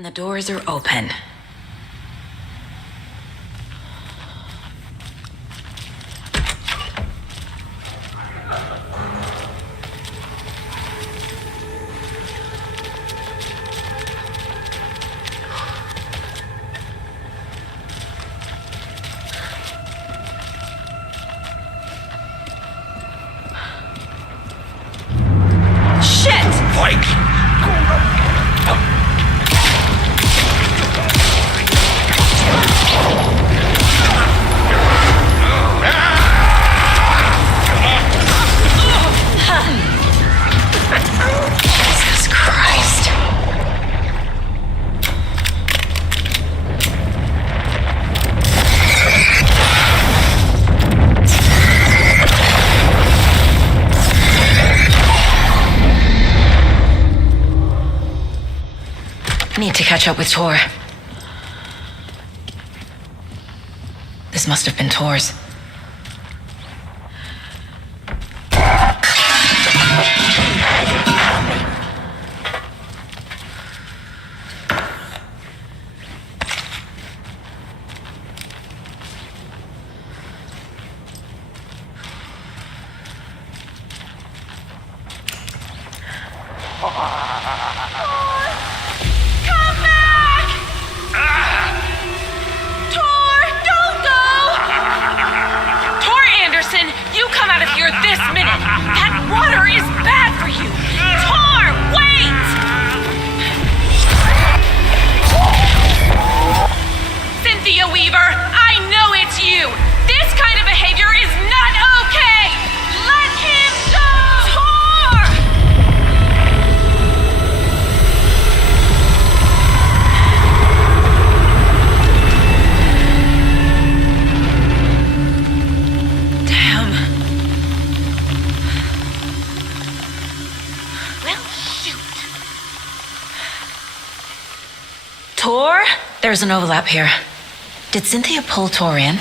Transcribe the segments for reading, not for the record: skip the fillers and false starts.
The doors are open. Need to catch up with Tor. This must have been Tor's. This minute! That water is bad for you! Tor, wait! Cynthia Weaver, I know it's you! This kind of behavior is not okay! Let him go! Tor! Tor? There's an overlap here. Did Cynthia pull Tor in?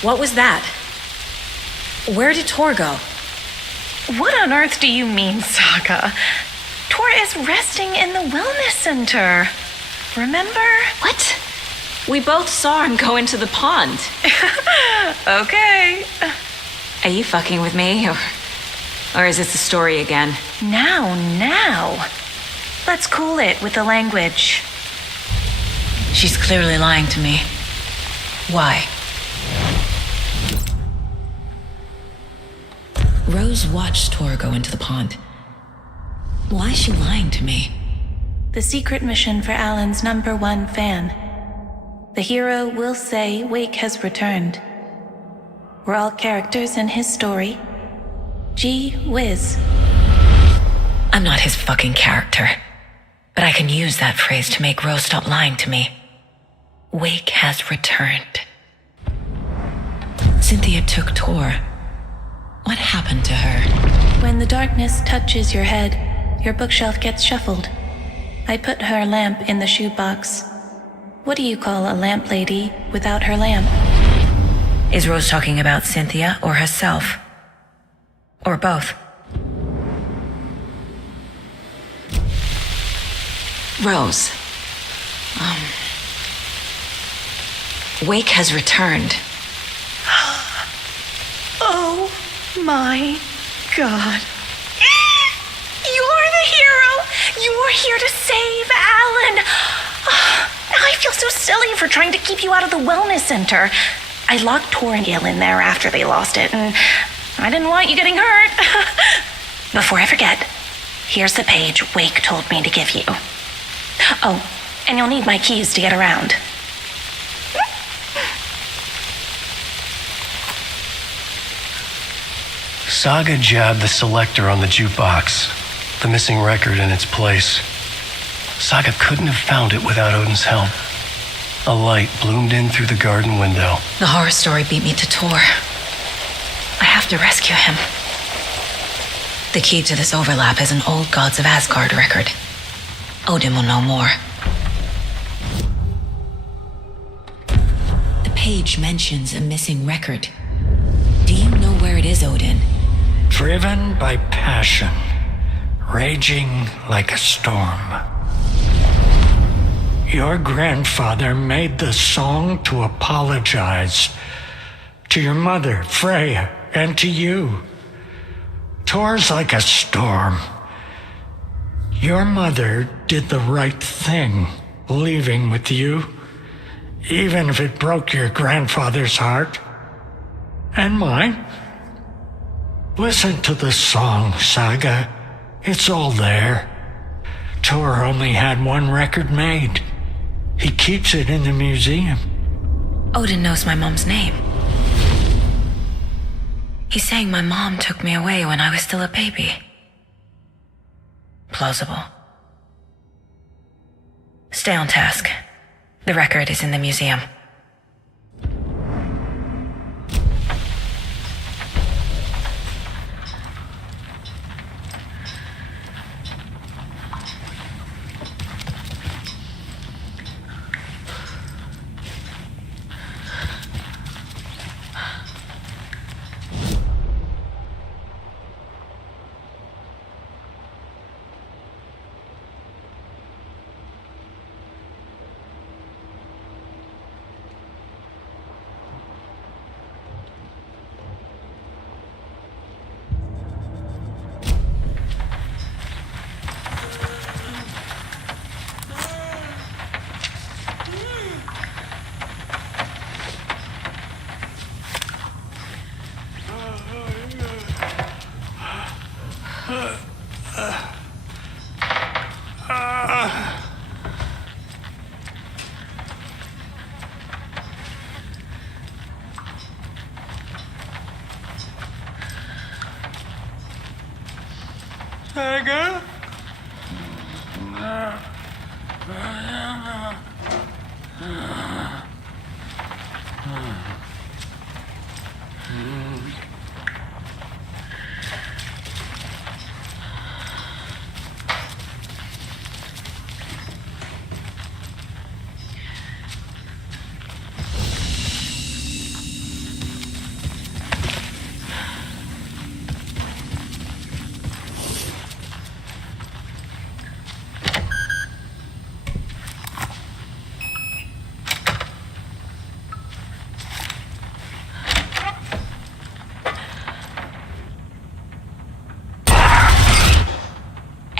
What was that? Where did Tor go? What on earth do you mean, Saga? Tor is resting in the wellness center. Remember? What? We both saw him go into the pond. Okay. Are you fucking with me, or is this a story again? Now. Let's cool it with the language. She's clearly lying to me. Why? Rose watched Tor go into the pond. Why is she lying to me? The secret mission for Alan's #1 fan. The hero will say Wake has returned. We're all characters in his story. Gee whiz. I'm not his fucking character. But I can use that phrase to make Rose stop lying to me. Wake has returned. Cynthia took Tor. What happened to her? When the darkness touches your head, your bookshelf gets shuffled. I put her lamp in the shoebox. What do you call a lamp lady without her lamp? Is Rose talking about Cynthia or herself? Or both? Rose. Wake has returned. Oh my God. You're the hero! You're here to save Alan! I feel so silly for trying to keep you out of the wellness center. I locked Tor and Gale in there after they lost it, and I didn't want you getting hurt. Before I forget, here's the page Wake told me to give you. Oh, and you'll need my keys to get around. Saga jabbed the selector on the jukebox, the missing record in its place. Saga couldn't have found it without Odin's help. A light bloomed in through the garden window. The horror story beat me to Tor. I have to rescue him. The key to this overlap is an old Gods of Asgard record. Odin will know more. The page mentions a missing record. Do you know where it is driven by passion, raging like a storm. Your grandfather made the song to apologize to your mother, Freya, and to you. Tor's like a storm. Your mother did the right thing, leaving with you, even if it broke your grandfather's heart. And mine. Listen to the song, Saga. It's all there. Tor only had one record made. He keeps it in the museum. Odin knows my mom's name. He's saying my mom took me away when I was still a baby. Plausible. Stay on task. The record is in the museum. Saga?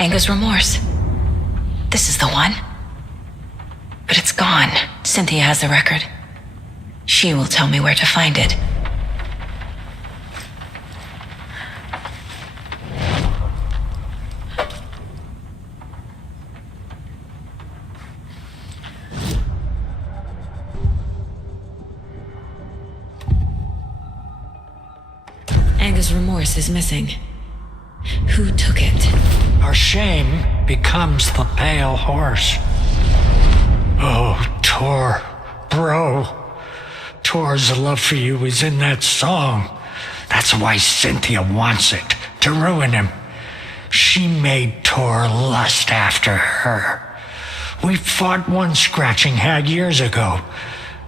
Anger's remorse. This is the one. But it's gone. Cynthia has the record. She will tell me where to find it. Anger's remorse is missing. Who took it? Our shame becomes the pale horse. Oh, Tor, bro. Tor's love for you is in that song. That's why Cynthia wants it, to ruin him. She made Tor lust after her. We fought one scratching hag years ago.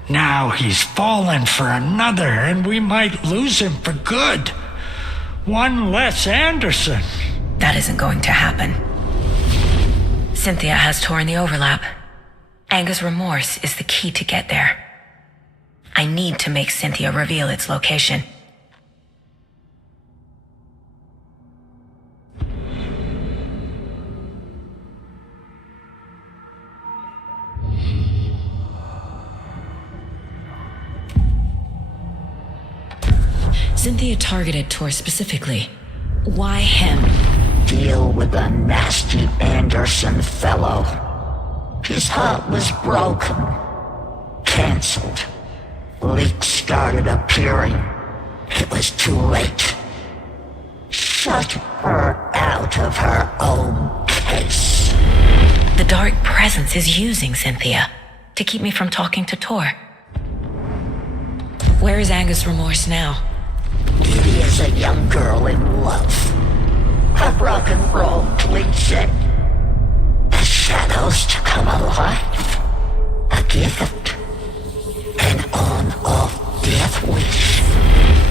Now he's fallen for another, and we might lose him for good. One less Anderson. That isn't going to happen. Cynthia has Tor in the overlap. Anger's remorse is the key to get there. I need to make Cynthia reveal its location. Cynthia targeted Tor specifically. Why him? Deal with the nasty Anderson fellow. His heart was broken. Cancelled. Leaks started appearing. It was too late. Shut her out of her own case. The dark presence is using Cynthia to keep me from talking to Tor. Where is Anger's remorse now? Beauty is a young girl in love. A rock and roll cliche. The shadows to come alive. A gift. An on-off death wish.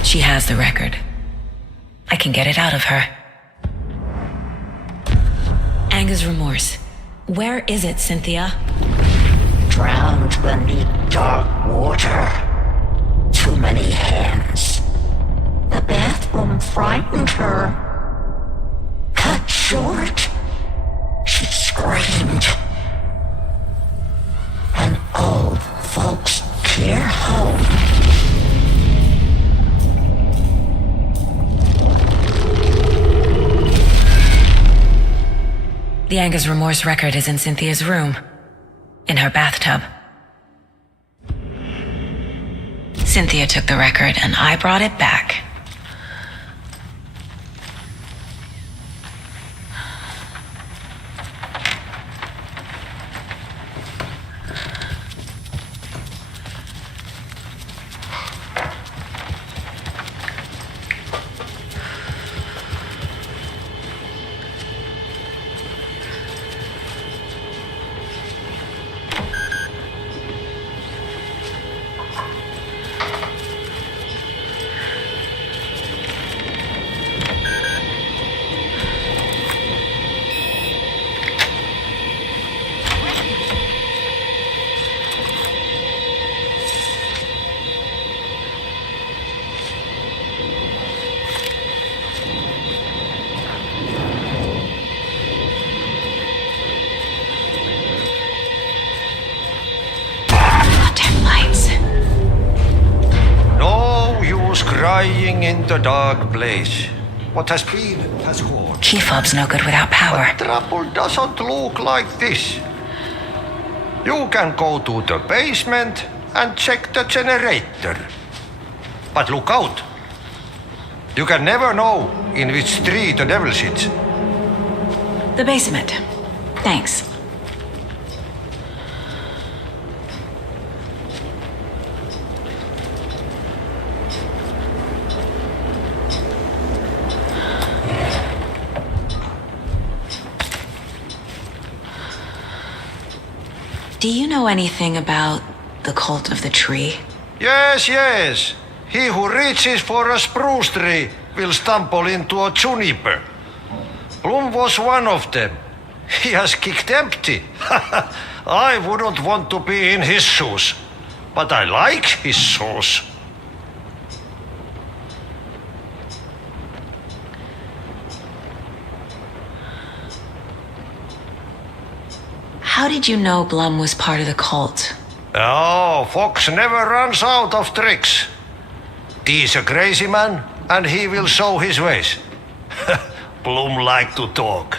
She has the record. I can get it out of her. Anger's remorse. Where is it, Cynthia? Drowned beneath dark water. Too many hands. The bathroom frightened her. Cut short. She screamed. An old folks' care home. The Anger's remorse record is in Cynthia's room. In her bathtub. Cynthia took the record and I brought it back. Crying in the dark place. What has been has gone. Key fob's no good without power. But trouble doesn't look like this. You can go to the basement and check the generator. But look out. You can never know in which tree the devil sits. The basement. Thanks. Do you know anything about the cult of the tree? Yes, yes. He who reaches for a spruce tree will stumble into a juniper. Bloom was one of them. He has kicked empty. I wouldn't want to be in his shoes, but I like his shoes. How did you know Blum was part of the cult? Oh, Fox never runs out of tricks. He's a crazy man, and he will show his ways. Bloom like to talk.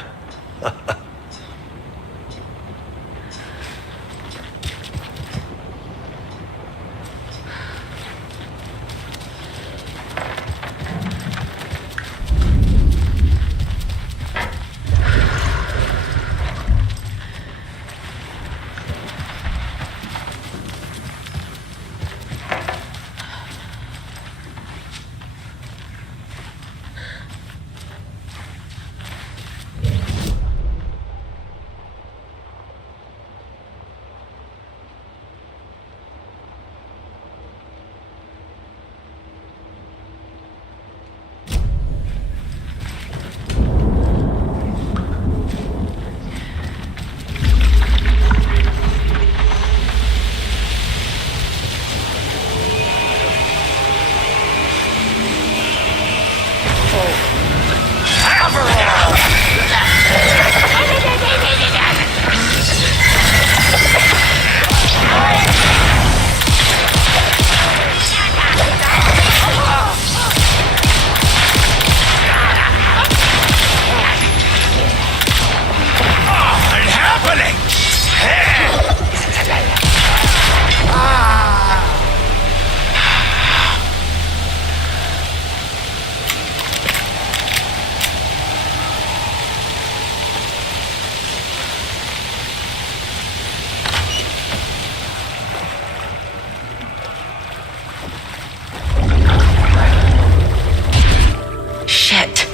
Shit.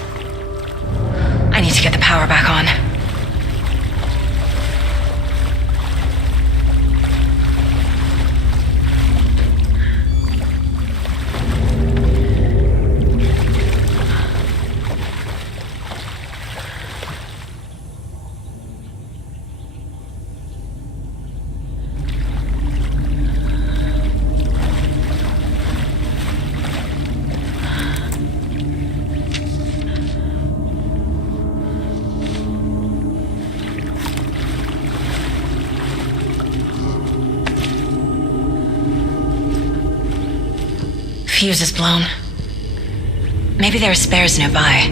I need to get the power back on. fuse is blown. Maybe there are spares nearby.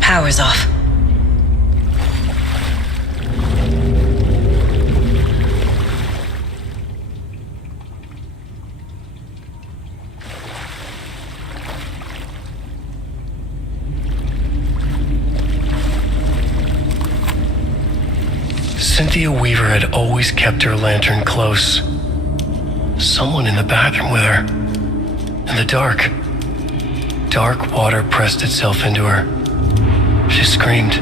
Power's off. Cynthia Weaver had always kept her lantern close. Someone in the bathroom with her. In the dark. Dark water pressed itself into her. She screamed.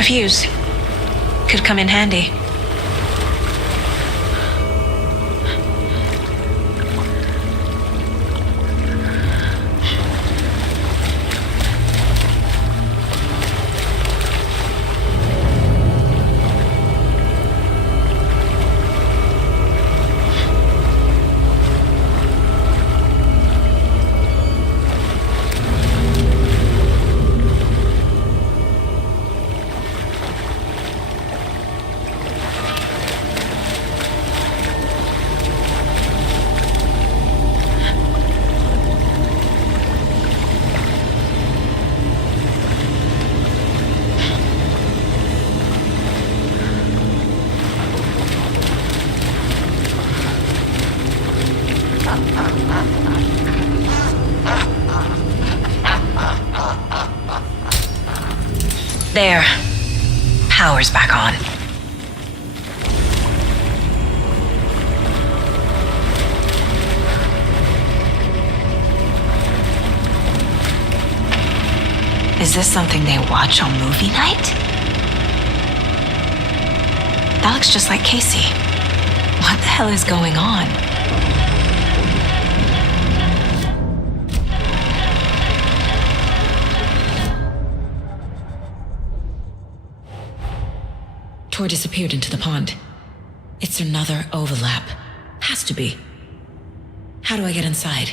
A fuse. Could come in handy. There. Power's back on. Is this something they watch on movie night? That looks just like Casey. What the hell is going on? Tor disappeared into the pond. It's another overlap. Has to be. How do I get inside?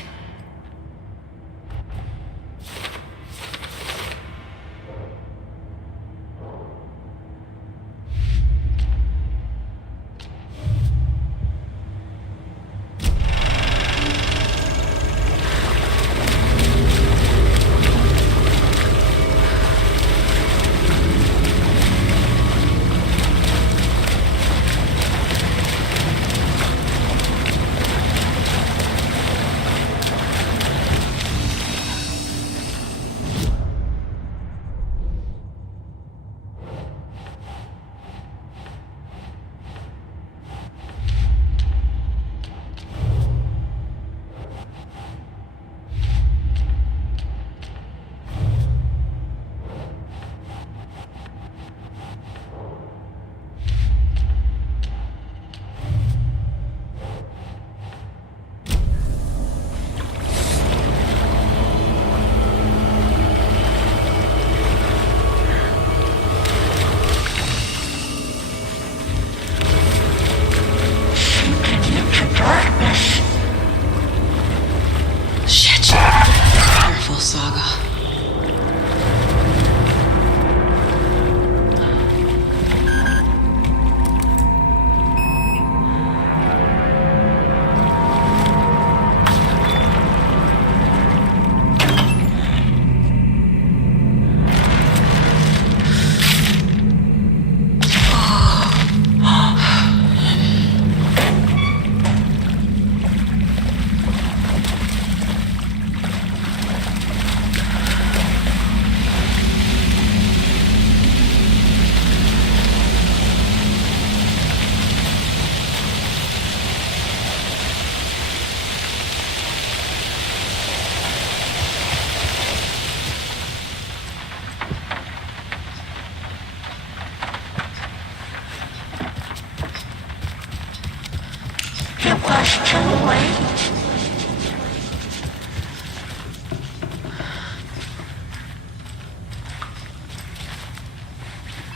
was too late.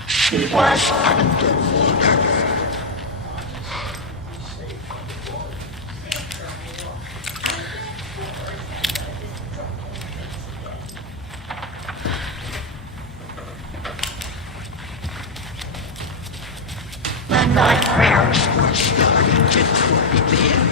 She was underwater. The nightmares were starting to creep in.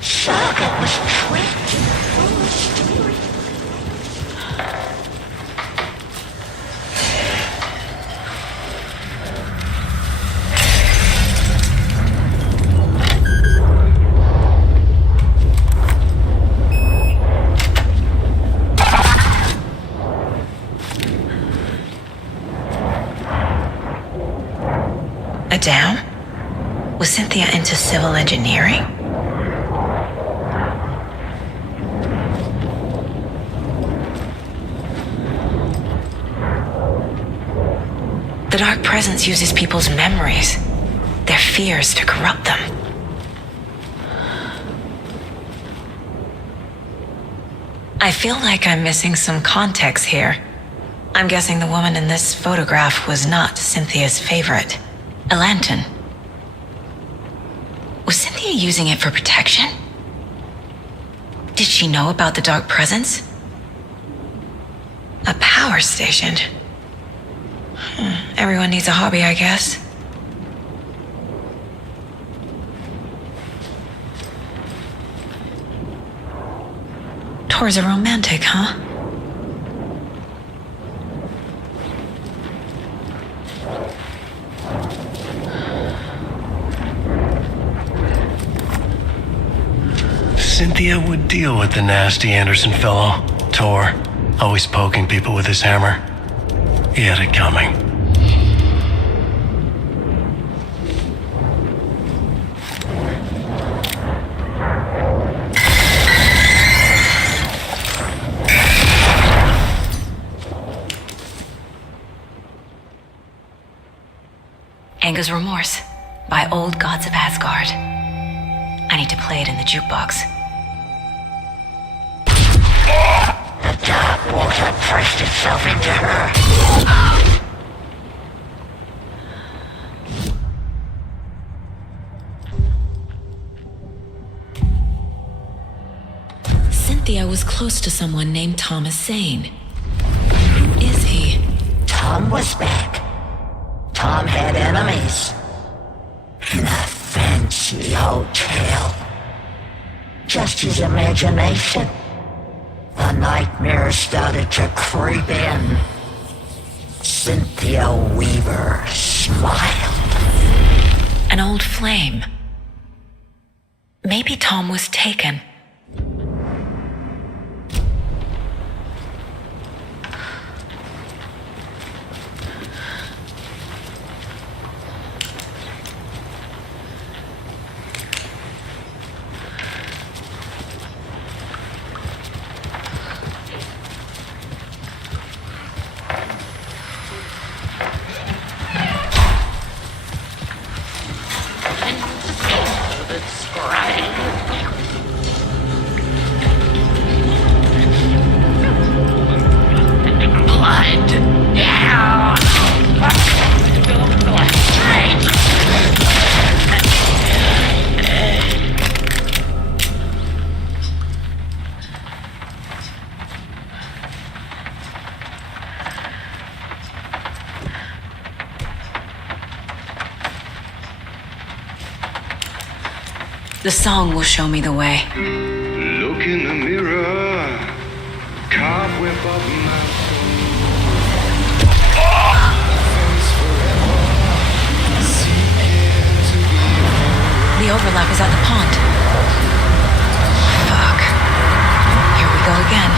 Saga was trapped in full story. A dam? Was Cynthia into civil engineering? The Dark Presence uses people's memories, their fears to corrupt them. I feel like I'm missing some context here. I'm guessing the woman in this photograph was not Cynthia's favorite. A lantern. Was Cynthia using it for protection? Did she know about the Dark Presence? A power station. Everyone needs a hobby, I guess. Tor's a romantic, huh? Cynthia would deal with the nasty Anderson fellow, Tor, always poking people with his hammer. He had it coming. Anger's Remorse by Old Gods of Asgard. I need to play it in the jukebox. The dark water pressed itself into her. Cynthia was close to someone named Thomas Zane. Who is he? Tom was back. Tom had enemies. In a fancy hotel. Just his imagination. The nightmare started to creep in. Cynthia Weaver smiled. An old flame. Maybe Tom was taken. The song will show me the way. Look in the mirror, cobweb of my soul. The overlap is at the pond. Fuck. Here we go again.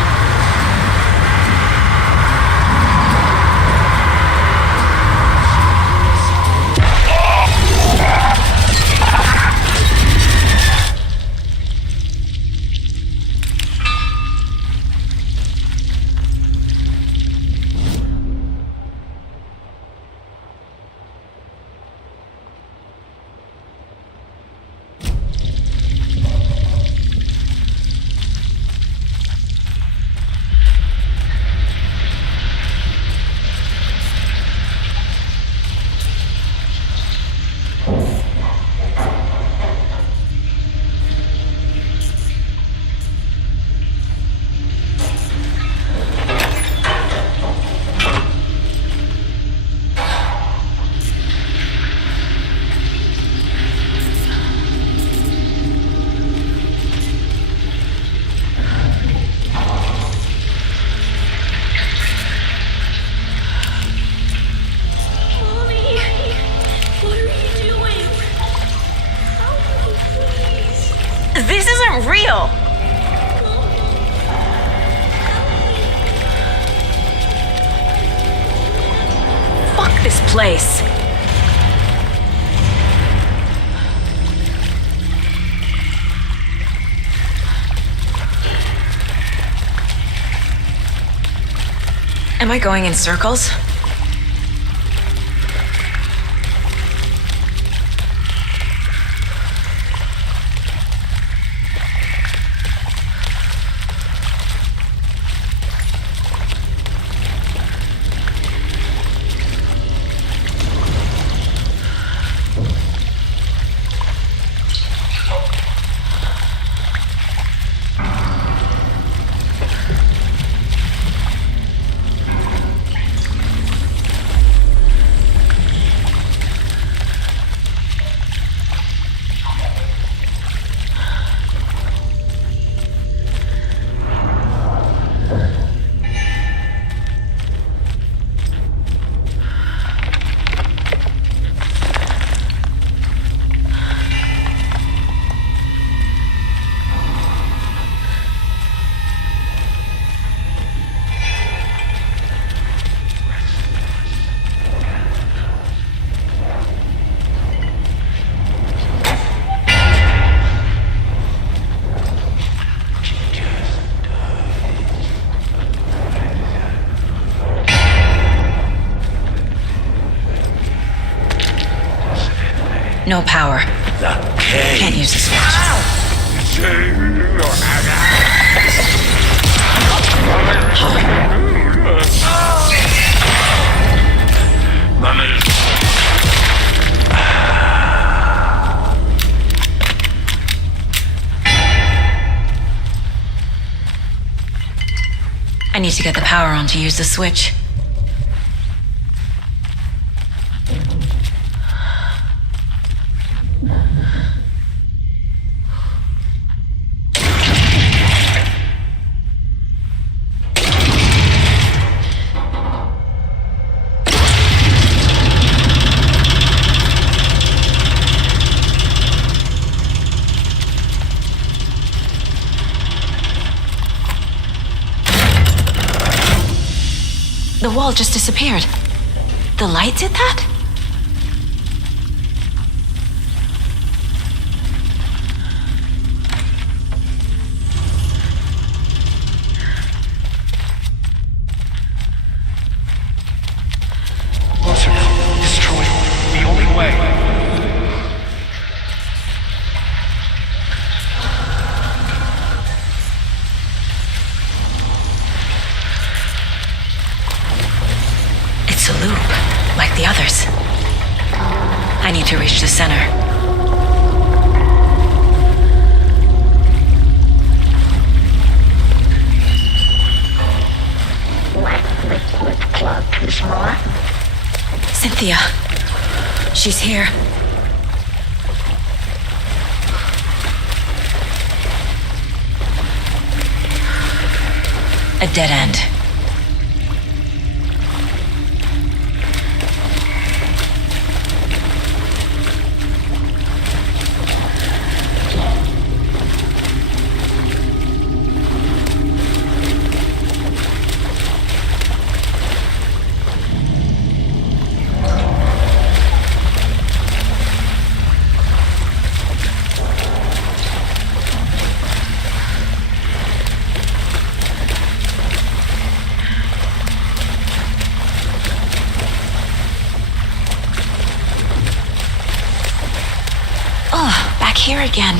place. Am I going in circles? No power. The cave. Can't use the switch. I need to get the power on to use the switch. The wall just disappeared. The light did that? Closer now. Destroy it. The only way. It's a loop, like the others. I need to reach the center. Black liquid plug is more. Cynthia. She's here. A dead end. Oh, back here again.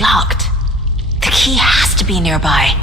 Locked. The key has to be nearby.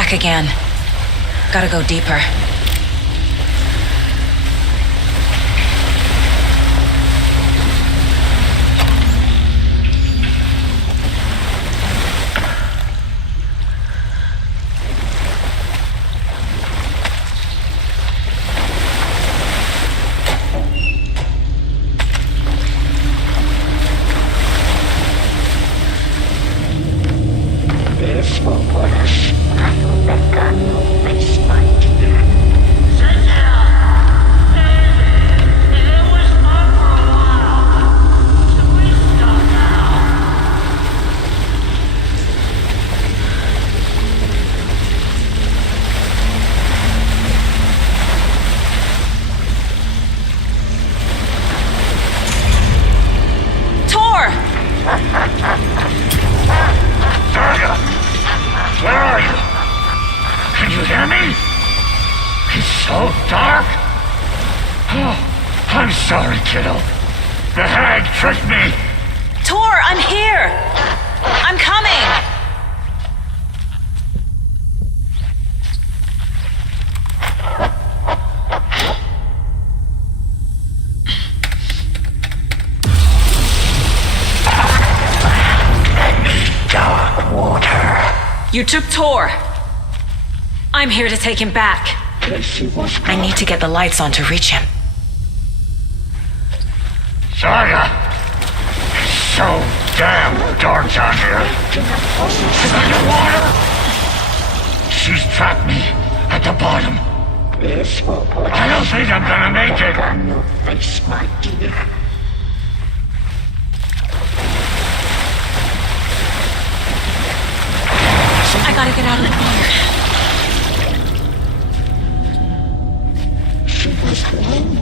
back again. Gotta go deeper. This will put us on the gun next night. Tor! Where are you? Can you hear me? It's so dark. Oh, I'm sorry, kiddo. The hag tricked me. Tor, I'm here! I'm coming! Dark water. You took Tor. I'm here to take him back. I need to get the lights on to reach him. Zarya, it's so damn dark down here. Is that your water? She's trapped me at the bottom. This will put I don't think I'm gonna make it. on your face, my dear. I gotta get out of the water. She was alone.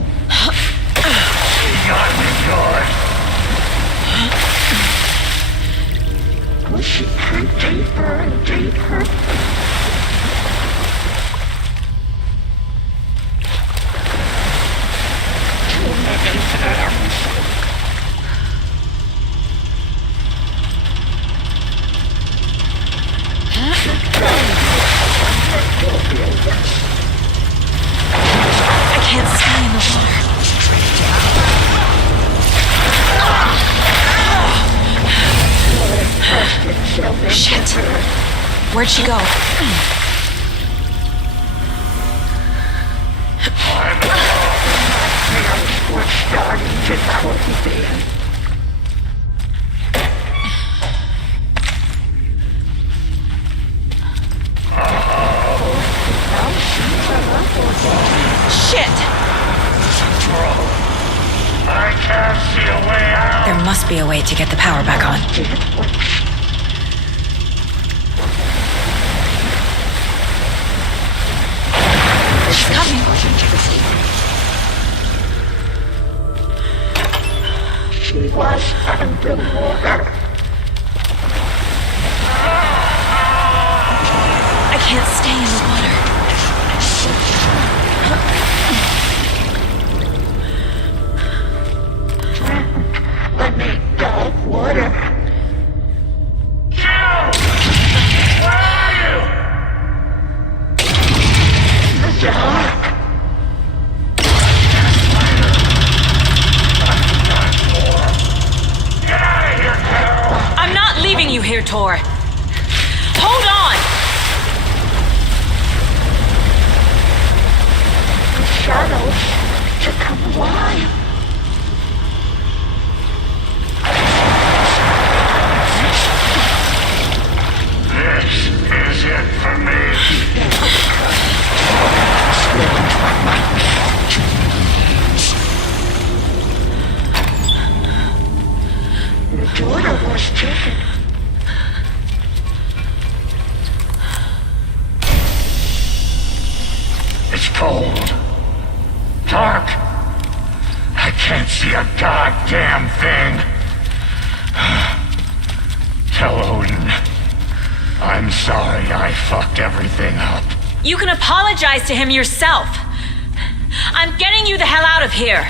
She got me good. Push her deeper and deeper. Too many hands. I can't stay in the water. Shit. Where'd she go? We're starting to cultivate. Shit! I can't see a way out. There must be a way to get the power back on. She's coming. She was underwater. I can't stay in the water. Let me go, water. Kiddo! Where are you? The dark. Get out of here, kiddo! I'm not leaving you here, Tor. Hold on! The shadows to come alive. This is it for me. The daughter was taken. It's cold. Dark. I can't see a goddamn thing. Tell Odin. I'm sorry I fucked everything up. You can apologize to him yourself. I'm getting you the hell out of here.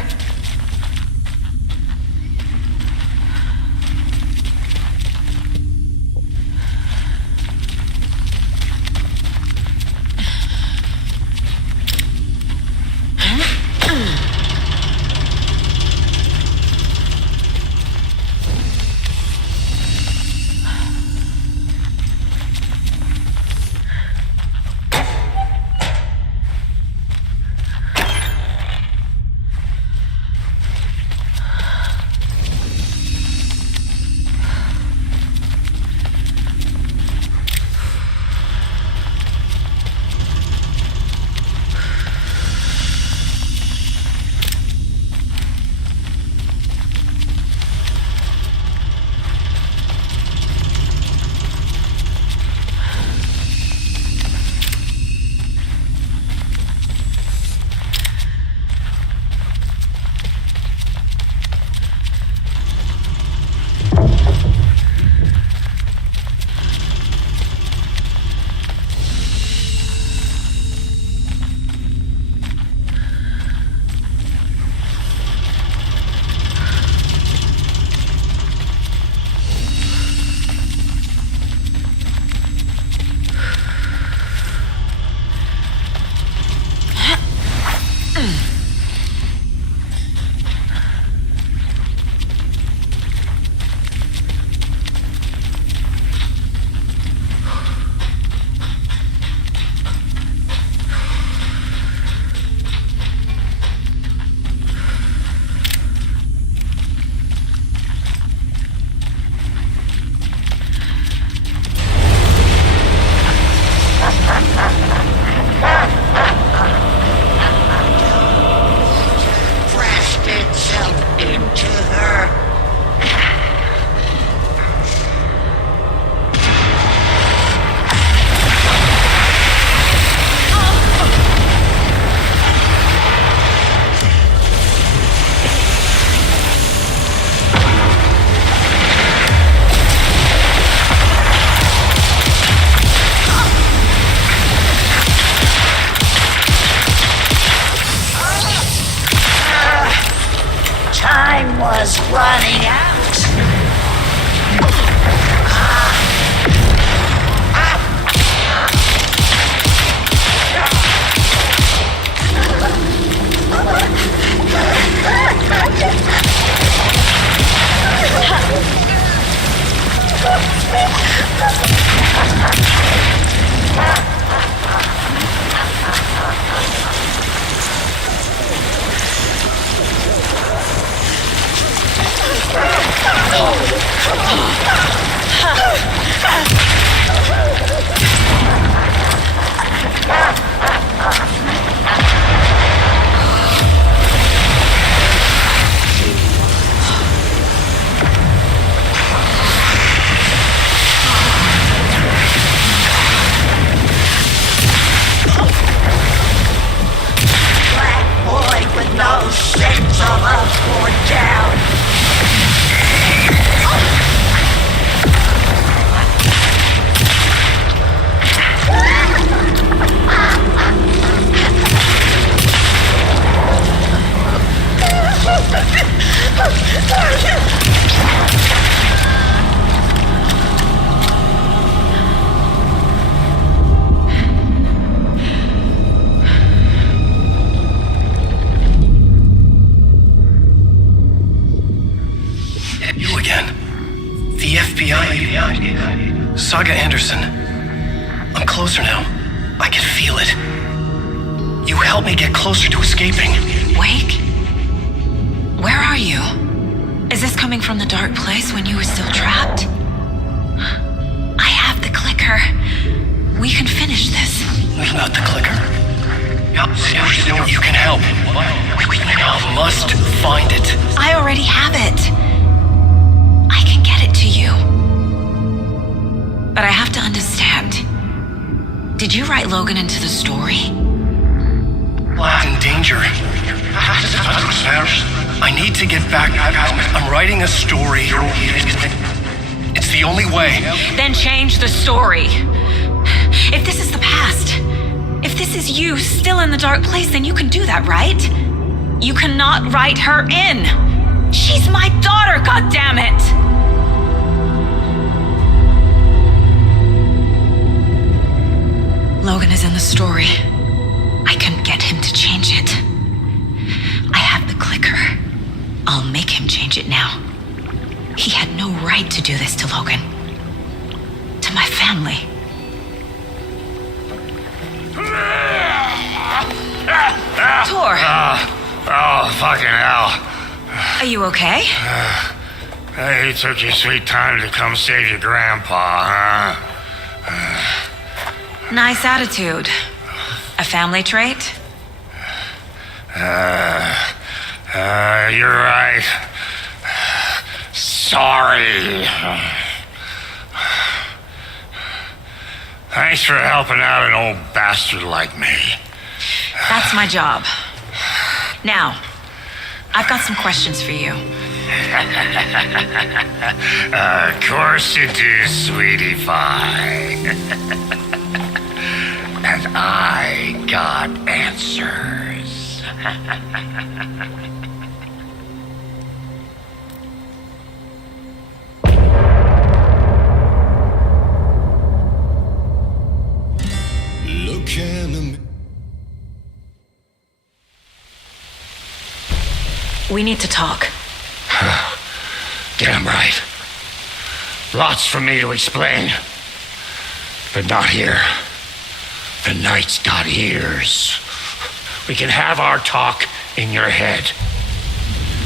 was running out. No sense of us going down. You again. The FBI. Saga Anderson. I'm closer now. I can feel it. You helped me get closer to escaping. Wake? Where are you? Is this coming from the dark place when you were still trapped? I have the clicker. We can finish this. Not the clicker. You can help. I must find it. I already have it. I can get it to you. But I have to understand. Did you write Logan into the story? In danger. I need to get back. I'm writing a story. It's the only way. Then change the story. If this is the past, if this is you still in the dark place, then you can do that, right? You cannot write her in. She's my daughter, goddammit! Logan is in the story. I can get him to change it. I have the clicker. I'll make him change it now. He had no right to do this to Logan. To my family. Tor! Oh, fucking hell. Are you okay? Hey, you took your sweet time to come save your grandpa, huh? Nice attitude. A family trait? You're right. Sorry. Thanks for helping out an old bastard like me. That's my job. Now, I've got some questions for you. Of course you do, sweetie pie. And I got answers. Look in We need to talk. Damn right. Lots for me to explain. But not here. The night's got ears. We can have our talk in your head.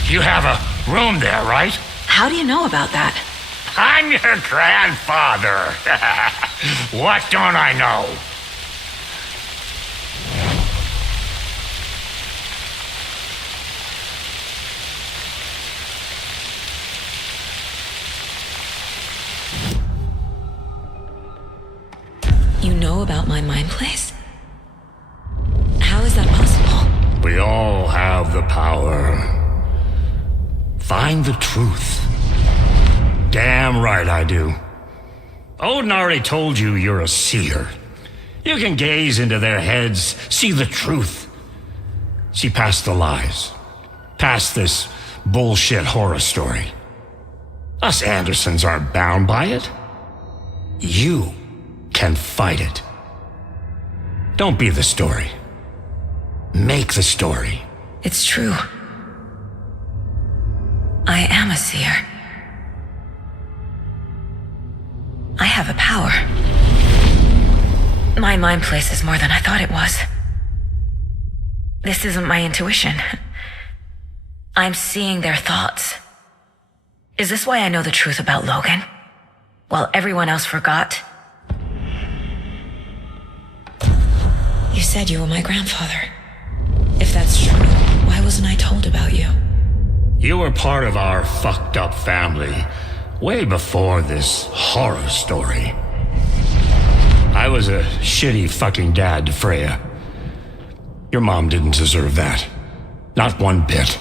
You have a room there, right? How do you know about that? I'm your grandfather. What don't I know? You know about my mind place? How is that possible? We all have the power. Find the truth. Damn right I do. Odin already told you you're a seer. You can gaze into their heads, see the truth. See past the lies. Past this bullshit horror story. Us Andersons aren't bound by it. You can fight it. Don't be the story. Make the story. It's true. I am a seer. I have a power. My mind place is more than I thought it was. This isn't my intuition. I'm seeing their thoughts. Is this why I know the truth about Logan? While everyone else forgot? You said you were my grandfather. If that's true, why wasn't I told about you? You were part of our fucked up family way before this horror story. I was a shitty fucking dad to Freya. Your mom didn't deserve that. Not one bit.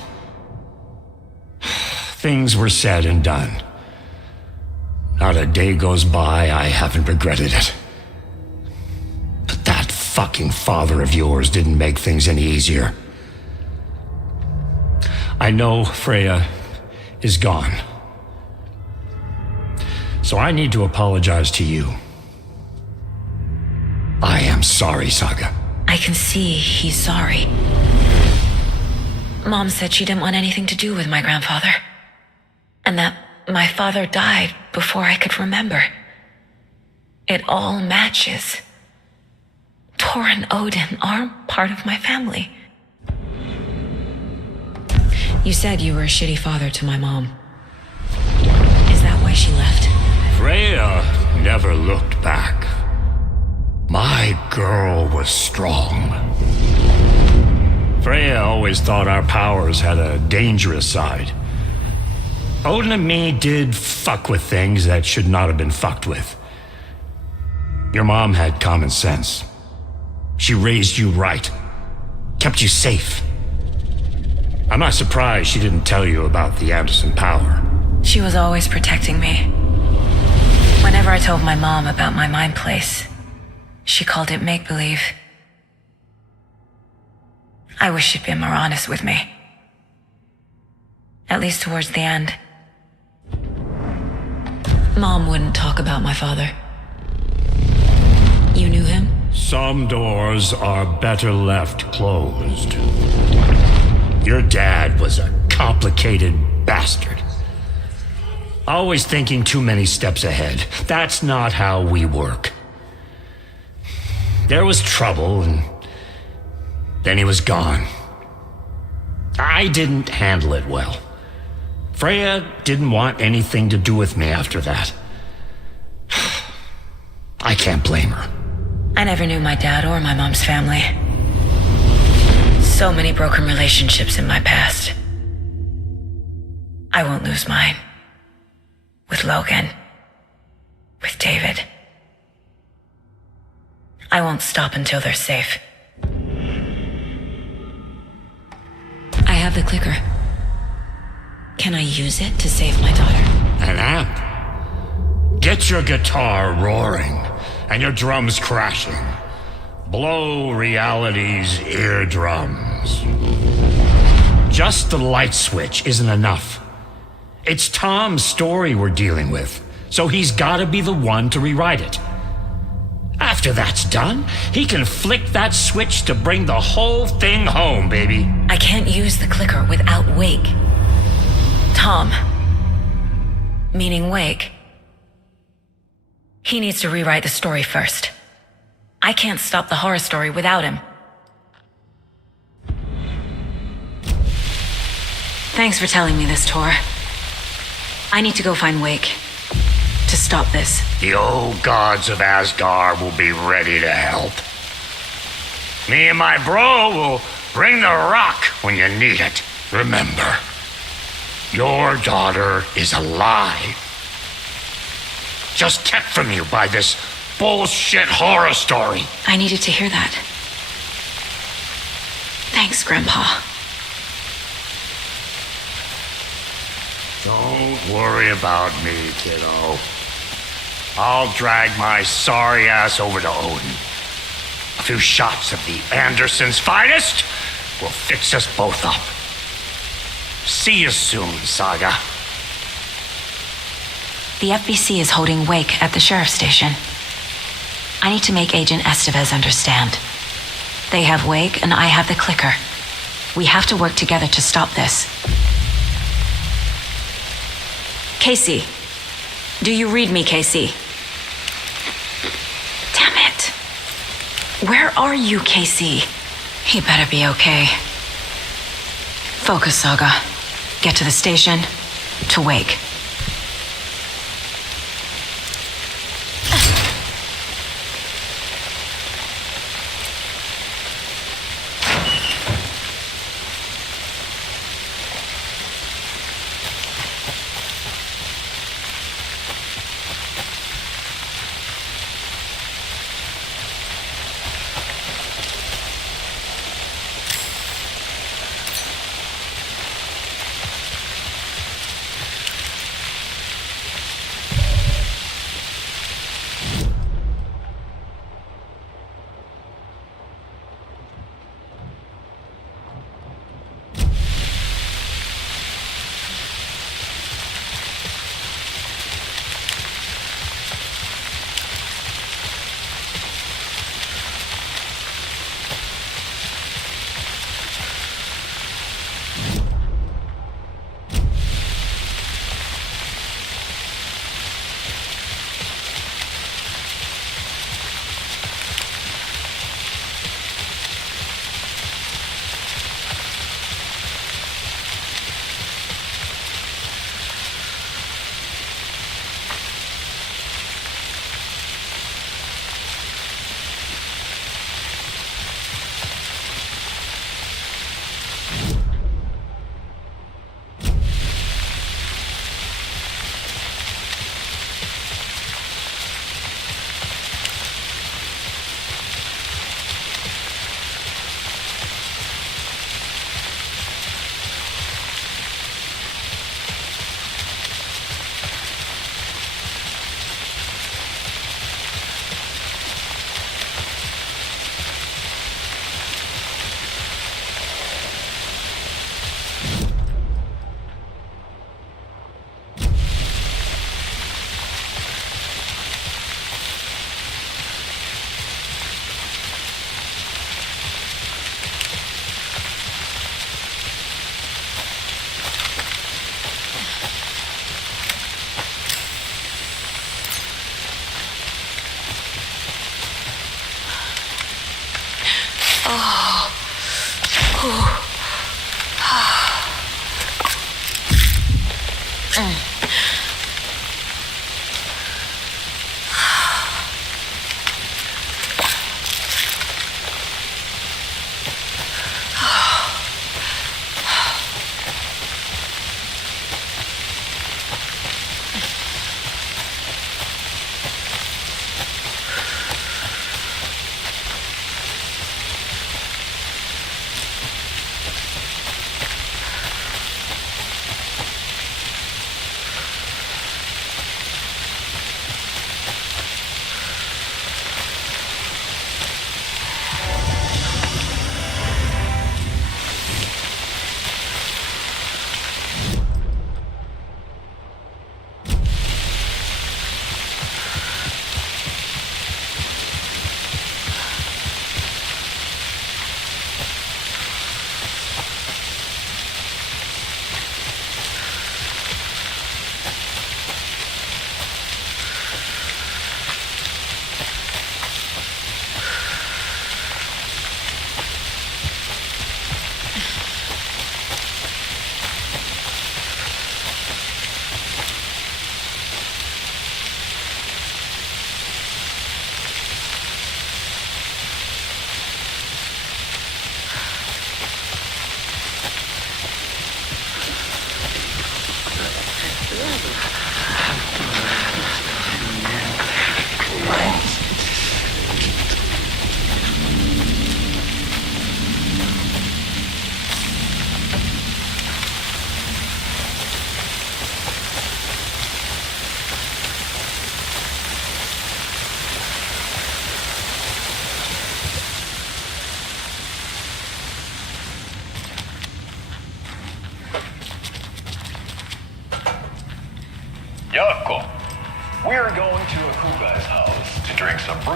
Things were said and done. Not a day goes by I haven't regretted it. But that fucking father of yours didn't make things any easier. I know Freya is gone. So I need to apologize to you. I am sorry, Saga. I can see he's sorry. Mom said she didn't want anything to do with my grandfather. And that my father died before I could remember. It all matches. Tor and Odin aren't part of my family. You said you were a shitty father to my mom. Is that why she left? Freya never looked back. My girl was strong. Freya always thought our powers had a dangerous side. Odin and me did fuck with things that should not have been fucked with. Your mom had common sense. She raised you right. Kept you safe. I'm not surprised she didn't tell you about the Anderson power. She was always protecting me. Whenever I told my mom about my mind place, she called it make-believe. I wish she'd been more honest with me. At least towards the end. Mom wouldn't talk about my father. You knew him? Some doors are better left closed. Your dad was a complicated bastard. Always thinking too many steps ahead. That's not how we work. There was trouble, and then he was gone. I didn't handle it well. Freya didn't want anything to do with me after that. I can't blame her. I never knew my dad or my mom's family. So many broken relationships in my past. I won't lose mine. With Logan. With David. I won't stop until they're safe. I have the clicker. Can I use it to save my daughter? An amp? Get your guitar roaring and your drums crashing. Blow reality's eardrums. Just the light switch isn't enough. It's Tom's story we're dealing with, so he's gotta be the one to rewrite it. After that's done, he can flick that switch to bring the whole thing home, baby. I can't use the clicker without Wake. Tom, meaning Wake, he needs to rewrite the story first. I can't stop the horror story without him. Thanks for telling me this, Tor. I need to go find Wake to stop this. The old gods of Asgard will be ready to help. Me and my bro will bring the rock when you need it. Remember, your daughter is alive. Just kept from you by this bullshit horror story. I needed to hear that. Thanks, Grandpa. Don't worry about me, kiddo. I'll drag my sorry ass over to Odin. A few shots of the Andersons' finest will fix us both up. See you soon, Saga. The FBC is holding Wake at the sheriff's station. I need to make Agent Estevez understand. They have Wake and I have the clicker. We have to work together to stop this. Casey. Do you read me, Casey? Damn it. Where are you, Casey? He better be okay. Focus, Saga. Get to the station, to Wake.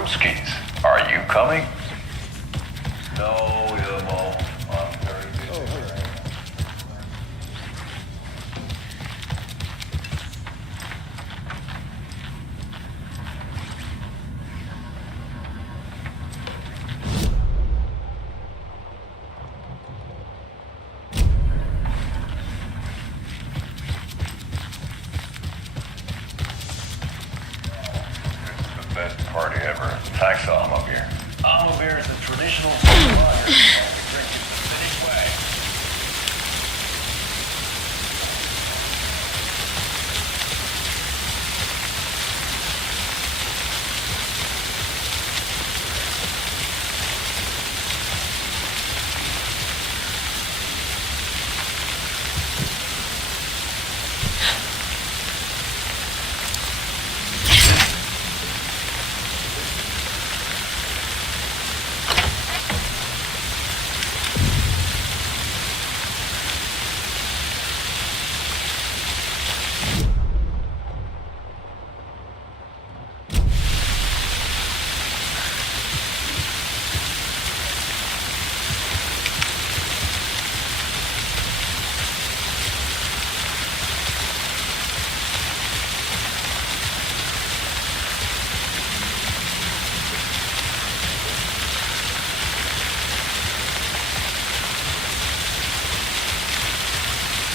Brewskis. Are you coming? No, Ilmo. I'm very busy. It's the best party ever. Tax on up here. Olive beer is a traditional lager. We drink it the Finnish way.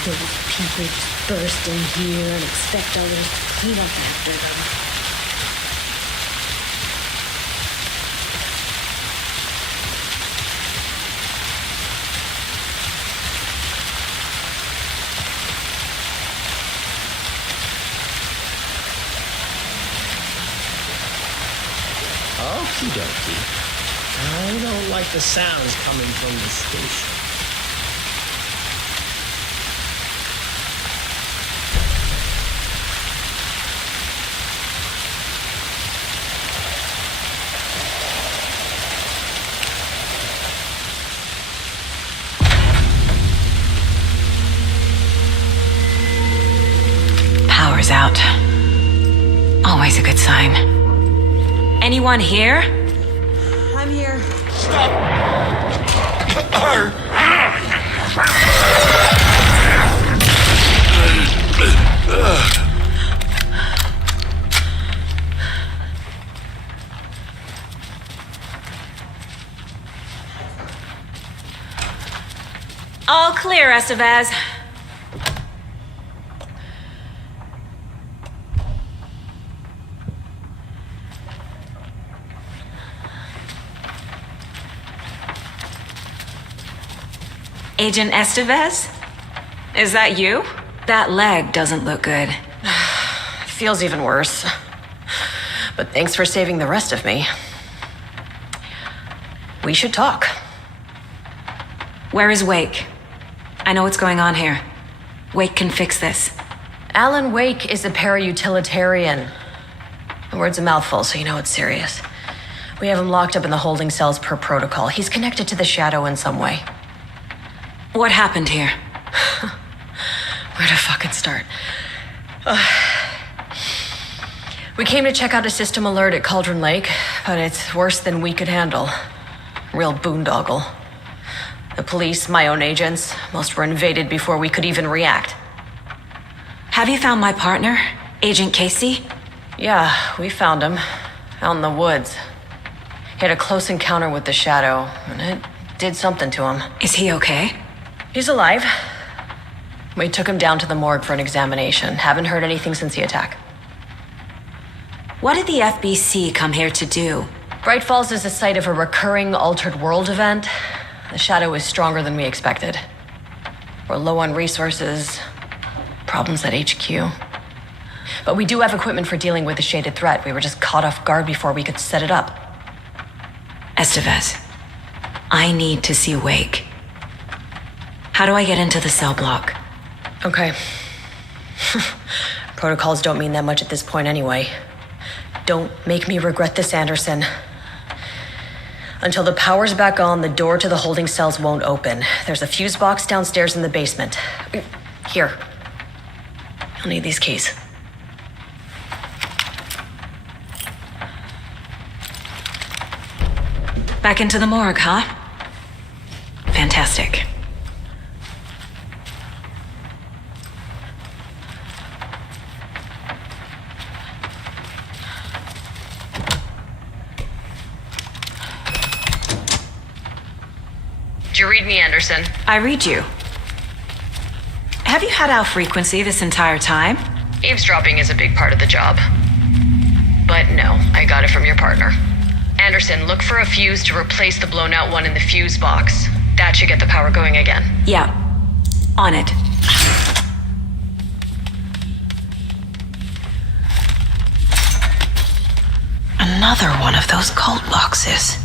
Those people just burst in here and expect others to clean up after them. Okie dokie. I don't like the sounds coming from the station. Power's out. Always a good sign. Anyone here? I'm here. All clear, Estevez. Agent Estevez? Is that you? That leg doesn't look good. Feels even worse. But thanks for saving the rest of me. We should talk. Where is Wake? I know what's going on here. Wake can fix this. Alan Wake is a para-utilitarian. The word's a mouthful, so you know it's serious. We have him locked up in the holding cells per protocol. He's connected to the Shadow in some way. What happened here? Where to fucking start? We came to check out a system alert at Cauldron Lake, but it's worse than we could handle. Real boondoggle. The police, my own agents, most were invaded before we could even react. Have you found my partner, Agent Casey? Yeah, we found him. Out in the woods. He had a close encounter with the Shadow, and it did something to him. Is he okay? He's alive. We took him down to the morgue for an examination. Haven't heard anything since the attack. What did the FBC come here to do? Bright Falls is the site of a recurring altered world event. The Shadow is stronger than we expected. We're low on resources, problems at HQ. But we do have equipment for dealing with the shaded threat. We were just caught off guard before we could set it up. Estevez, I need to see Wake. How do I get into the cell block? Okay. Protocols don't mean that much at this point anyway. Don't make me regret this, Anderson. Until the power's back on, the door to the holding cells won't open. There's a fuse box downstairs in the basement. Here. You'll need these keys. Back into the morgue, huh? Fantastic. Do you read me, Anderson? I read you. Have you had our frequency this entire time? Eavesdropping is a big part of the job. But no, I got it from your partner. Anderson, look for a fuse to replace the blown out one in the fuse box. That should get the power going again. Yeah. On it. Another one of those cult boxes.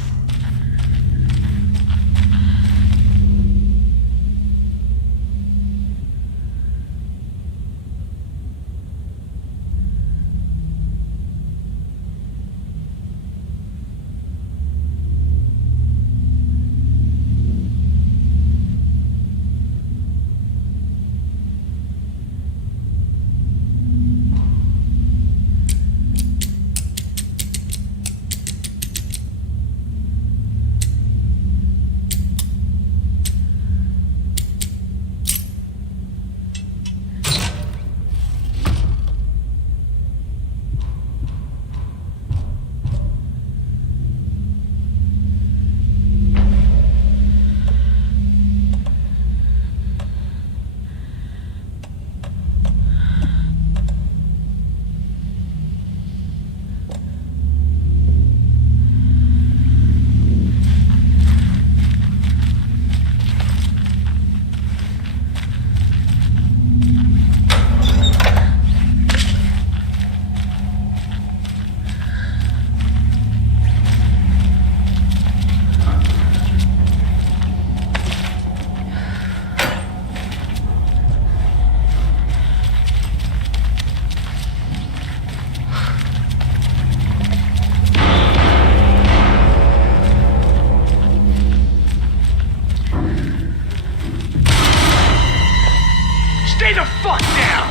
Stay the fuck down!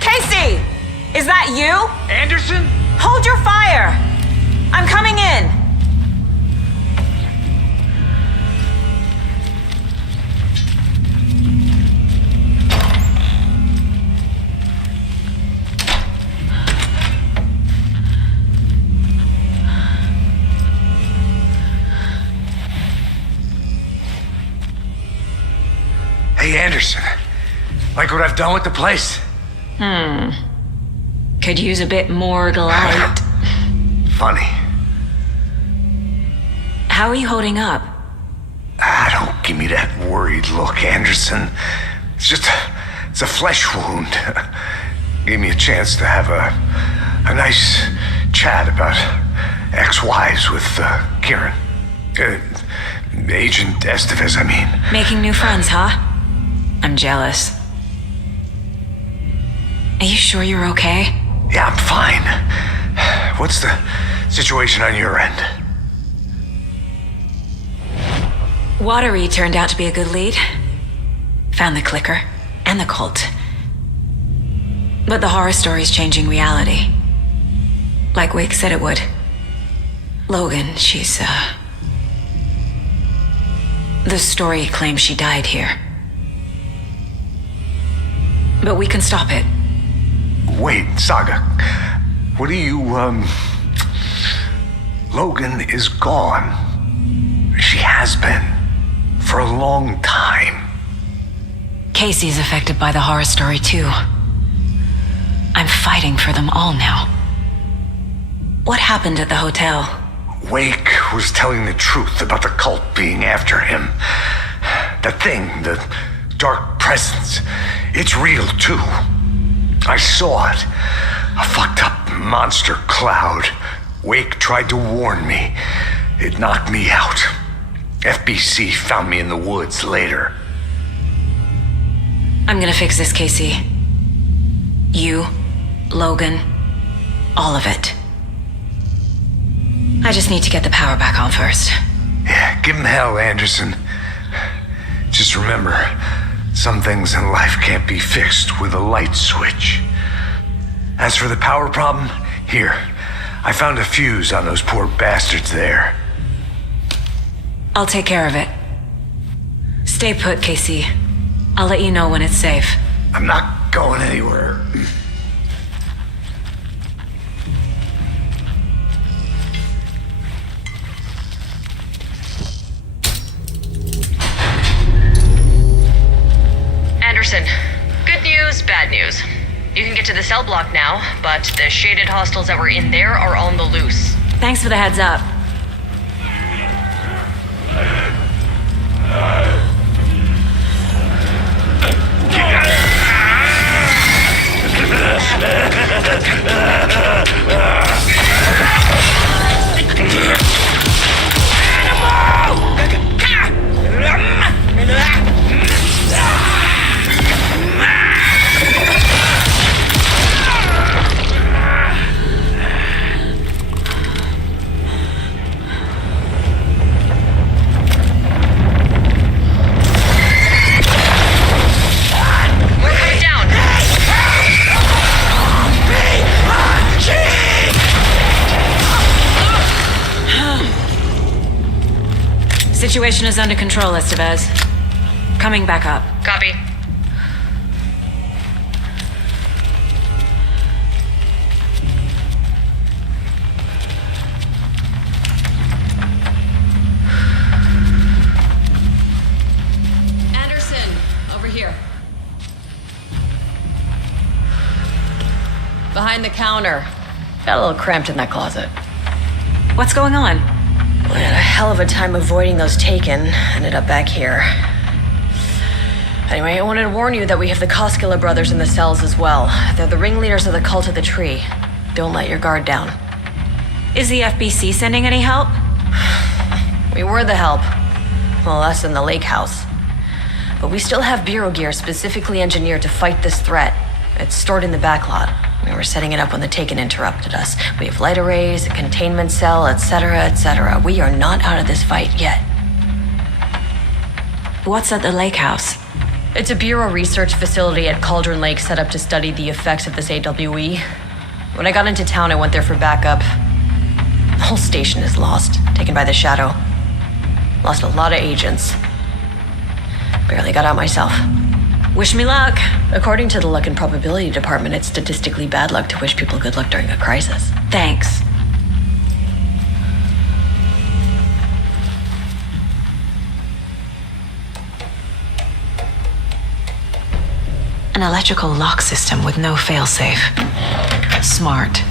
Casey! Is that you? Anderson? Hold your fire! I'm coming in! Hey, Anderson. Like what I've done with the place? Could use a bit more light. Funny. How are you holding up? Don't give me that worried look, Anderson. It's a flesh wound. Gave me a chance to have a nice chat about ex-wives with Kieran. Agent Estevez, I mean. Making new friends, huh? I'm jealous. Are you sure you're okay? Yeah, I'm fine. What's the situation on your end? Watery turned out to be a good lead. Found the clicker and the cult. But the horror story's changing reality. Like Wake said it would. Logan, she's, the story claims she died here. But we can stop it. Wait, Saga. What do you, Logan is gone. She has been. For a long time. Casey's affected by the horror story, too. I'm fighting for them all now. What happened at the hotel? Wake was telling the truth about the cult being after him. That thing, the dark presence, it's real, too. I saw it. A fucked up monster cloud. Wake tried to warn me. It knocked me out. FBC found me in the woods later. I'm gonna fix this, Casey. You, Logan, all of it. I just need to get the power back on first. Yeah, give him hell, Anderson. Just remember, some things in life can't be fixed with a light switch. As for the power problem, here, I found a fuse on those poor bastards there. I'll take care of it. Stay put, Casey. I'll let you know when it's safe. I'm not going anywhere. Anderson, good news, bad news. You can get to the cell block now, but the shaded hostiles that were in there are on the loose. Thanks for the heads up. Situation is under control, Estevez. Coming back up. Copy. Anderson, over here. Behind the counter. Got a little cramped in that closet. What's going on? I had a hell of a time avoiding those taken. Ended up back here. Anyway, I wanted to warn you that we have the Koskela brothers in the cells as well. They're the ringleaders of the Cult of the Tree. Don't let your guard down. Is the FBC sending any help? We were the help. Well, us in the lake house. But we still have Bureau gear specifically engineered to fight this threat. It's stored in the backlot. We were setting it up when the Taken interrupted us. We have light arrays, a containment cell, etc., etc. We are not out of this fight yet. What's at the lake house? It's a Bureau research facility at Cauldron Lake set up to study the effects of this AWE. When I got into town, I went there for backup. The whole station is lost, taken by the Shadow. Lost a lot of agents. Barely got out myself. Wish me luck. According to the luck and probability department, it's statistically bad luck to wish people good luck during a crisis. Thanks. An electrical lock system with no failsafe. Smart.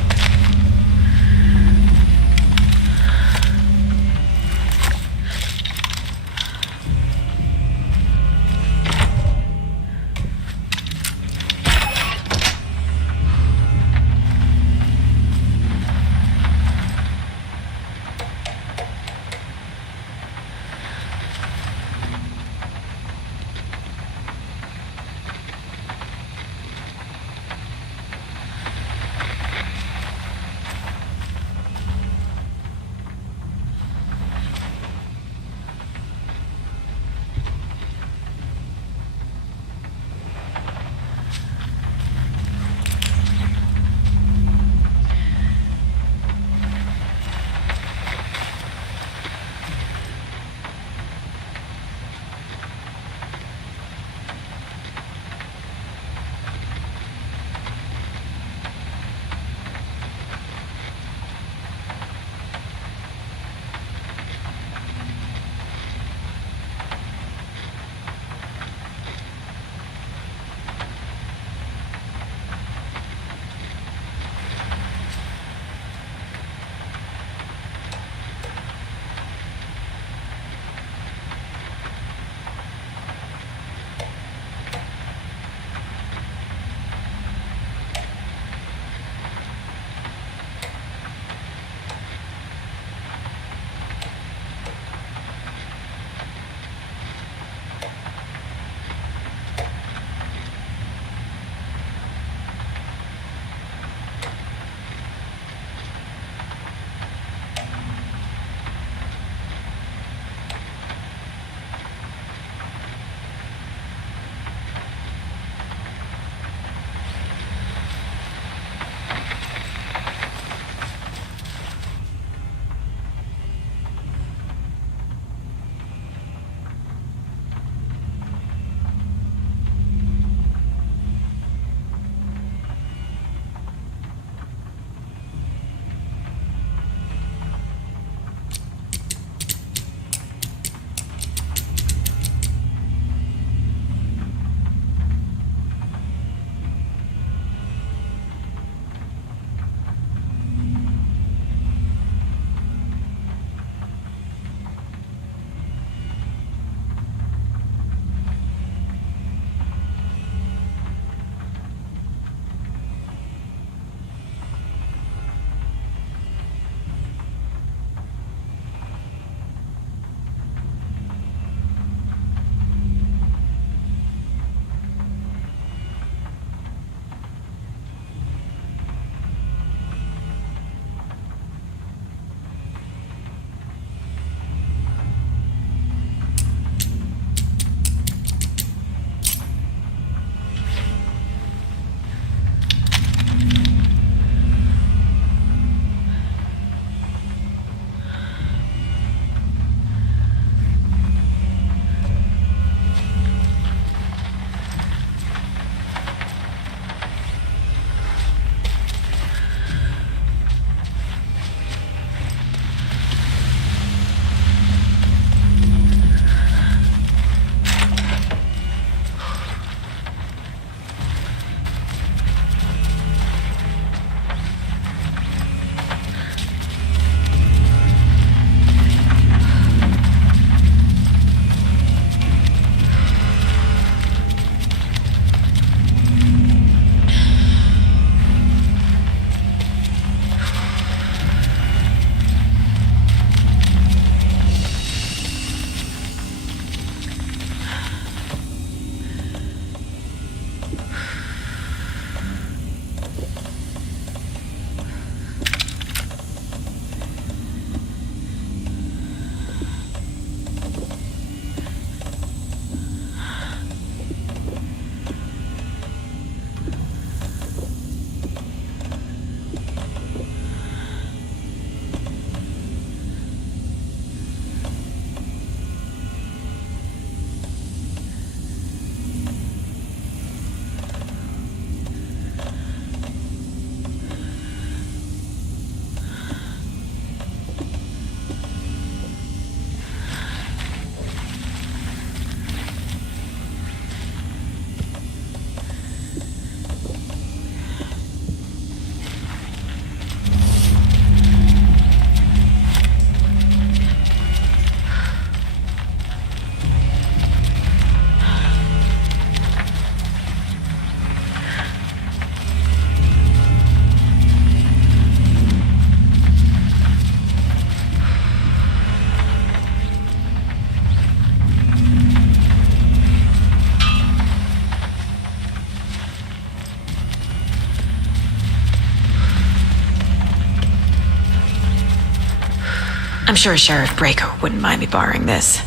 sure Sheriff Breaker wouldn't mind me borrowing this.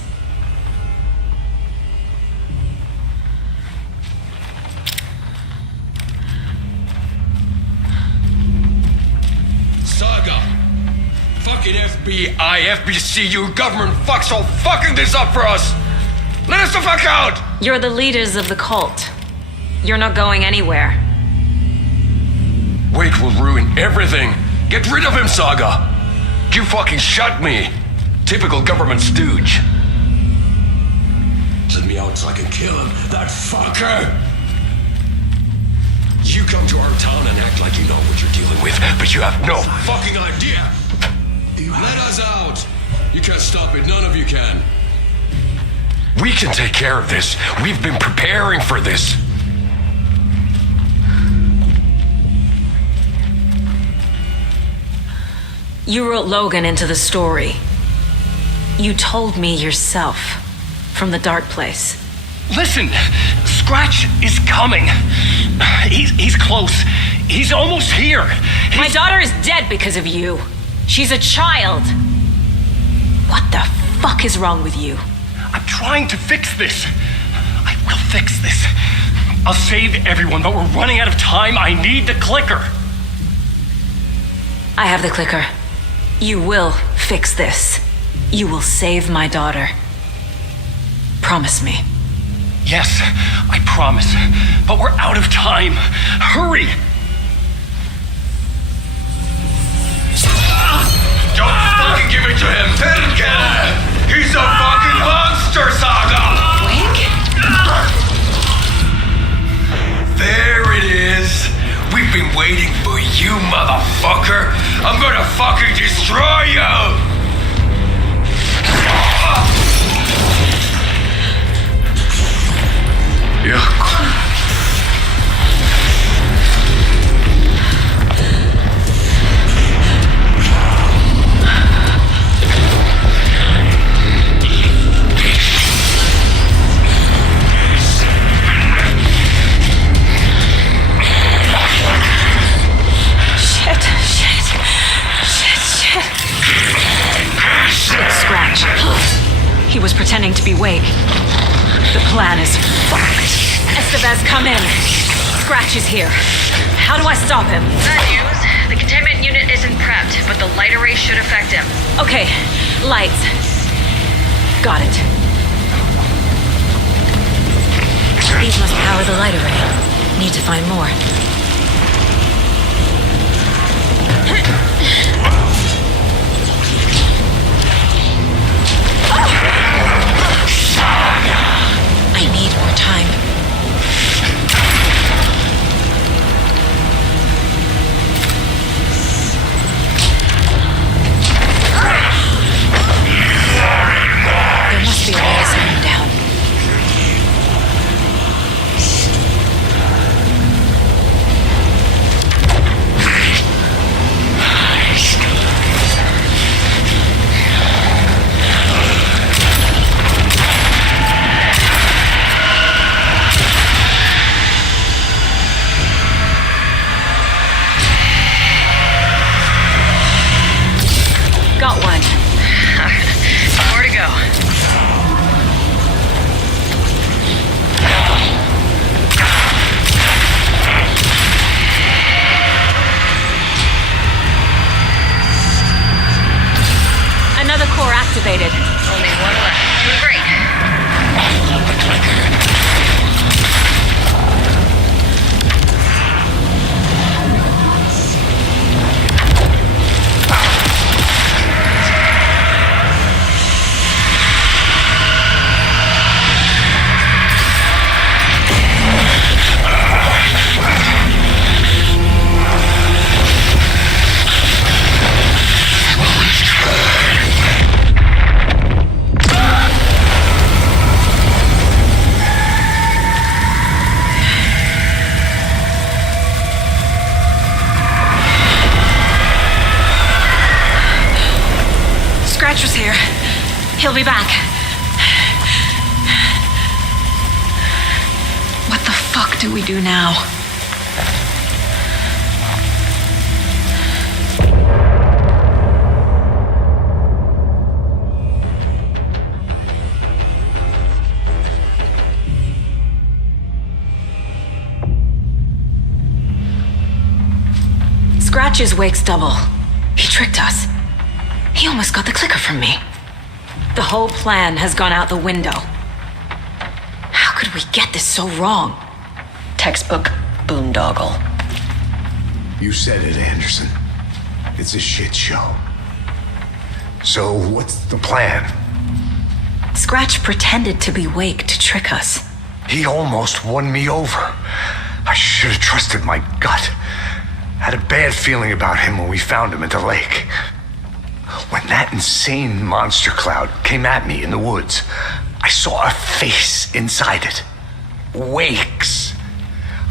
Saga! Fucking FBI, FBC, you government fucks all fucking this up for us! Let us the fuck out! You're the leaders of the cult. You're not going anywhere. Wake will ruin everything. Get rid of him, Saga! You fucking shot me! Typical government stooge. Let me out so I can kill him, that fucker! You come to our town and act like you know what you're dealing with, but you have no fucking idea! Let us out! You can't stop it, none of you can. We can take care of this. We've been preparing for this. You wrote Logan into the story. You told me yourself from the dark place. Listen, Scratch is coming. He's close. He's almost here. My daughter is dead because of you. She's a child. What the fuck is wrong with you? I'm trying to fix this. I will fix this. I'll save everyone, but we're running out of time. I need the clicker. I have the clicker. You will fix this. You will save my daughter. Promise me. Yes, I promise. But we're out of time. Hurry! Don't fucking give it to him! Terken! He's a fucking monster, Saga! Wink? There it is! We've been waiting for you, motherfucker! I'm gonna fucking destroy you! Yeah. Scratch. He was pretending to be Wake. The plan is fucked. Estevez, come in. Scratch is here. How do I stop him? Bad news. The containment unit isn't prepped, but the light array should affect him. Okay, lights. Got it. These must power the light array. Need to find more. I need more time. There must be a way to slow him down. Got one. More to go. Another core activated. Only one left. Doing great. Scratch was here. He'll be back. What the fuck do we do now? Scratch is Wake's double. He tricked us. He almost got the clicker from me. The whole plan has gone out the window. How could we get this so wrong? Textbook boondoggle. You said it, Anderson. It's a shit show. So, what's the plan? Scratch pretended to be Wake to trick us. He almost won me over. I should have trusted my gut. Had a bad feeling about him when we found him at the lake. When that insane monster cloud came at me in the woods, I saw a face inside it. Wake's.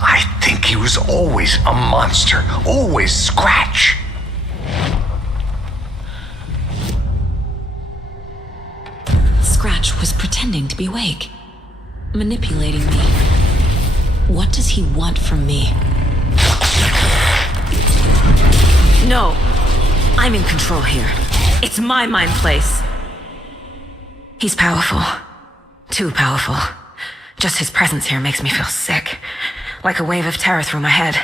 I think he was always a monster, always Scratch. Scratch was pretending to be Wake, manipulating me. What does he want from me? No, I'm in control here. It's my mind place. He's powerful. Too powerful. Just his presence here makes me feel sick. Like a wave of terror through my head.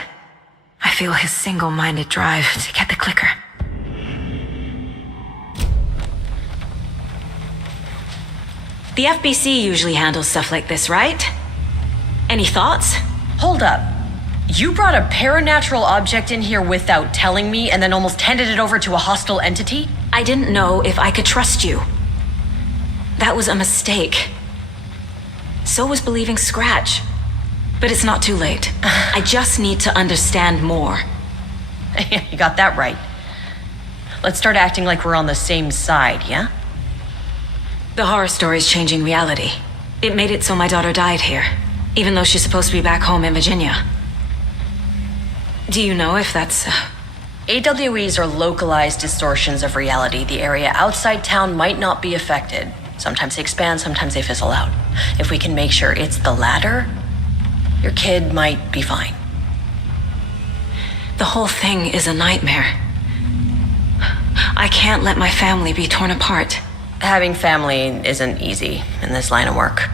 I feel his single-minded drive to get the clicker. The FBC usually handles stuff like this, right? Any thoughts? Hold up. You brought a paranatural object in here without telling me and then almost handed it over to a hostile entity? I didn't know if I could trust you. That was a mistake. So was believing Scratch. But it's not too late. I just need to understand more. You got that right. Let's start acting like we're on the same side, yeah? The horror story's changing reality. It made it so my daughter died here, even though she's supposed to be back home in Virginia. Do you know if that's... AWEs are localized distortions of reality. The area outside town might not be affected. Sometimes they expand, sometimes they fizzle out. If we can make sure it's the latter, your kid might be fine. The whole thing is a nightmare. I can't let my family be torn apart. Having family isn't easy in this line of work.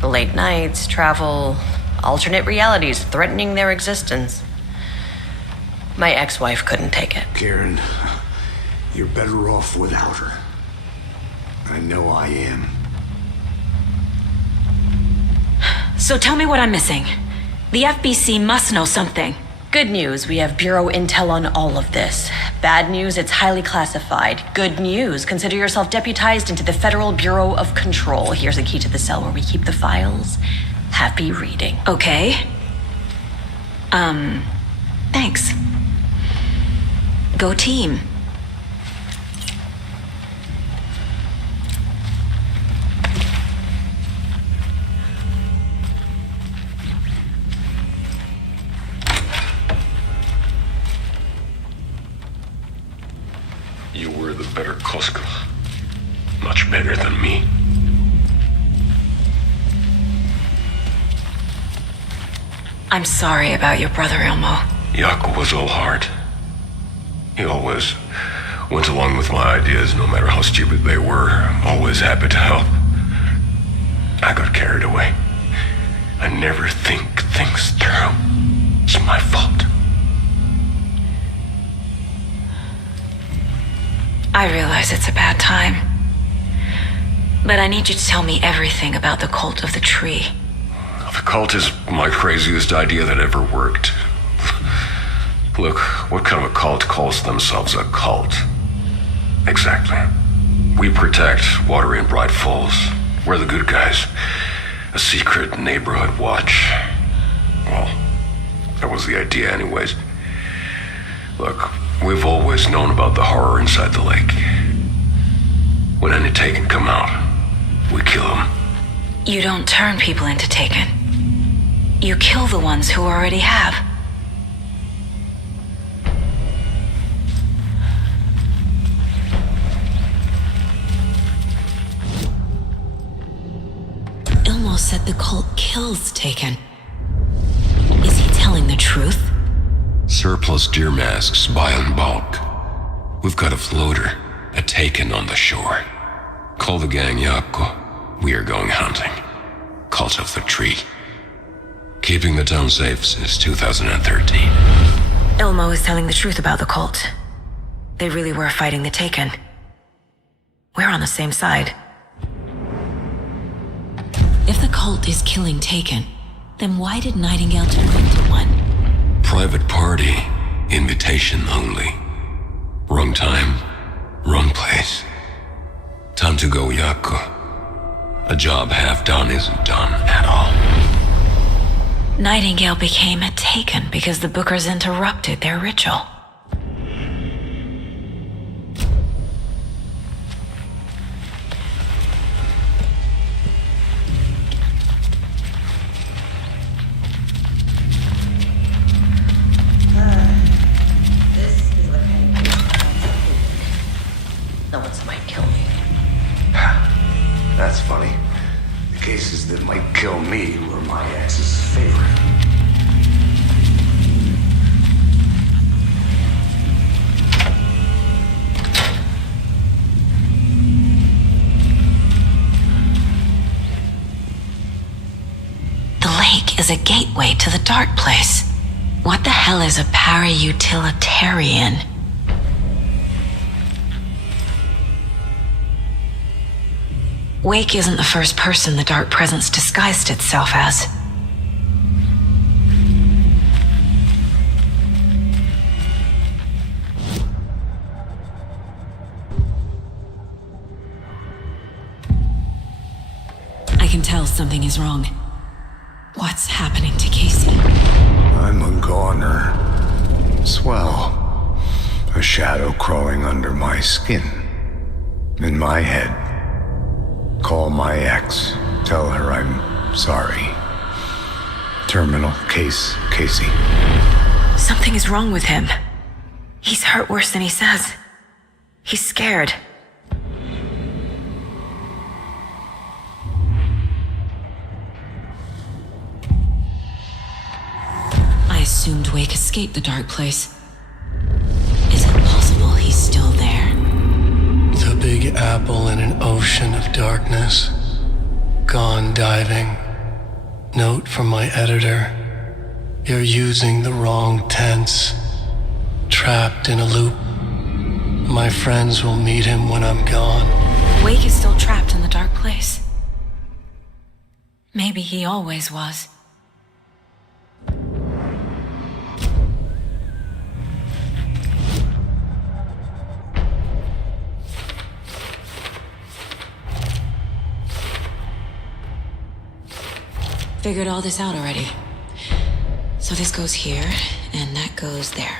The late nights, travel, alternate realities threatening their existence. My ex-wife couldn't take it. Karen, you're better off without her. I know I am. So tell me what I'm missing. The FBC must know something. Good news, we have Bureau intel on all of this. Bad news, it's highly classified. Good news, consider yourself deputized into the Federal Bureau of Control. Here's a key to the cell where we keep the files. Happy reading. Okay. Thanks. Go team. You were the better Koska. Much better than me. I'm sorry about your brother, Ilmo. Jaakko was all heart. He always went along with my ideas, no matter how stupid they were. Always happy to help. I got carried away. I never think things through. It's my fault. I realize it's a bad time. But I need you to tell me everything about the Cult of the Tree. The cult is my craziest idea that ever worked. Look, what kind of a cult calls themselves a cult? Exactly. We protect Water in Bright Falls. We're the good guys. A secret neighborhood watch. Well, that was the idea anyways. Look, we've always known about the horror inside the lake. When any Taken come out, we kill them. You don't turn people into Taken. You kill the ones who already have. Ilmo said the cult kills Taken. Is he telling the truth? Surplus deer masks buy in bulk. We've got a floater, a Taken on the shore. Call the gang Jaakko. We are going hunting. Cult of the Tree. Keeping the town safe since 2013. Ilmo is telling the truth about the cult. They really were fighting the Taken. We're on the same side. If the cult is killing Taken, then why did Nightingale turn into one? Private party, invitation only. Wrong time, wrong place. Time to go, Yaku. A job half done isn't done at all. Nightingale became a Taken because the Bookers interrupted their ritual. That's funny. The cases that might kill me were my ex's favorite. The lake is a gateway to the dark place. What the hell is a para-utilitarian? Wake isn't the first person the Dark Presence disguised itself as. I can tell something is wrong. What's happening to Casey? I'm a goner. Swell. A shadow crawling under my skin. In my head. Call my ex. Tell her I'm sorry. Terminal case, Casey. Something is wrong with him. He's hurt worse than he says. He's scared. I assumed Wake escaped the dark place. Is it possible he's still there? The Big Apple in an ocean of darkness. Gone diving. Note from my editor. You're using the wrong tense. Trapped in a loop. My friends will meet him when I'm gone. Wake is still trapped in the dark place. Maybe he always was. Figured all this out already. So this goes here, and that goes there.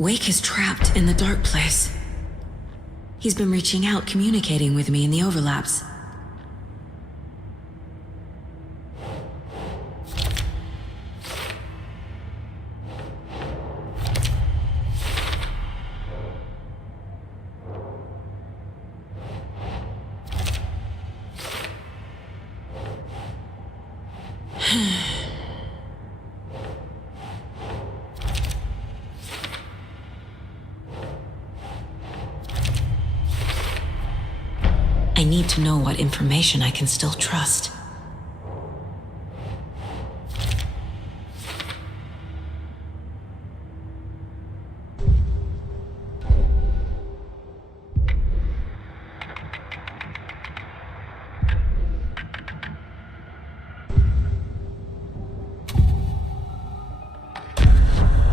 Wake is trapped in the dark place. He's been reaching out, communicating with me in the overlaps. I need to know what information I can still trust.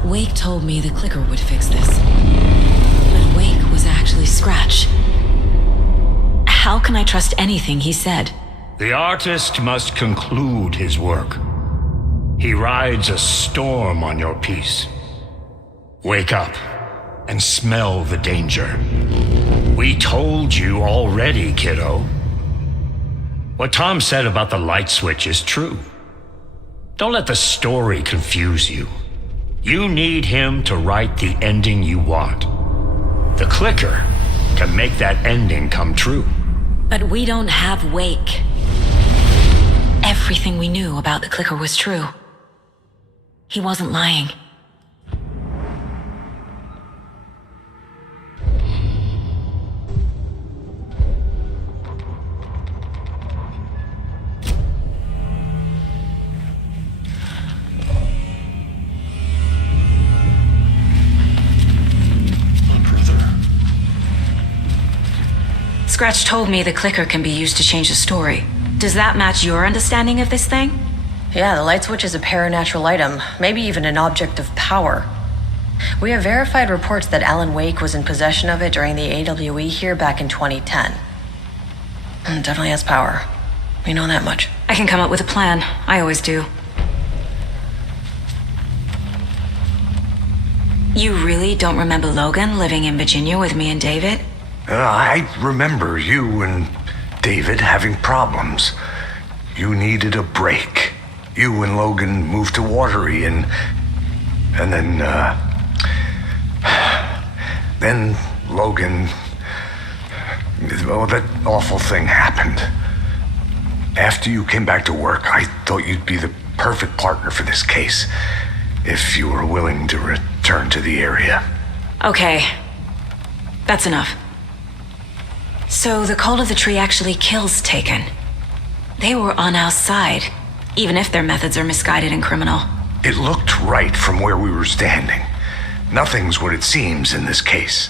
Wake told me the clicker would fix this. But Wake was actually Scratch. How can I trust anything he said? The artist must conclude his work. He rides a storm on your piece. Wake up and smell the danger. We told you already, kiddo. What Tom said about the light switch is true. Don't let the story confuse you. You need him to write the ending you want. The clicker can make that ending come true. But we don't have Wake. Everything we knew about the clicker was true. He wasn't lying. Scratch told me the clicker can be used to change the story. Does that match your understanding of this thing? Yeah, the light switch is a paranatural item, maybe even an object of power. We have verified reports that Alan Wake was in possession of it during the AWE here back in 2010. It definitely has power. We know that much. I can come up with a plan. I always do. You really don't remember Logan living in Virginia with me and David? I remember you and David having problems. You needed a break. You and Logan moved to Watery and then Logan, well, that awful thing happened. After you came back to work, I thought you'd be the perfect partner for this case, if you were willing to return to the area. Okay. That's enough. So the Cult of the Tree actually kills Taken. They were on our side, even if their methods are misguided and criminal. It looked right from where we were standing. Nothing's what it seems in this case.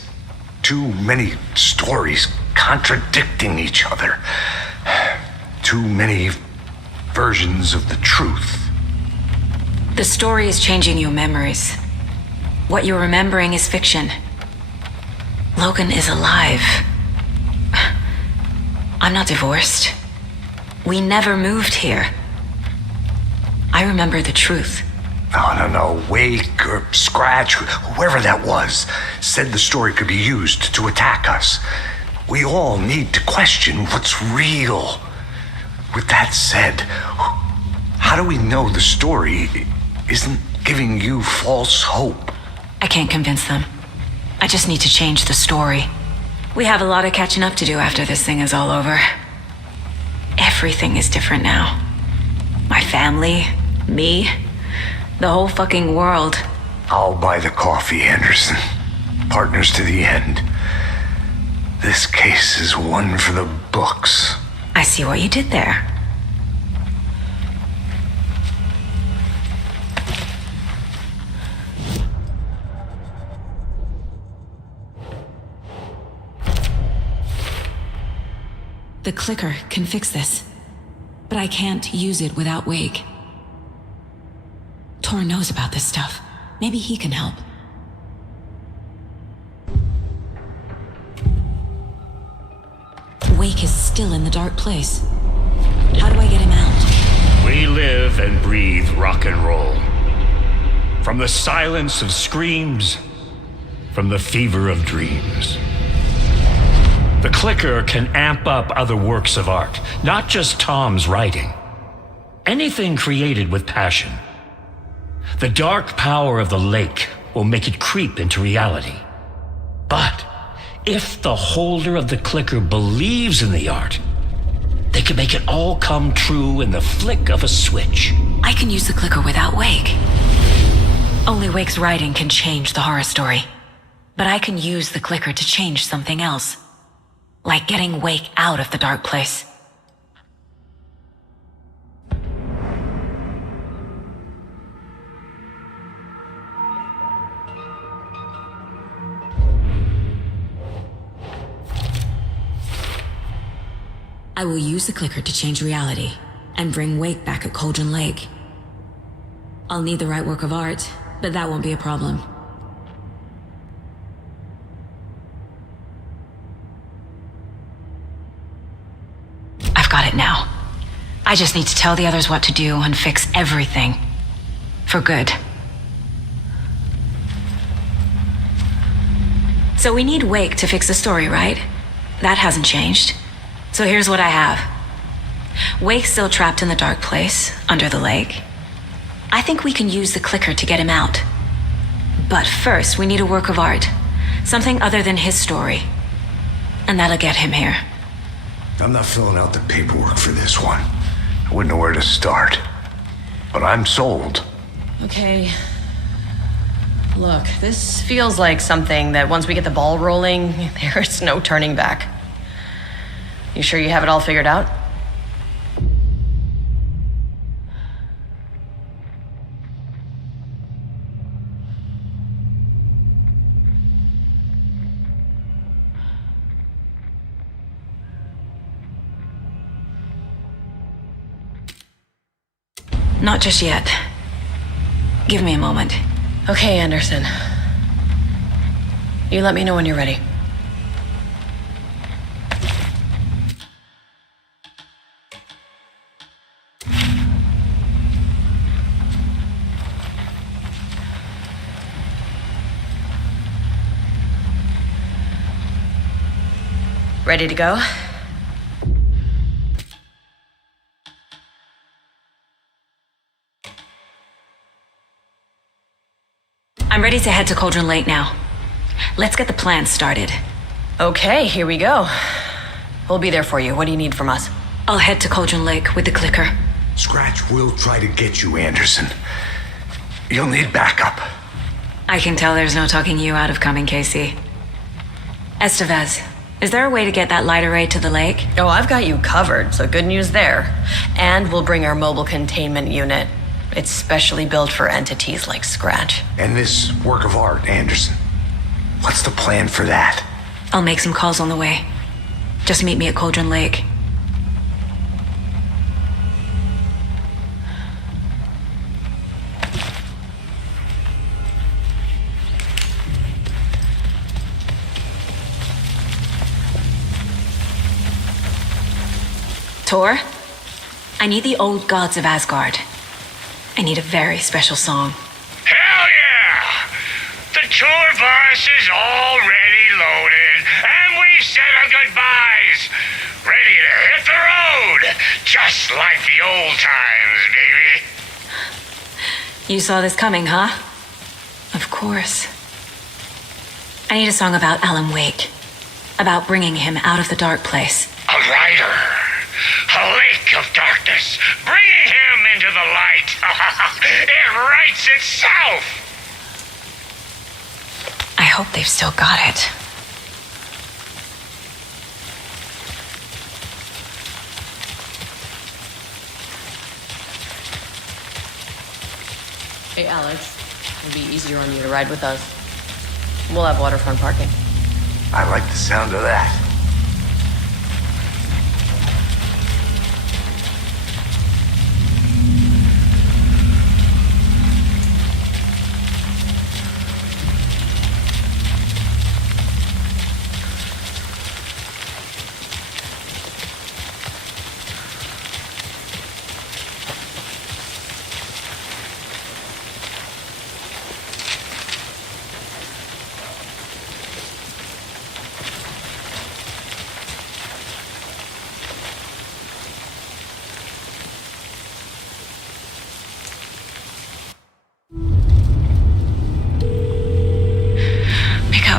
Too many stories contradicting each other. Too many versions of the truth. The story is changing your memories. What you're remembering is fiction. Logan is alive. I'm not divorced. We never moved here. I remember the truth. No. Wake or Scratch, whoever that was, said the story could be used to attack us. We all need to question what's real. With that said, how do we know the story isn't giving you false hope? I can't convince them. I just need to change the story. We have a lot of catching up to do after this thing is all over. Everything is different now. My family, me, the whole fucking world. I'll buy the coffee, Anderson. Partners to the end. This case is one for the books. I see what you did there. The clicker can fix this, but I can't use it without Wake. Tor knows about this stuff. Maybe he can help. Wake is still in the dark place. How do I get him out? We live and breathe rock and roll. From the silence of screams, from the fever of dreams. The clicker can amp up other works of art, not just Tom's writing. Anything created with passion. The dark power of the lake will make it creep into reality. But if the holder of the clicker believes in the art, they can make it all come true in the flick of a switch. I can use the clicker without Wake. Only Wake's writing can change the horror story. But I can use the clicker to change something else. Like getting Wake out of the dark place. I will use the clicker to change reality and bring Wake back at Cauldron Lake. I'll need the right work of art, but that won't be a problem. I've got it now. I just need to tell the others what to do and fix everything. For good. So we need Wake to fix the story, right? That hasn't changed. So here's what I have. Wake's still trapped in the dark place, under the lake. I think we can use the clicker to get him out. But first, we need a work of art. Something other than his story. And that'll get him here. I'm not filling out the paperwork for this one. I wouldn't know where to start. But I'm sold. Okay. Look, this feels like something that once we get the ball rolling, there's no turning back. You sure you have it all figured out? Not just yet. Give me a moment. Okay, Anderson. You let me know when you're ready. Ready to go? I'm ready to head to Cauldron Lake now. Let's get the plan started. Okay, here we go. We'll be there for you. What do you need from us? I'll head to Cauldron Lake with the clicker. Scratch will try to get you, Anderson. You'll need backup. I can tell there's no talking you out of coming, Casey. Estevez, is there a way to get that light array to the lake? Oh, I've got you covered, so good news there. And we'll bring our mobile containment unit. It's specially built for entities like Scratch. And this work of art, Anderson. What's the plan for that? I'll make some calls on the way. Just meet me at Cauldron Lake. Tor, I need the old gods of Asgard. I need a very special song. Hell yeah! The tour bus is already loaded, and we said our goodbyes. Ready to hit the road, just like the old times, baby. You saw this coming, huh? Of course. I need a song about Alan Wake. About bringing him out of the dark place. A rider. A lake of darkness, bringing him into the light. It writes itself. I hope they've still got it. Hey, Alex. It'll be easier on you to ride with us. We'll have waterfront parking. I like the sound of that.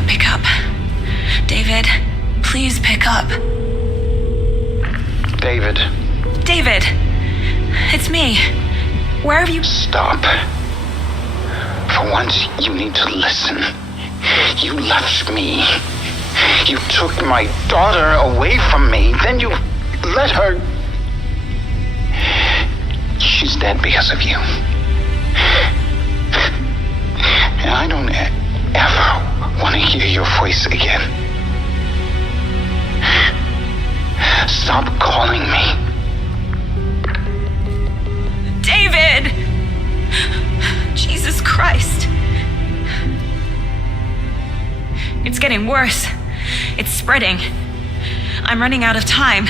Pick up. David, please pick up. David. David! It's me. Where have you... Stop. For once, you need to listen. You left me. You took my daughter away from me. Then you let her... She's dead because of you. And I don't ever want to hear your voice again. Stop calling me. David! Jesus Christ. It's getting worse. It's spreading. I'm running out of time.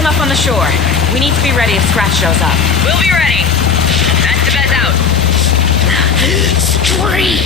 him up on the shore. We need to be ready if Scratch shows up. We'll be ready. That's the best out. Street!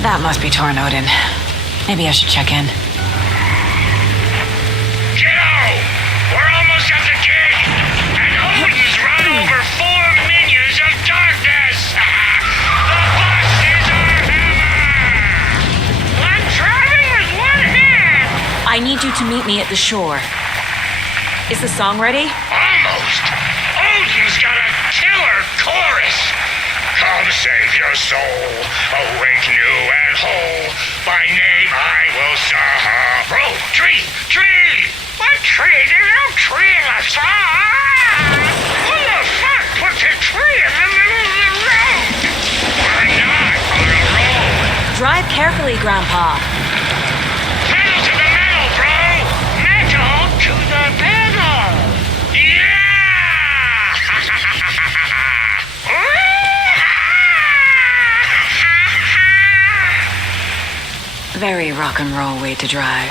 That must be Torn Odin. Maybe I should check in. Kiddo! We're almost at the gig! And Odin's run over 4 minions of darkness! The bus is our hammer! I'm driving with one hand! I need you to meet me at the shore. Is the song ready? Almost! Odin's got a killer chorus! Come save your soul, awake new and whole. By name I will serve. Bro, tree! What tree? There's no tree in the song! Who the fuck puts a tree in the middle of the road? We're not on a road. Drive carefully, Grandpa. Pedal to the metal, bro! Metal to the pedal! Yeah! Very rock and roll way to drive.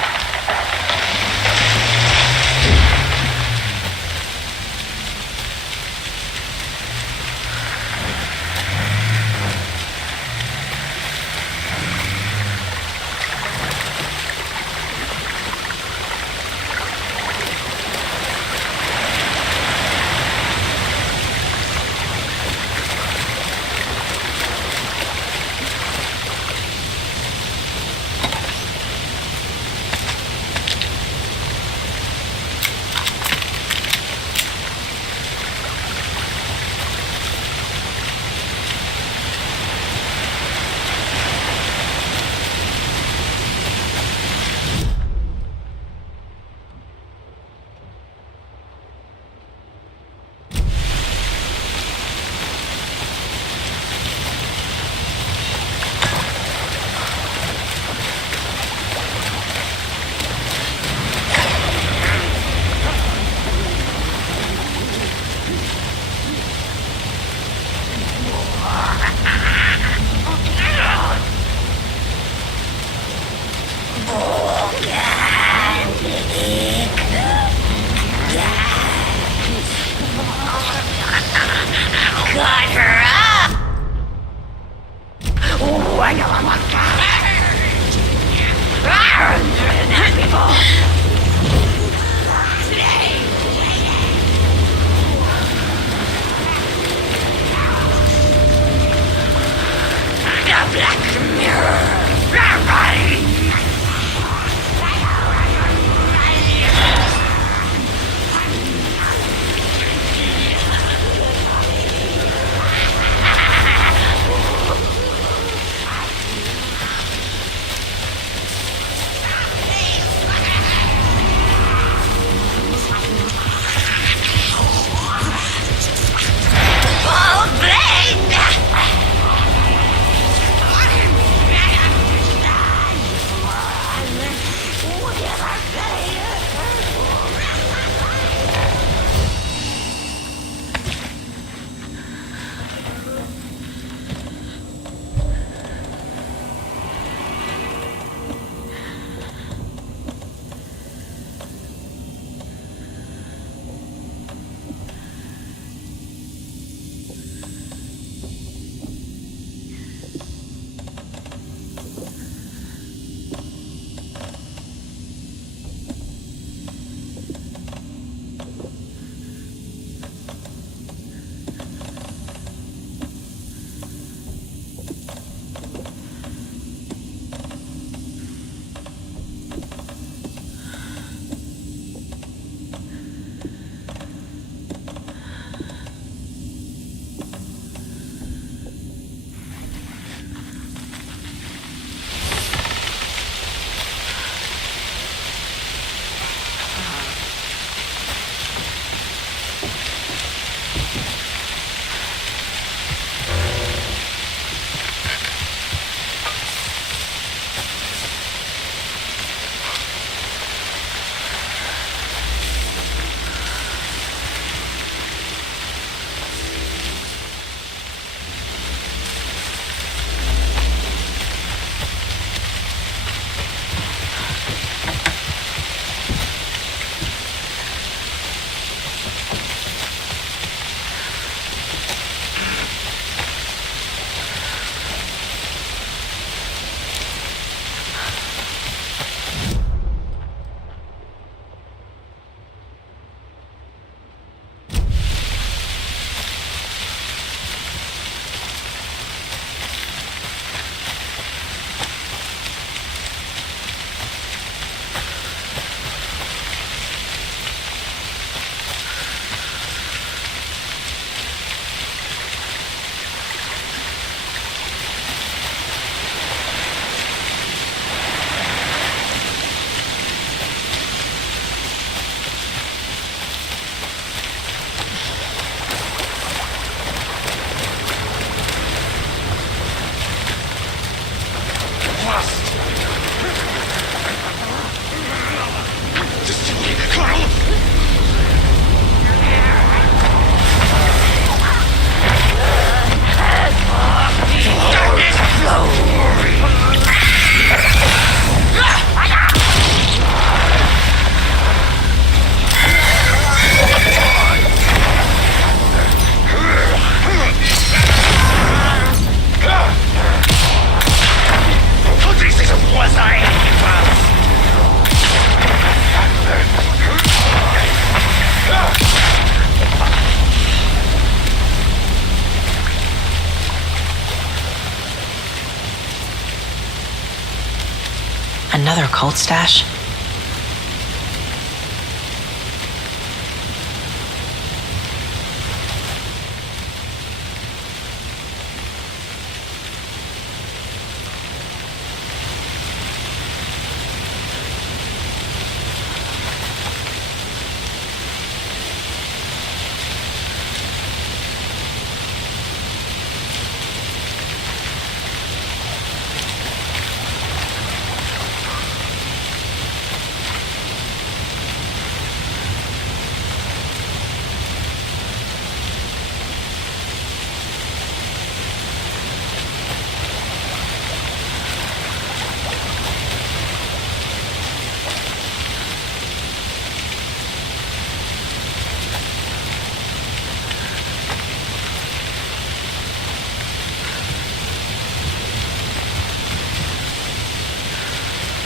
Another cult stash?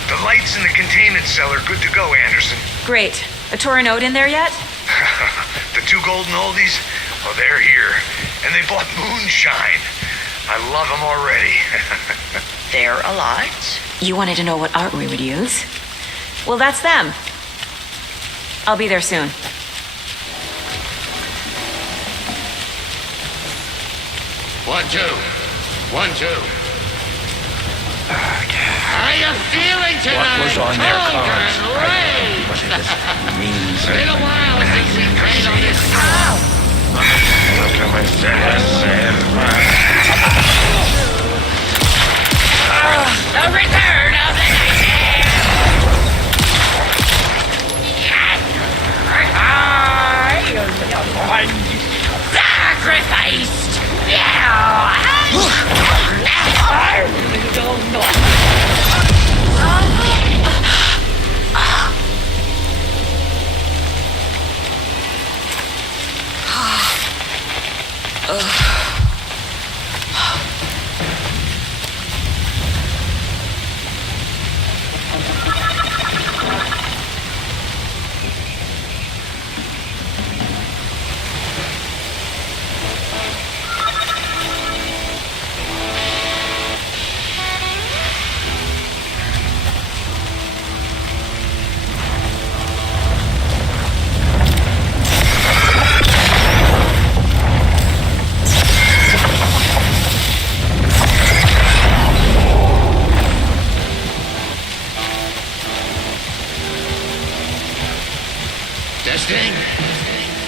The lights in the containment cell are good to go, Anderson. Great. A Torin Ode in there yet? The two golden oldies? Oh, they're here. And they bought moonshine. I love them already. They're a lot. You wanted to know what art we would use? Well, that's them. I'll be there soon. One, two. 1, 2. How you feeling tonight? What was on their Cold cards? and raised. What it means. It's been a while since we played on this. The return of the sacrificed. Yeah. I really don't know.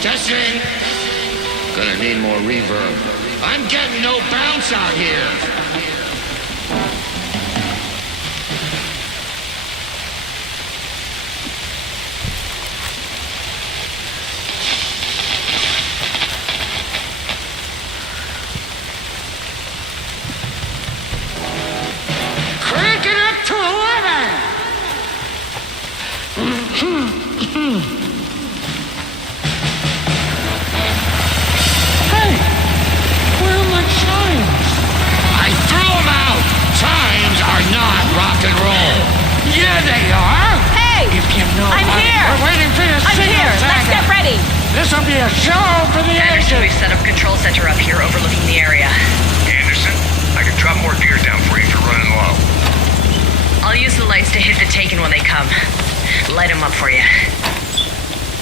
Testing. Gonna need more reverb. I'm getting no bounce out here. Crank it up to 11. Rock and roll. Yeah, they are. Hey! If you know, I'm here. We're waiting for your I'm here. Let's get ready. This'll be a show for the Anderson, ages. we've set up control center up here overlooking the area. Anderson, I can drop more gear down for you if you're running low. I'll use the lights to hit the Taken when they come. Light them up for you.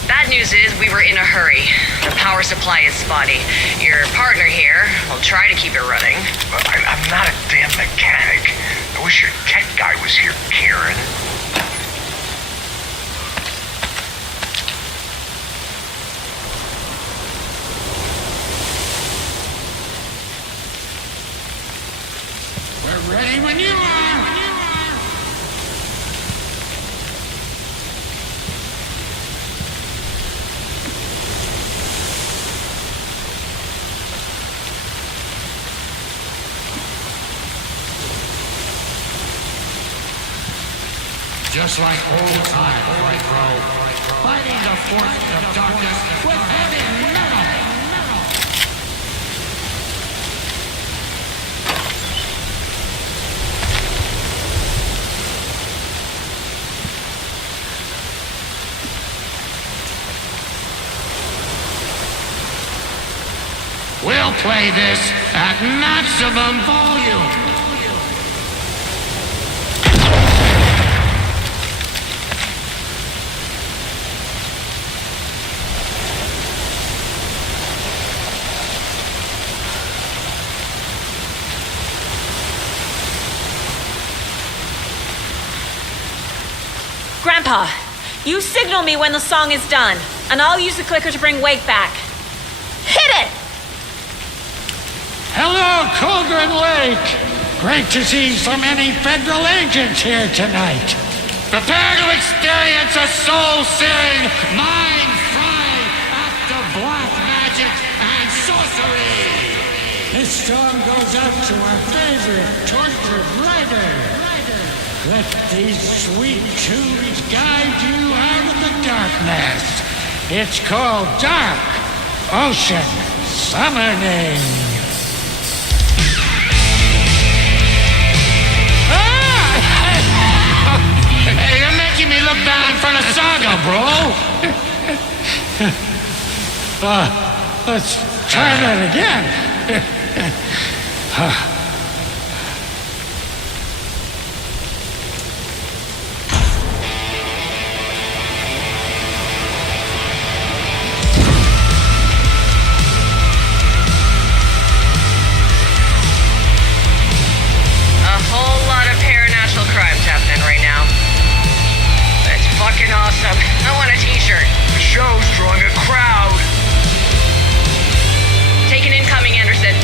Bad news is we were in a hurry. The power supply is spotty. Your partner here will try to keep it running. But I'm not a damn mechanic. I wish your tech guy was here, Karen. We're ready when you are. Just like old time, White Crow, fighting the forces of darkness with heavy metal. We'll play this at maximum volume. Grandpa, you signal me when the song is done, and I'll use the clicker to bring Wake back. Hit it! Hello, Colgren Lake. Great to see so many federal agents here tonight. Prepare to experience a soul-searing, mind-frying act of black magic and sorcery. This song goes out to our favorite tortured writer. Let these sweet tunes guide you out of the darkness. It's called Dark Ocean Summoning. Hey, you're making me look bad in front of Saga, bro. Let's try that again. A whole lot of paranormal crimes happening right now. It's fucking awesome. I want a t-shirt. The show's drawing a crowd. Take an incoming, Anderson.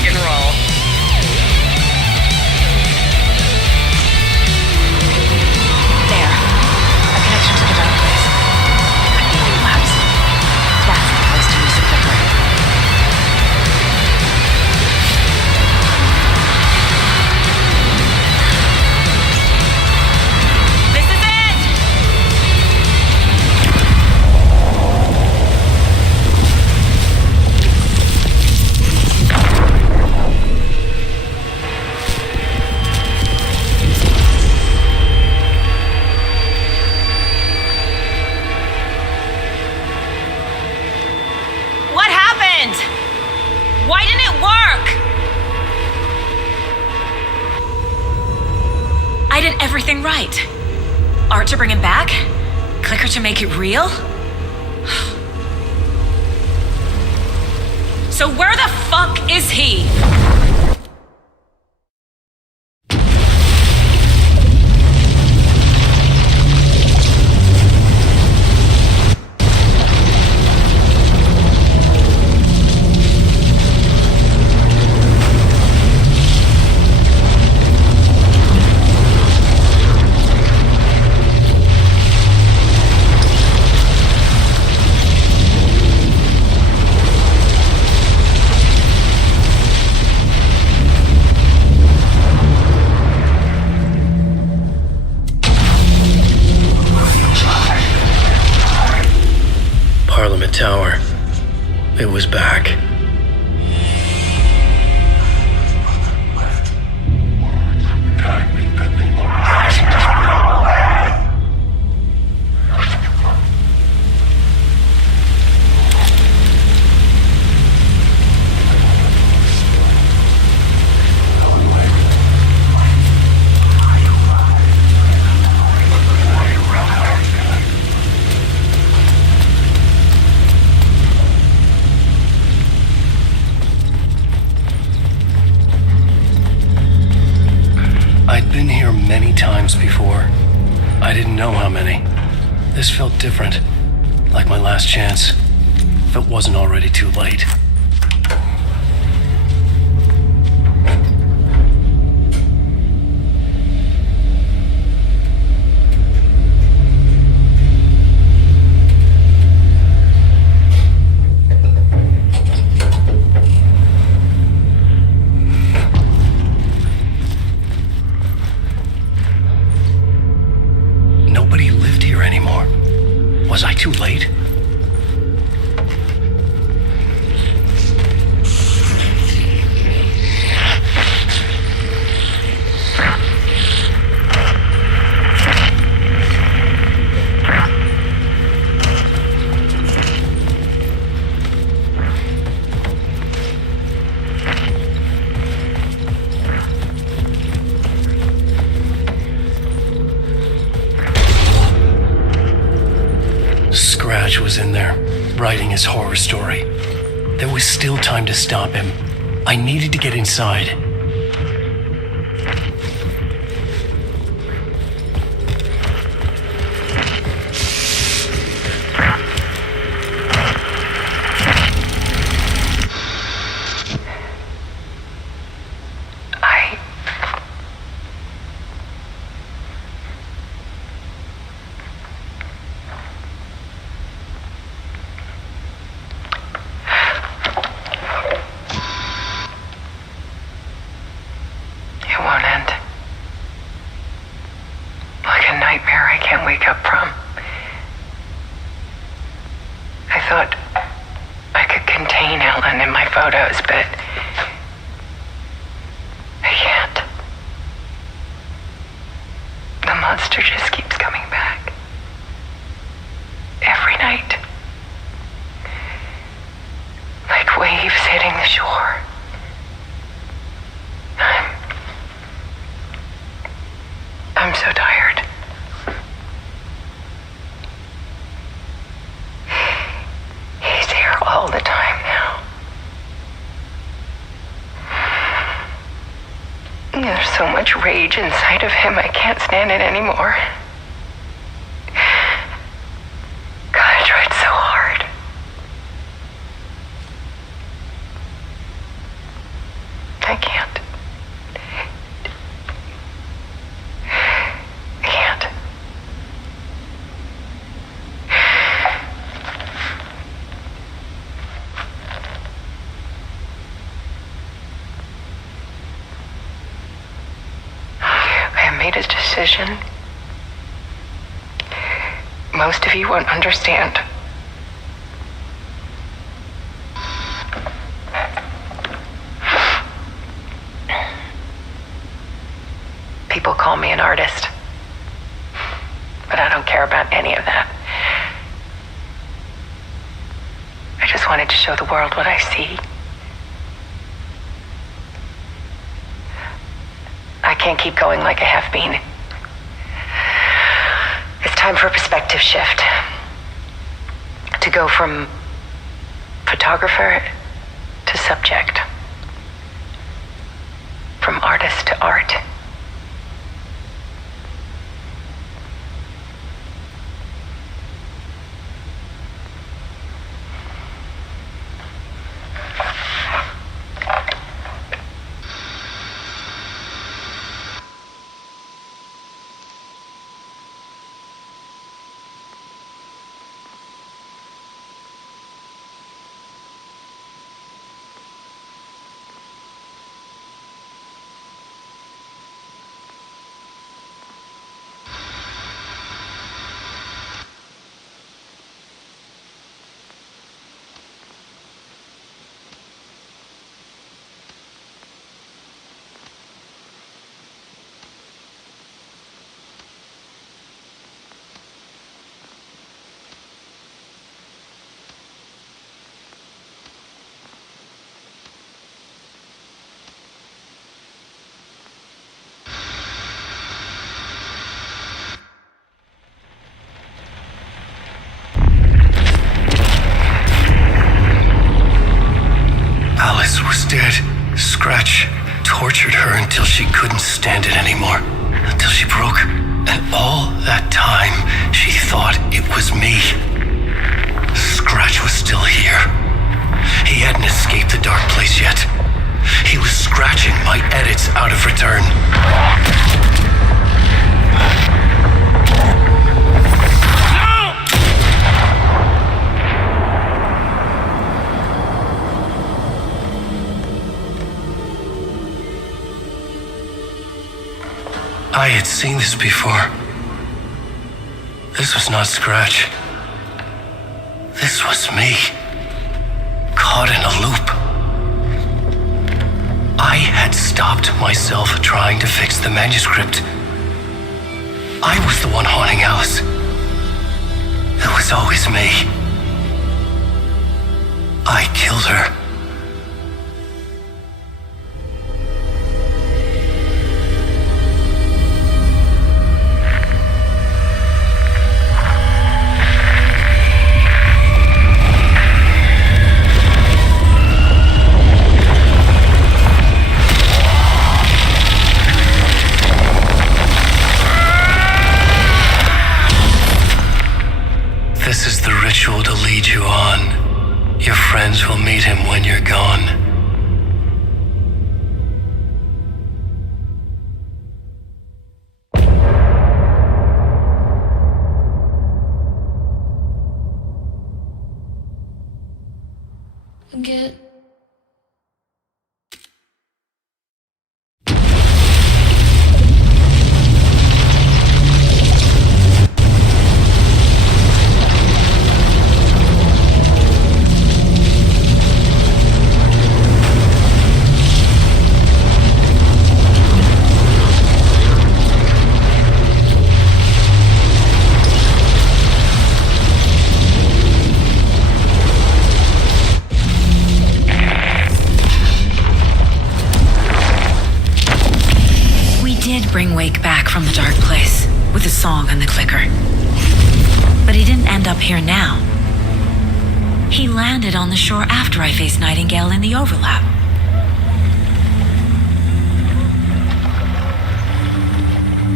rock and roll. There. A connection to the dark place. Healing labs. That's the place to use the clicker. This is it! What happened? Why didn't it work? I did everything right. Art to bring him back? Clicker to make it real? So where the fuck is he? Parliament Tower. It was back. I'd been here many times before. I didn't know how many. This felt different, like my last chance, if it wasn't already too late. Nobody lived here anymore. Was I too late? Scratch was in there, writing his horror story. There was still time to stop him. I needed to get inside. Photos, but I can't. The monster just keeps coming back. Every night. Like waves hitting the shore. I'm so tired. He's here all the time now. There's so much rage inside of him, I can't stand it anymore. God, I tried so hard. made a decision. Most of you won't understand. People call me an artist, but I don't care about any of that. I just wanted to show the world what I see. I can't keep going like a half-bean. It's time for a perspective shift. To go from photographer to subject. From artist to art. Dead. Scratch tortured her until she couldn't stand it anymore. Until she broke. And all that time, she thought it was me. Scratch was still here. He hadn't escaped the dark place yet. He was scratching my edits out of return. I had seen this before. This was not Scratch. This was me. Caught in a loop. I had stopped myself trying to fix the manuscript. I was the one haunting Alice. It was always me. I killed her. This is the ritual to lead you on. Your friends will meet him when you're gone. Get bring Wake back from the dark place with the song and the clicker. But he didn't end up here now. He landed on the shore after I faced Nightingale in the overlap.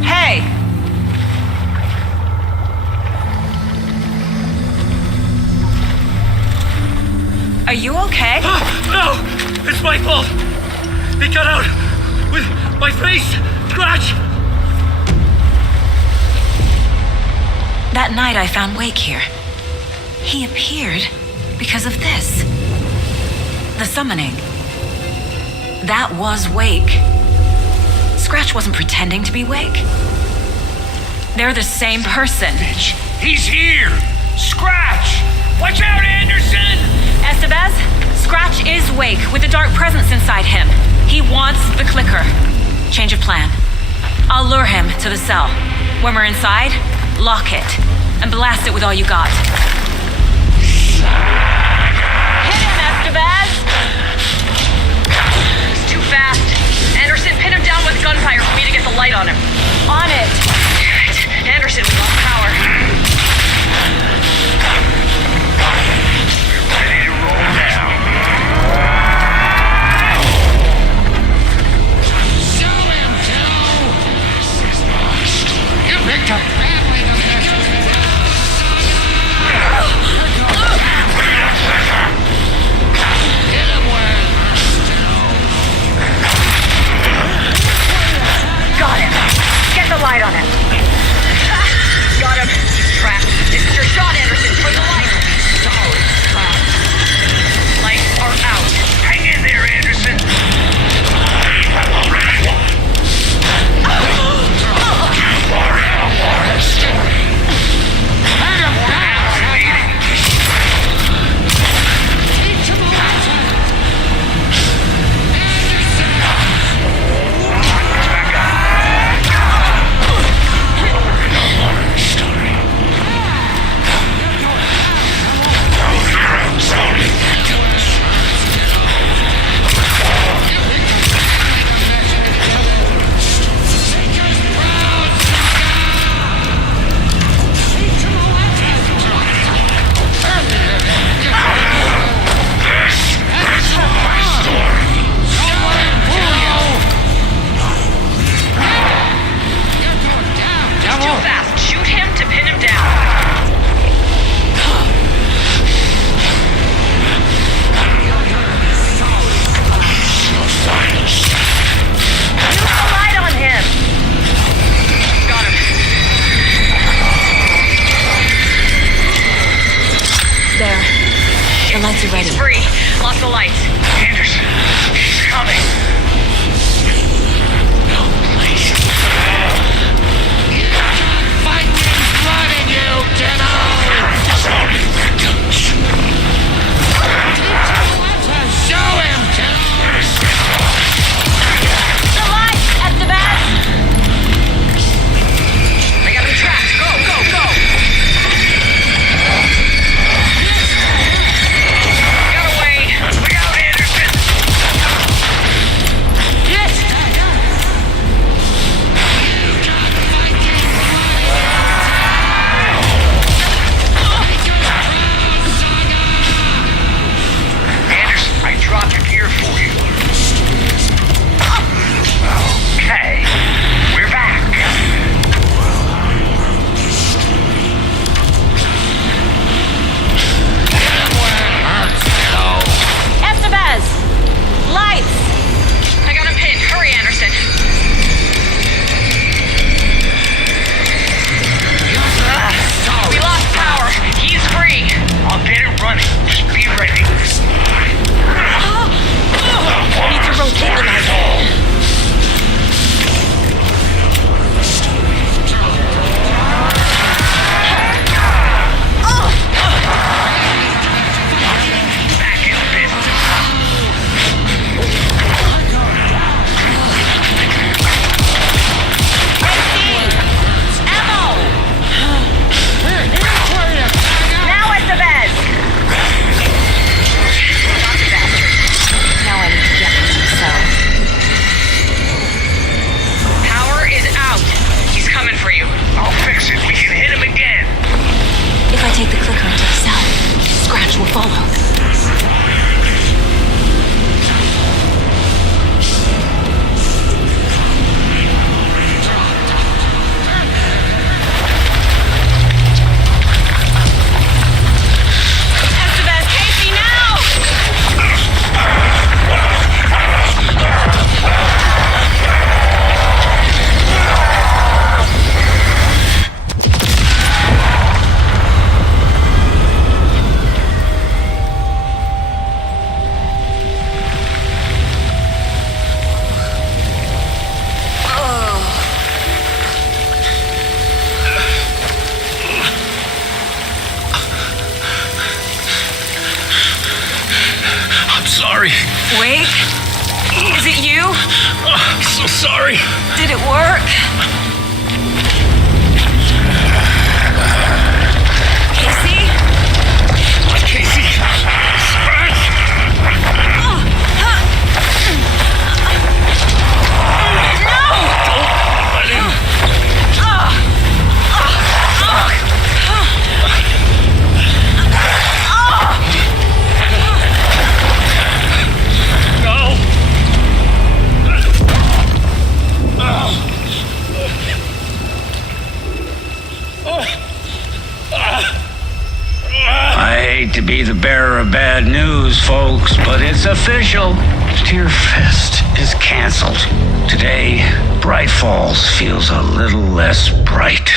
Hey! Are you okay? No! It's my fault! He got out with my face! Scratch! That night I found Wake here. He appeared because of this. The summoning. That was Wake. Scratch wasn't pretending to be Wake. They're the same person. Bitch, he's here! Scratch! Watch out, Anderson! Estevez, Scratch is Wake with a dark presence inside him. He wants the clicker. Change of plan. I'll lure him to the cell. When we're inside, lock it and blast it with all you got. Hit him, Estevez! He's too fast. Anderson, pin him down with gunfire for me to get the light on him. On it! Damn it. Anderson, we lost power. Ready to roll now. Show him, Joe! You picked a family to catch us. Get him where it hurts, Got him. Get the light on him. Got him. He's trapped. This is your shot, Anderson. Put the light. Lights are out. Hang in there, Anderson. He's free. Lost the lights. Anderson, he's coming. No, please. Fight with blood in you, kiddo! Zombie victims. Show him, kiddo! The lights, Estevez! I got him trapped. Go, go, go! Got away. Look out, so sorry. Did it work? Casey? Casey! Scratch! Don't let him! I hate to be the bearer of bad news, folks, but it's official. Tear Fest is canceled. Today, Bright Falls feels a little less bright.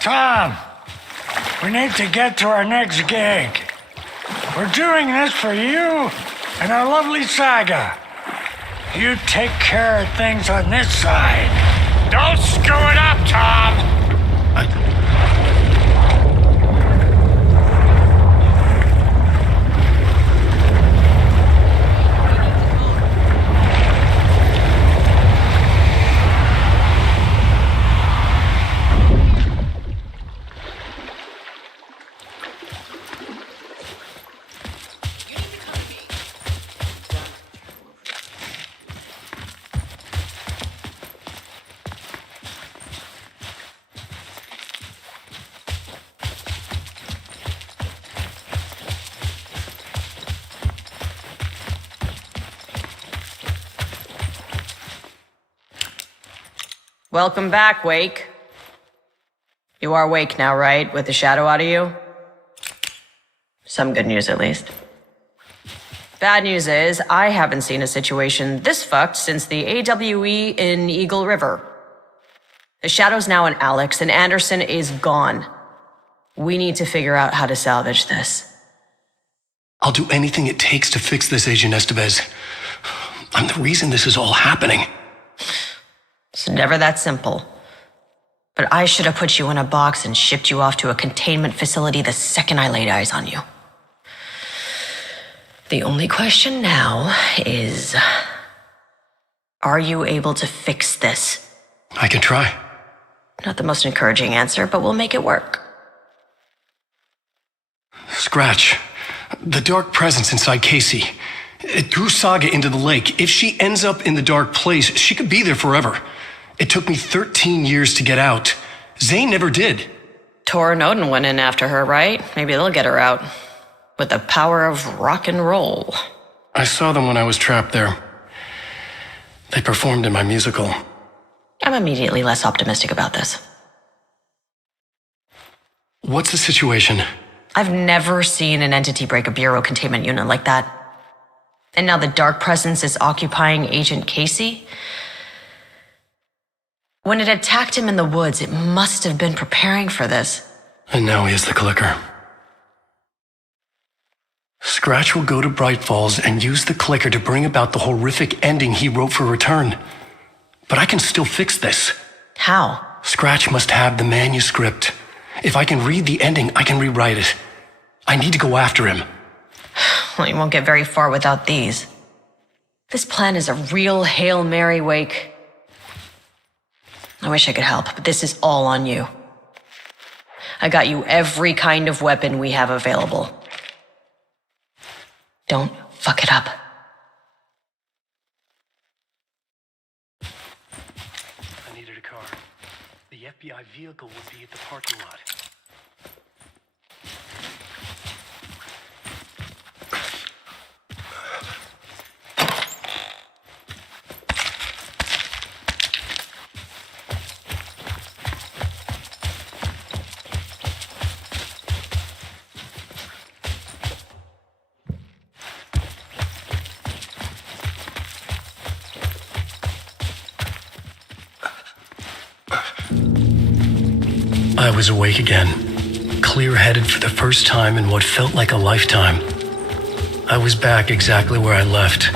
Tom, we need to get to our next gig. We're doing this for you and our lovely Saga. You take care of things on this side. Don't screw it up, Tom! Welcome back, Wake. You are Wake now, right? With the shadow out of you? Some good news, at least. Bad news is, I haven't seen a situation this fucked since the AWE in Eagle River. The shadow's now in Alex, and Anderson is gone. We need to figure out how to salvage this. I'll do anything it takes to fix this, Agent Estevez. I'm the reason this is all happening. It's never that simple. But I should have put you in a box and shipped you off to a containment facility the second I laid eyes on you. The only question now is, are you able to fix this? I can try. Not the most encouraging answer, but we'll make it work. Scratch. The dark presence inside Casey. It drew Saga into the lake. If she ends up in the dark place, she could be there forever. It took me 13 years to get out. Zane never did. Tor and Odin went in after her, right? Maybe they'll get her out. With the power of rock and roll. I saw them when I was trapped there. They performed in my musical. I'm immediately less optimistic about this. What's the situation? I've never seen an entity break a bureau containment unit like that. And now the dark presence is occupying Agent Casey? When it attacked him in the woods, it must have been preparing for this. And now he has the clicker. Scratch will go to Bright Falls and use the clicker to bring about the horrific ending he wrote for Return. But I can still fix this. How? Scratch must have the manuscript. If I can read the ending, I can rewrite it. I need to go after him. Well, you won't get very far without these. This plan is a real Hail Mary, Wake. I wish I could help, but this is all on you. I got you every kind of weapon we have available. Don't fuck it up. I needed a car. The FBI vehicle would be at the parking lot. I was awake again. clear-headed for the first time in what felt like a lifetime. I was back exactly where I left.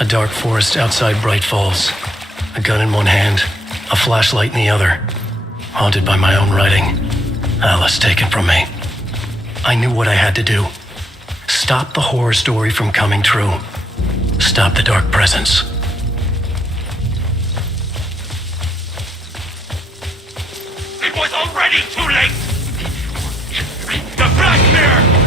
A dark forest outside Bright Falls. A gun in one hand, a flashlight in the other. Haunted by my own writing. Alice taken from me. I knew what I had to do. Stop the horror story from coming true. Stop the dark presence. It was already too late! The Black Mirror!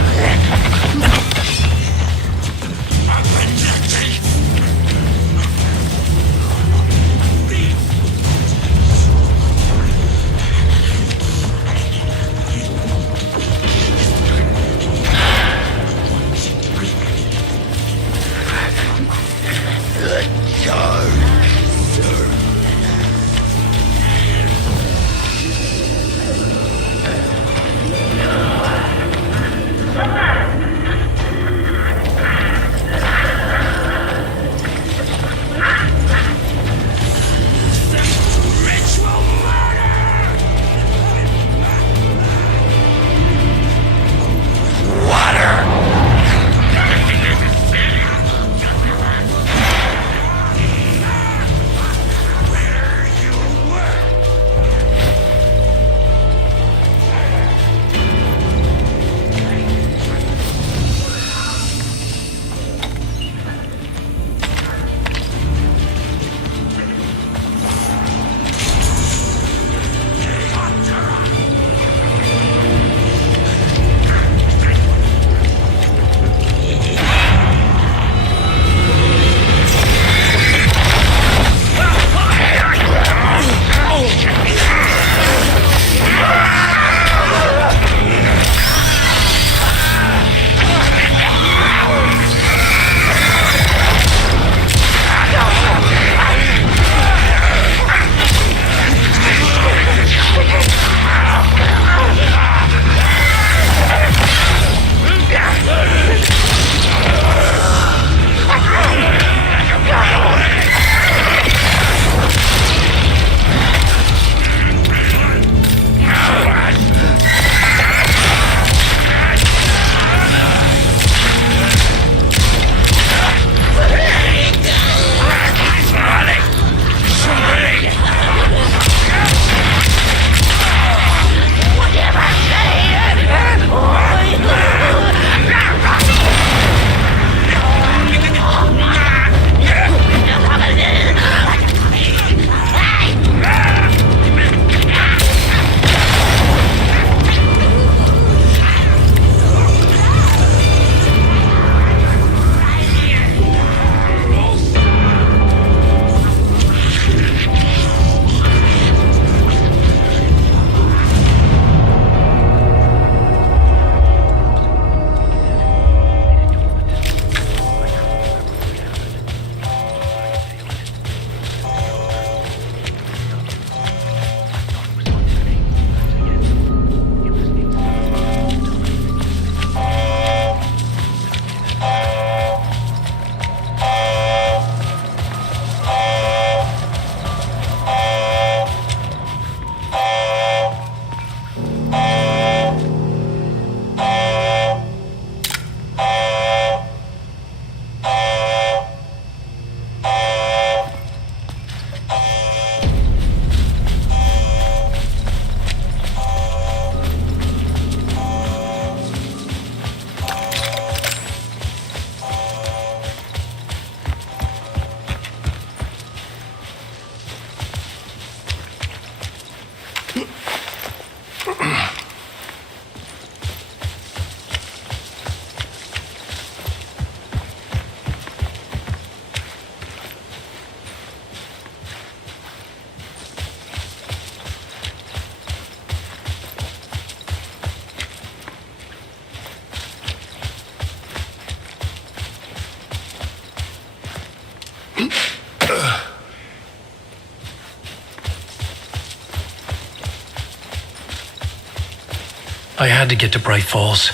I had to get to Bright Falls.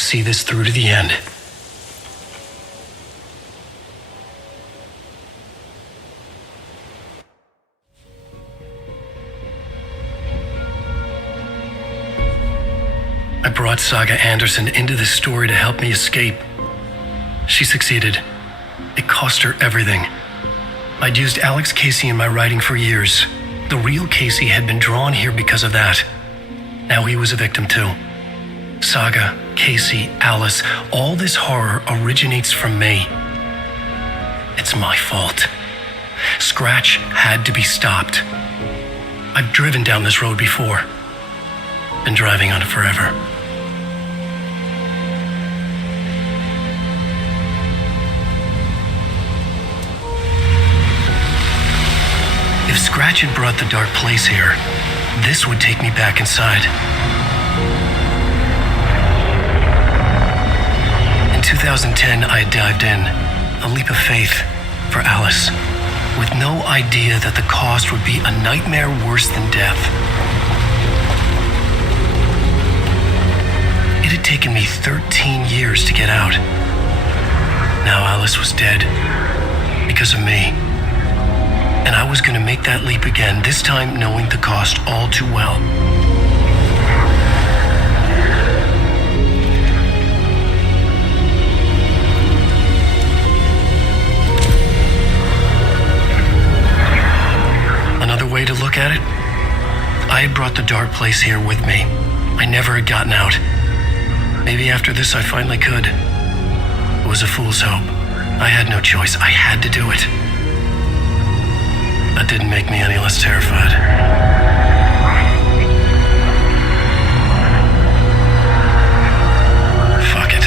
See this through to the end. I brought Saga Anderson into this story to help me escape. She succeeded. It cost her everything. I'd used Alex Casey in my writing for years. The real Casey had been drawn here because of that. Now he was a victim too. Saga, Casey, Alice, all this horror originates from me. It's my fault. Scratch had to be stopped. I've driven down this road before. Been driving on it forever. If Scratch had brought the dark place here, this would take me back inside. In 2010, I dived in, a leap of faith for Alice, with no idea that the cost would be a nightmare worse than death. It had taken me 13 years to get out. Now Alice was dead, because of me. And I was going to make that leap again, this time knowing the cost all too well. Another way to look at it, I had brought the dark place here with me. I never had gotten out. Maybe after this I finally could. It was a fool's hope. I had no choice. I had to do it. That didn't make me any less terrified. Fuck it.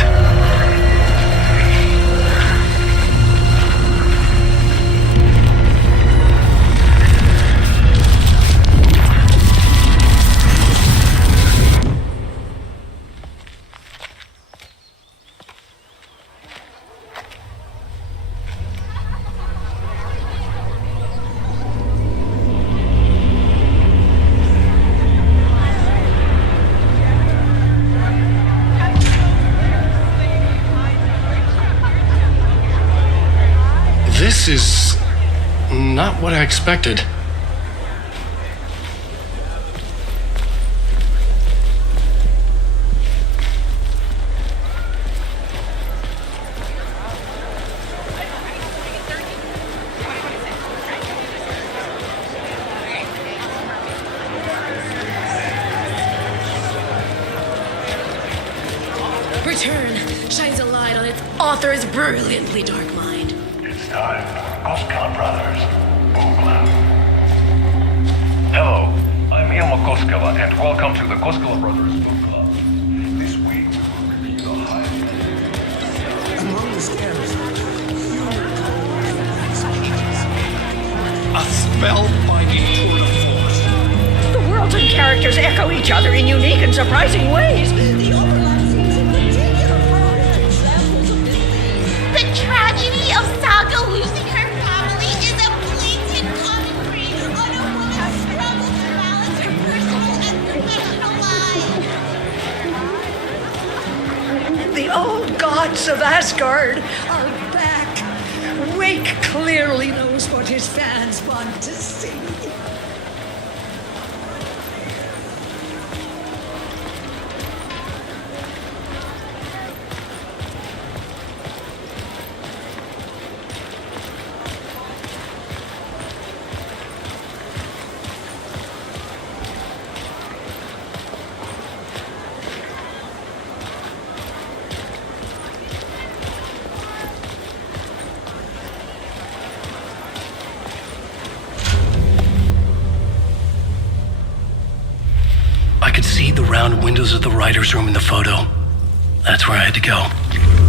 This is not what I expected. Return shines a light on its author's brilliantly dark mind. It's time for Koska Brothers Boom Clap. Hello, I'm Ilmo Koskela, and welcome to the Koskela Brothers Boom Club. This week we will review the highest... Among the scams, a spellbinding tour de force. The worlds and characters echo each other in unique and surprising ways. The overlap seems in particular perfect examples of this. The tragedy of Saga losing her family is a blatant commentary on a woman's struggle to balance her personal and professional lives. The old gods of Asgard are back. Wake clearly knows what his fans want to see. I could see the round windows of the writer's room in the photo. That's where I had to go,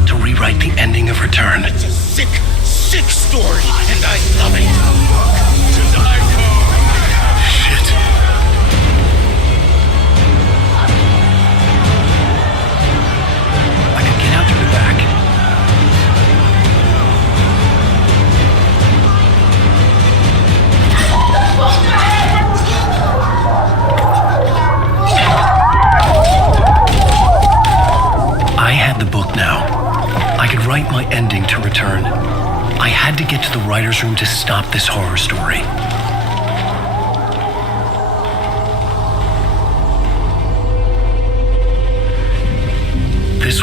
to rewrite the ending of Return. It's a sick, sick story, and I love it. To die for. Shit. I could get out through the back. I had the book now. I could write my ending to Return. I had to get to the writer's room to stop this horror story.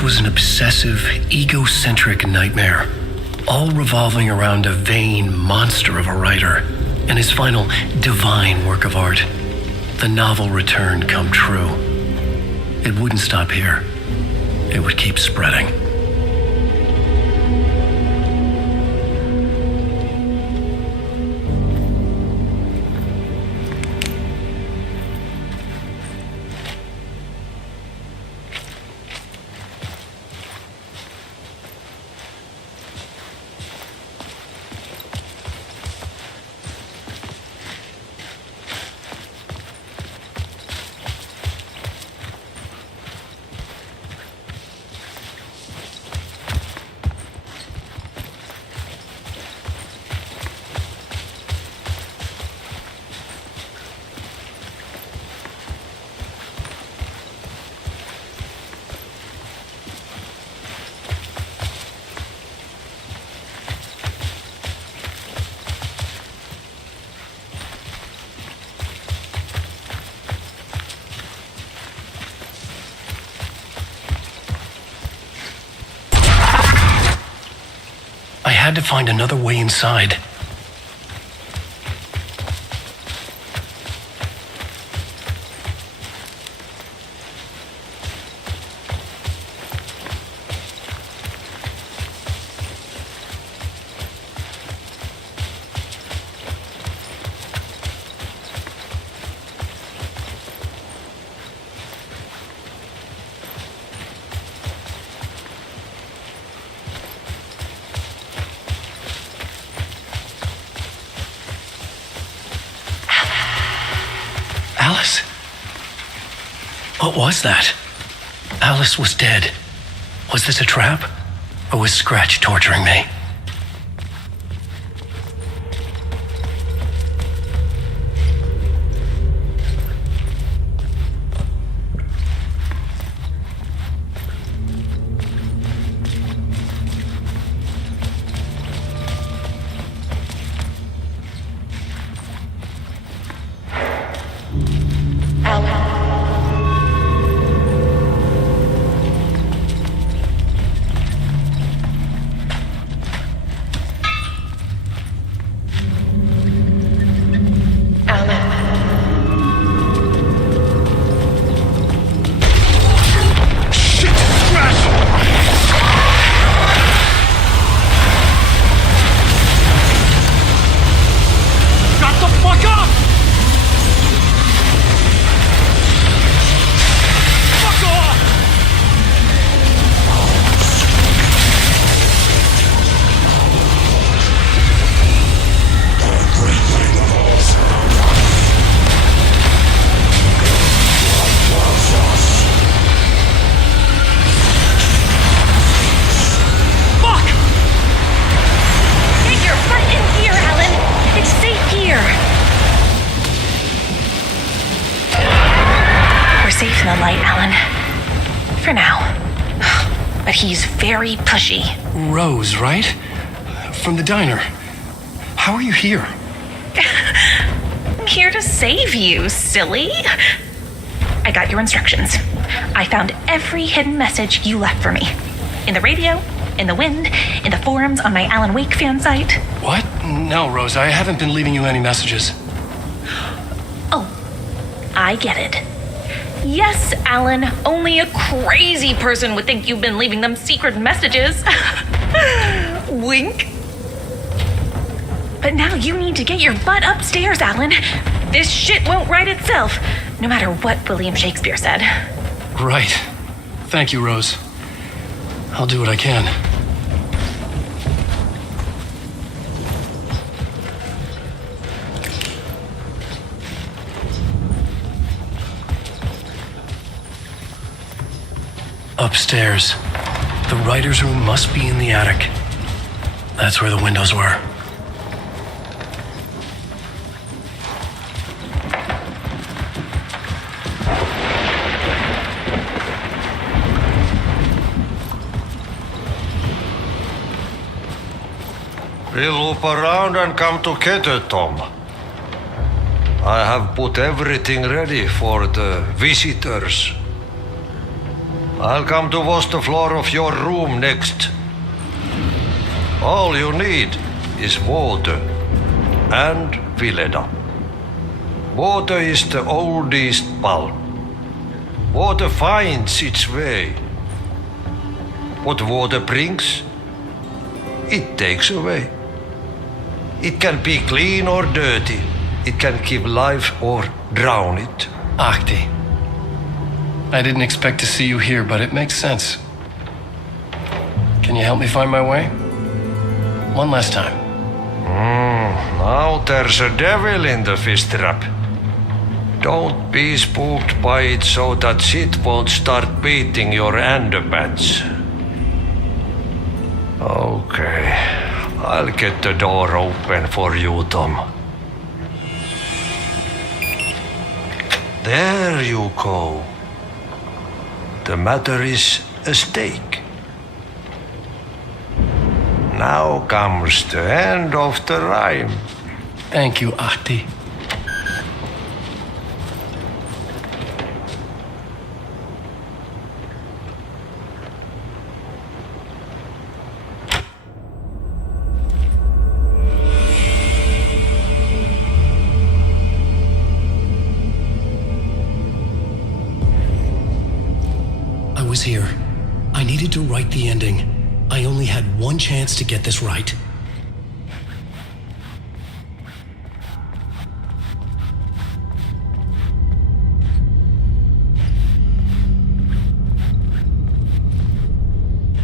was an obsessive, egocentric nightmare, all revolving around a vain monster of a writer and his final divine work of art, the novel return come true. It wouldn't stop here. It would keep spreading. I had to find another way inside. Alice? What was that? Alice was dead. Was this a trap? Or was Scratch torturing me? For now. But he's very pushy. Rose, right? From the diner. How are you here? I'm here to save you, silly. I got your instructions. I found every hidden message you left for me. In the radio, in the wind, in the forums on my Alan Wake fan site. What? No, Rose, I haven't been leaving you any messages. Oh, I get it. Yes, Alan, only a crazy person would think you've been leaving them secret messages. Wink. But now you need to get your butt upstairs, Alan. This shit won't right itself, no matter what William Shakespeare said. Right. Thank you, Rose. I'll do what I can. Upstairs. The writer's room must be in the attic. That's where the windows were. We'll loop around and come together, Tom. I have put everything ready for the visitors. I'll come to wash the floor of your room next. All you need is water and Vileda. Water is the oldest bulb. Water finds its way. What water brings, it takes away. It can be clean or dirty. It can give life or drown it. Ahti. I didn't expect to see you here, but it makes sense. Can you help me find my way? One last time. Now there's a devil in the fish trap. Don't be spooked by it so that shit won't start beating your underpants. Okay, I'll get the door open for you, Tom. There you go. The matter is a stake. Now comes the end of the rhyme. Thank you, Ahti. I was here. I needed to write the ending. I only had one chance to get this right.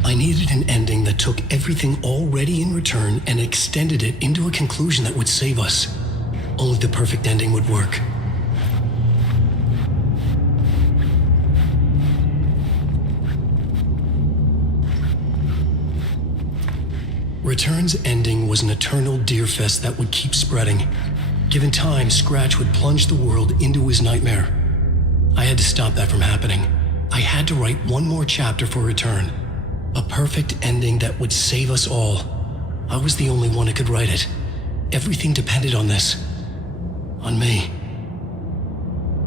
I needed an ending that took everything already in return and extended it into a conclusion that would save us. Only the perfect ending would work. Return's ending was an eternal Deerfest that would keep spreading. Given time, Scratch would plunge the world into his nightmare. I had to stop that from happening. I had to write one more chapter for Return. A perfect ending that would save us all. I was the only one who could write it. Everything depended on this. On me.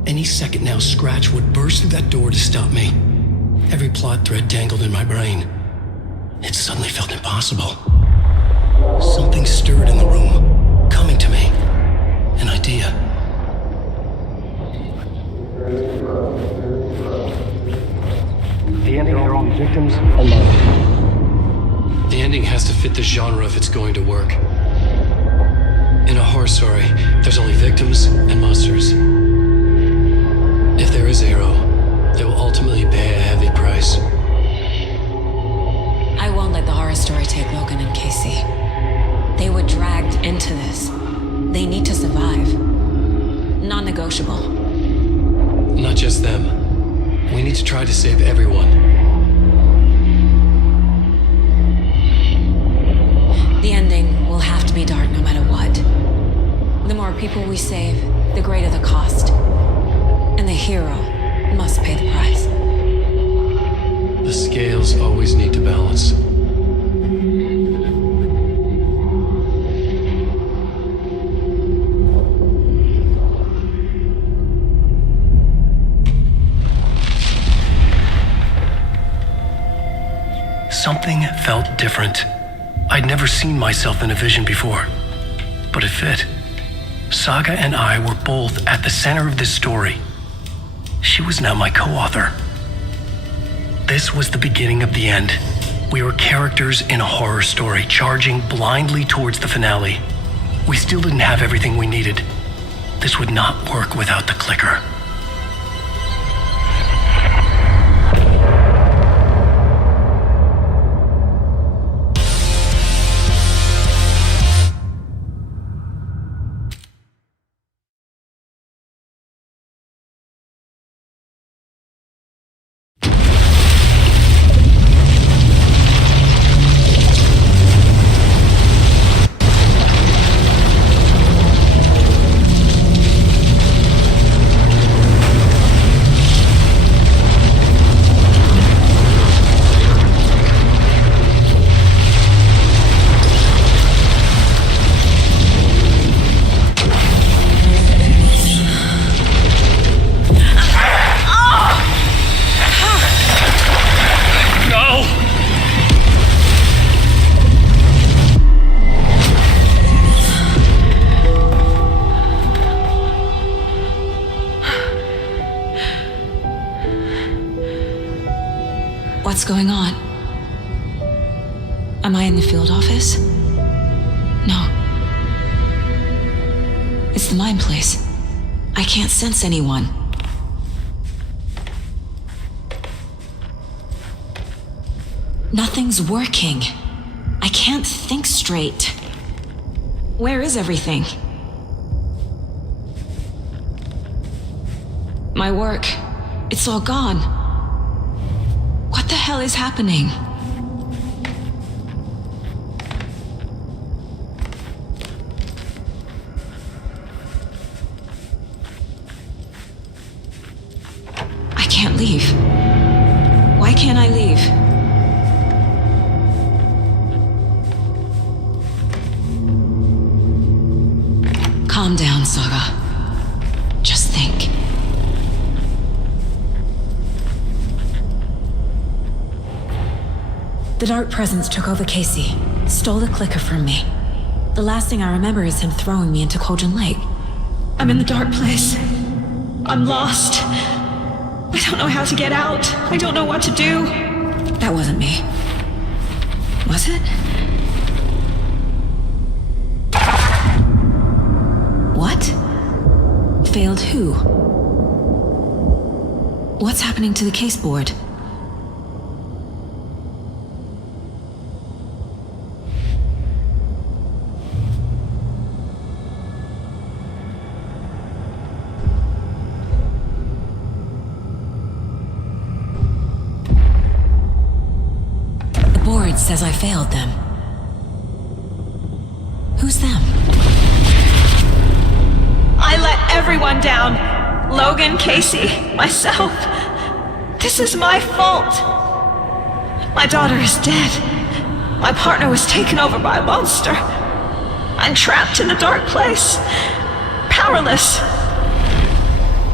Any second now, Scratch would burst through that door to stop me. Every plot thread dangled in my brain. It suddenly felt impossible. Something stirred in the room, coming to me. An idea. The ending are all victims alone. The ending has to fit the genre if it's going to work. In a horror story, there's only victims and monsters. If there is a hero, they will ultimately pay a heavy price. I won't let the horror story take Logan and Casey. They were dragged into this. They need to survive. Non-negotiable. Not just them. We need to try to save everyone. The ending will have to be dark no matter what. The more people we save, the greater the cost. And the hero must pay the price. The scales always need to balance. Something felt different. I'd never seen myself in a vision before, but it fit. Saga and I were both at the center of this story. She was now my co-author. This was the beginning of the end. We were characters in a horror story, charging blindly towards the finale. We still didn't have everything we needed. This would not work without the clicker. What's going on? Am I in the field office? No. It's the mine place. I can't sense anyone. Nothing's working. I can't think straight. Where is everything? My work, it's all gone. What the hell is happening? I can't leave. Why can't I leave? Calm down, Saga. Just think. The Dark Presence took over Casey, stole the clicker from me. The last thing I remember is him throwing me into Cauldron Lake. I'm in the dark place. I'm lost. I don't know how to get out. I don't know what to do. That wasn't me. Was it? What? Failed who? What's happening to the case board? Says I failed them. Who's them? I let everyone down. Logan, Casey, myself. This is my fault. My daughter is dead. My partner was taken over by a monster. I'm trapped in the dark place. Powerless.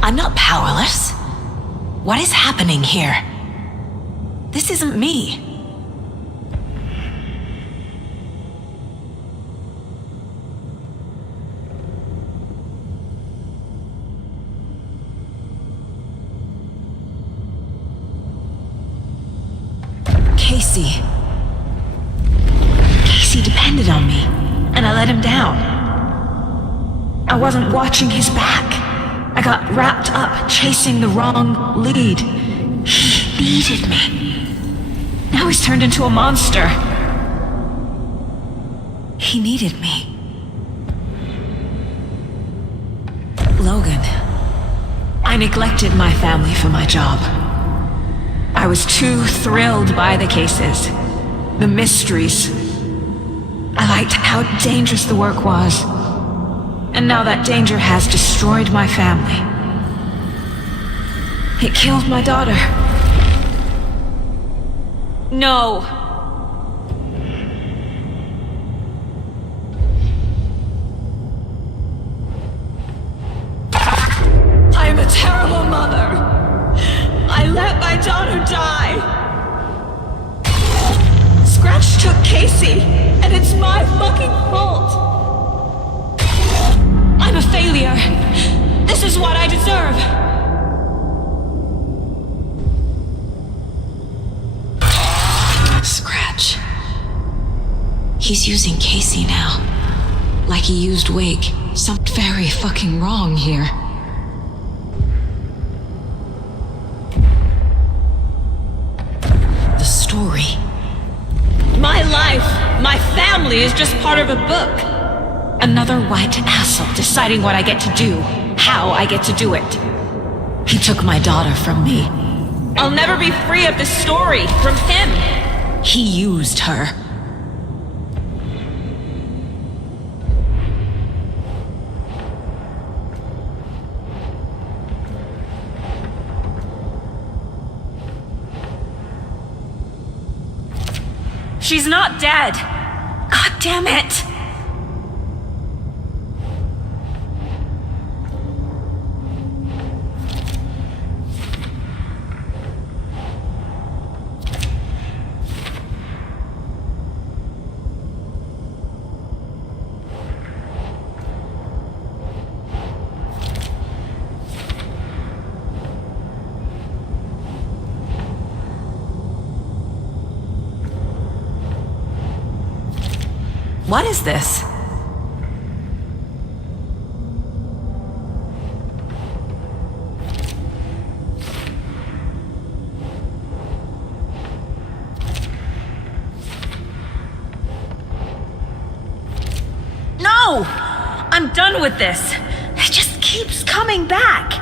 I'm not powerless. What is happening here? This isn't me. Casey. Casey depended on me, and I let him down. I wasn't watching his back. I got wrapped up chasing the wrong lead. He needed me. Now he's turned into a monster. He needed me. Logan. I neglected my family for my job. I was too thrilled by the cases, the mysteries. I liked how dangerous the work was. And now that danger has destroyed my family. It killed my daughter. No. I'm a terrible mother. I let my daughter die. Scratch took Casey, and it's my fucking fault. I'm a failure. This is what I deserve. Scratch. He's using Casey now. Like he used Wake. Something very fucking wrong here. Story. My life, my family is just part of a book. Another white asshole deciding what I get to do, how I get to do it. He took my daughter from me. I'll never be free of this story from him. He used her. She's not dead. God damn it. What is this? No! I'm done with this. It just keeps coming back.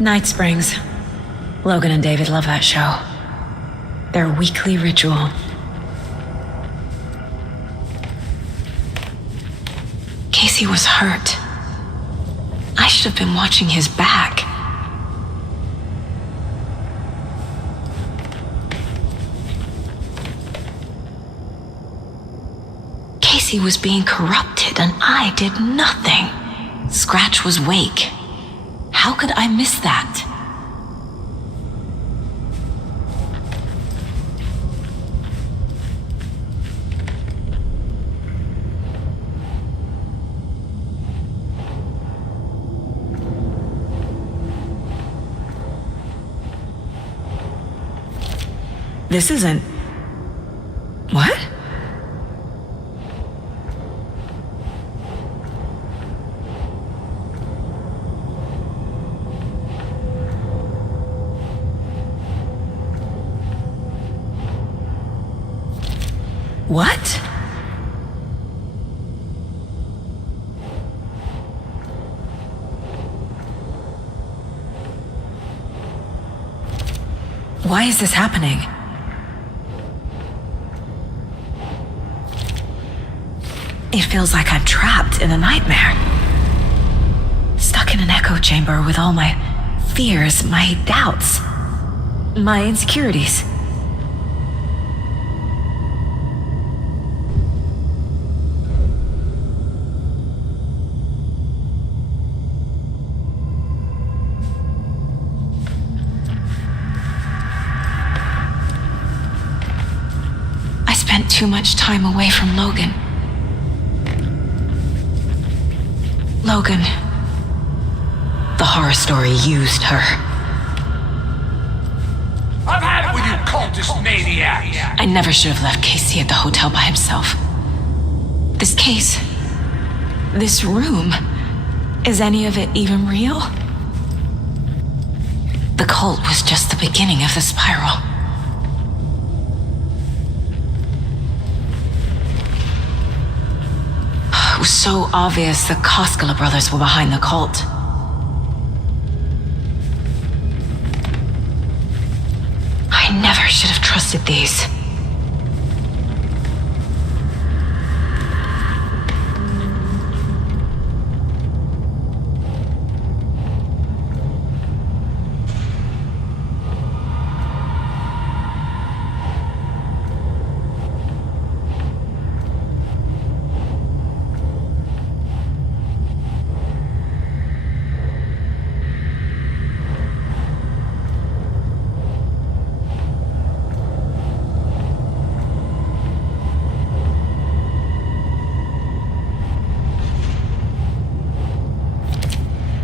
Night Springs. Logan and David love that show. Their weekly ritual. Casey was hurt. I should have been watching his back. Casey was being corrupted and I did nothing. Scratch was Wake. How could I miss that? This isn't... What? What? Why is this happening? It feels like I'm trapped in a nightmare. Stuck in an echo chamber with all my fears, my doubts, my insecurities. I spent too much time away from Logan. Logan. The horror story used her. I've had it with you cultist maniacs! I never should have left Casey at the hotel by himself. This case, this room, is any of it even real? The cult was just the beginning of the spiral. It was so obvious the Koskela brothers were behind the cult. I never should have trusted these.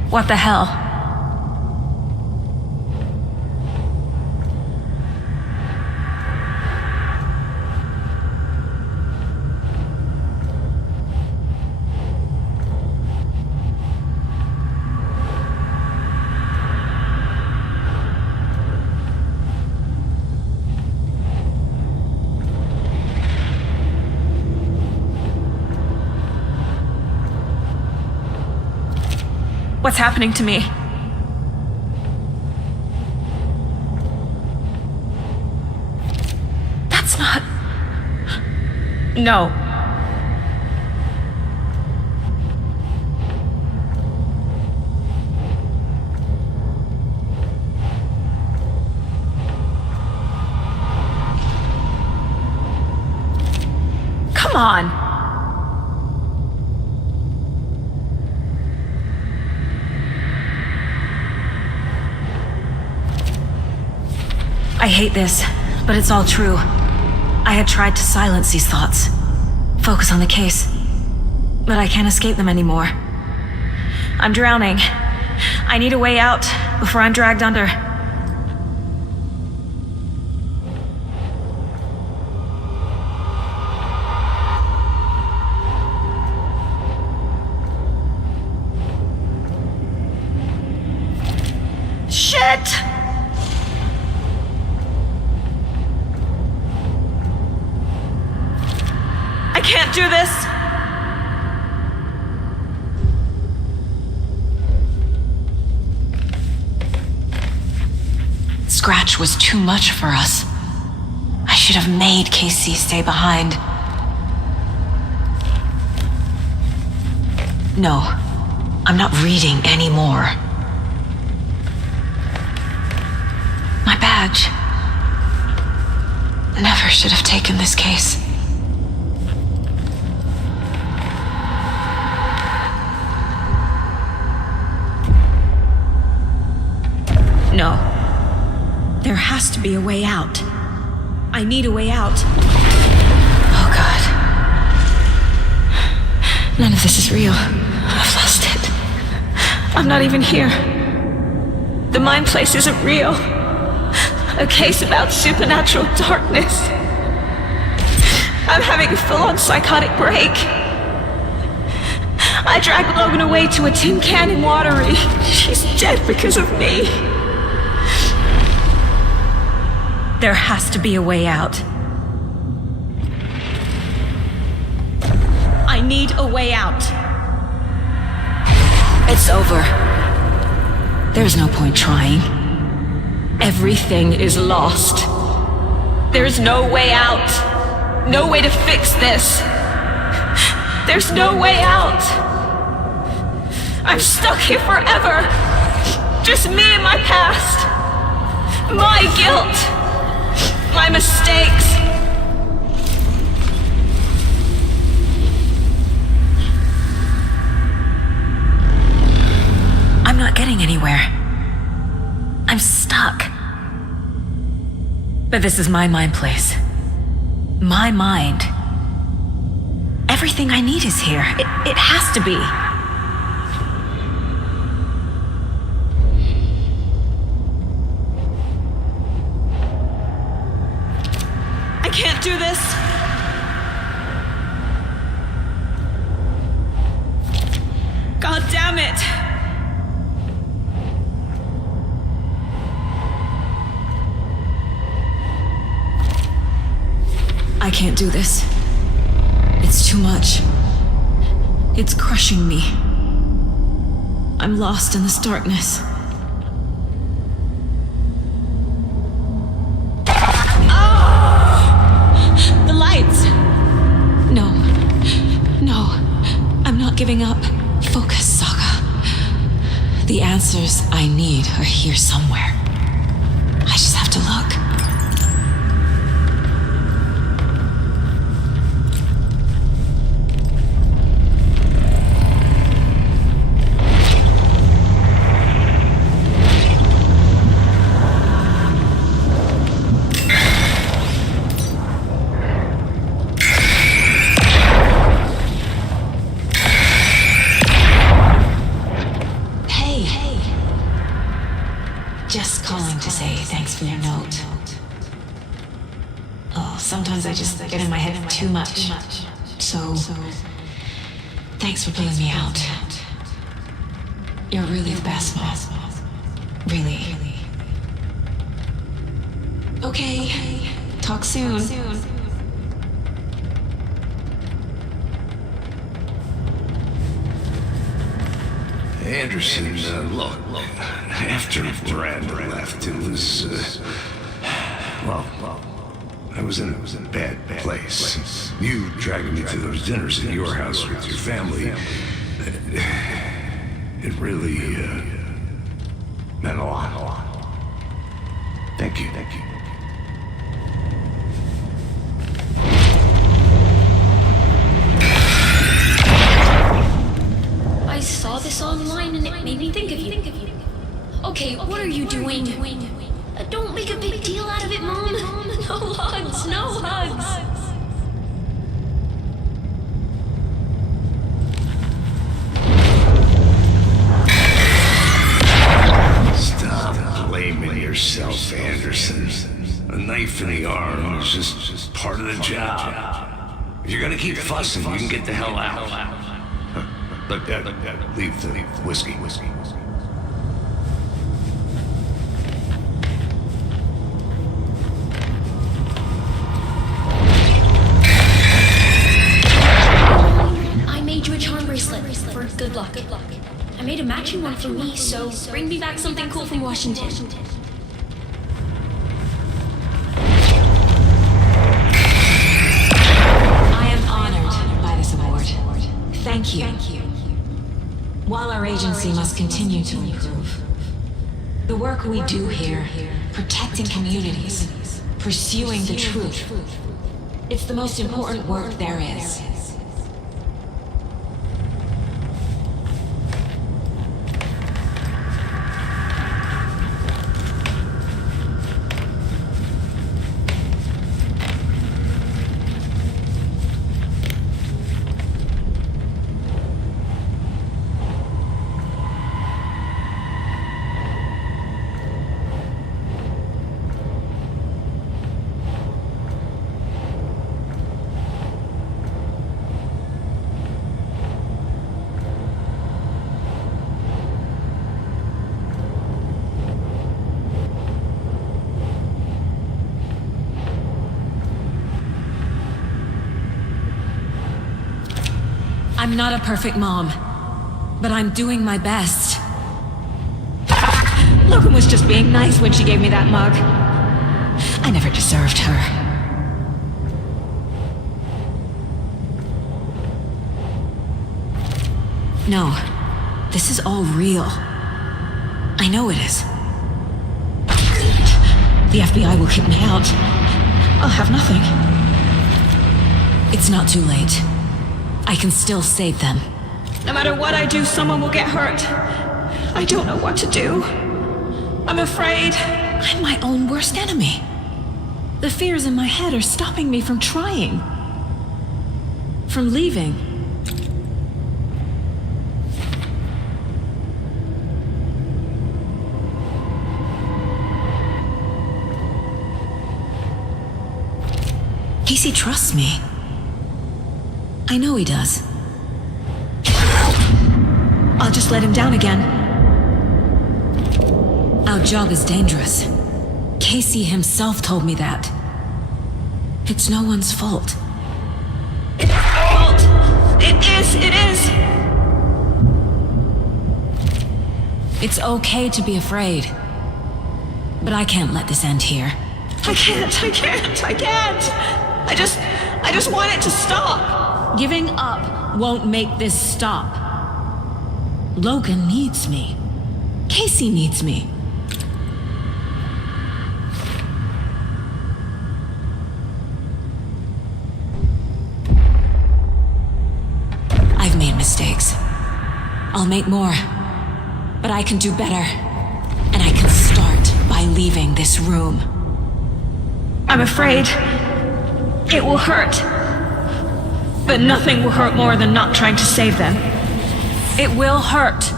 What the hell? What's happening to me? That's not... No. Come on. I hate this, but it's all true. I had tried to silence these thoughts, focus on the case. But I can't escape them anymore. I'm drowning. I need a way out before I'm dragged under. Shit! I can't do this! Scratch was too much for us. I should have made Casey stay behind. No, I'm not reading anymore. My badge. Never should have taken this case. No. There has to be a way out. I need a way out. Oh, God. None of this is real. I've lost it. I'm not even here. The mind place isn't real. A case about supernatural darkness. I'm having a full-on psychotic break. I dragged Logan away to a tin can in Watery. She's dead because of me. There has to be a way out. I need a way out. It's over. There's no point trying. Everything is lost. There's no way out. No way to fix this. There's no way out. I'm stuck here forever. Just me and my past. My guilt. My mistakes. I'm not getting anywhere. I'm stuck. But this is my mind place. My mind. Everything I need is here. It has to be. I can't do this. God damn it. I can't do this. It's too much. It's crushing me. I'm lost in this darkness. The lights. No. I'm not giving up. Focus, Saga. The answers I need are here somewhere. I just have to look. Just calling to say thanks for your note. Oh, sometimes I just get in my head too much. So, thanks for pulling me out. You're really the best, Mom. Really. Okay, talk soon. Anderson, look, after Brad left, it was, well, I was in a bad place. You dragging me to those dinners at your house with your family, it really meant a lot. Thank you. I saw this online and it made me think of you. Okay, what are you doing? Don't make a big deal out of it, Mom. No hugs, no hugs. A knife in the arm is just part of the job. If you're gonna keep fussing, you can get the hell out. Look, leave the whiskey. I made you a charm bracelet for good luck. I made a matching one for me, so bring me back something cool from Washington. I am honored by this award. Thank you. While our agency must continue to improve, the work we do here, protecting communities, pursuing the truth, it's the most important work there is. I'm not a perfect mom, but I'm doing my best. Logan was just being nice when she gave me that mug. I never deserved her. No, this is all real. I know it is. The FBI will kick me out. I'll have nothing. It's not too late. I can still save them. No matter what I do, someone will get hurt. I don't know what to do. I'm afraid. I'm my own worst enemy. The fears in my head are stopping me from trying. From leaving. Casey trusts me. I know he does. I'll just let him down again. Our job is dangerous. Casey himself told me that. It's no one's fault. It's our fault! It is! It's okay to be afraid. But I can't let this end here. I can't. I just want it to stop. Giving up won't make this stop. Logan needs me. Casey needs me. I've made mistakes. I'll make more. But I can do better. And I can start by leaving this room. I'm afraid it will hurt. But nothing will hurt more than not trying to save them. It will hurt.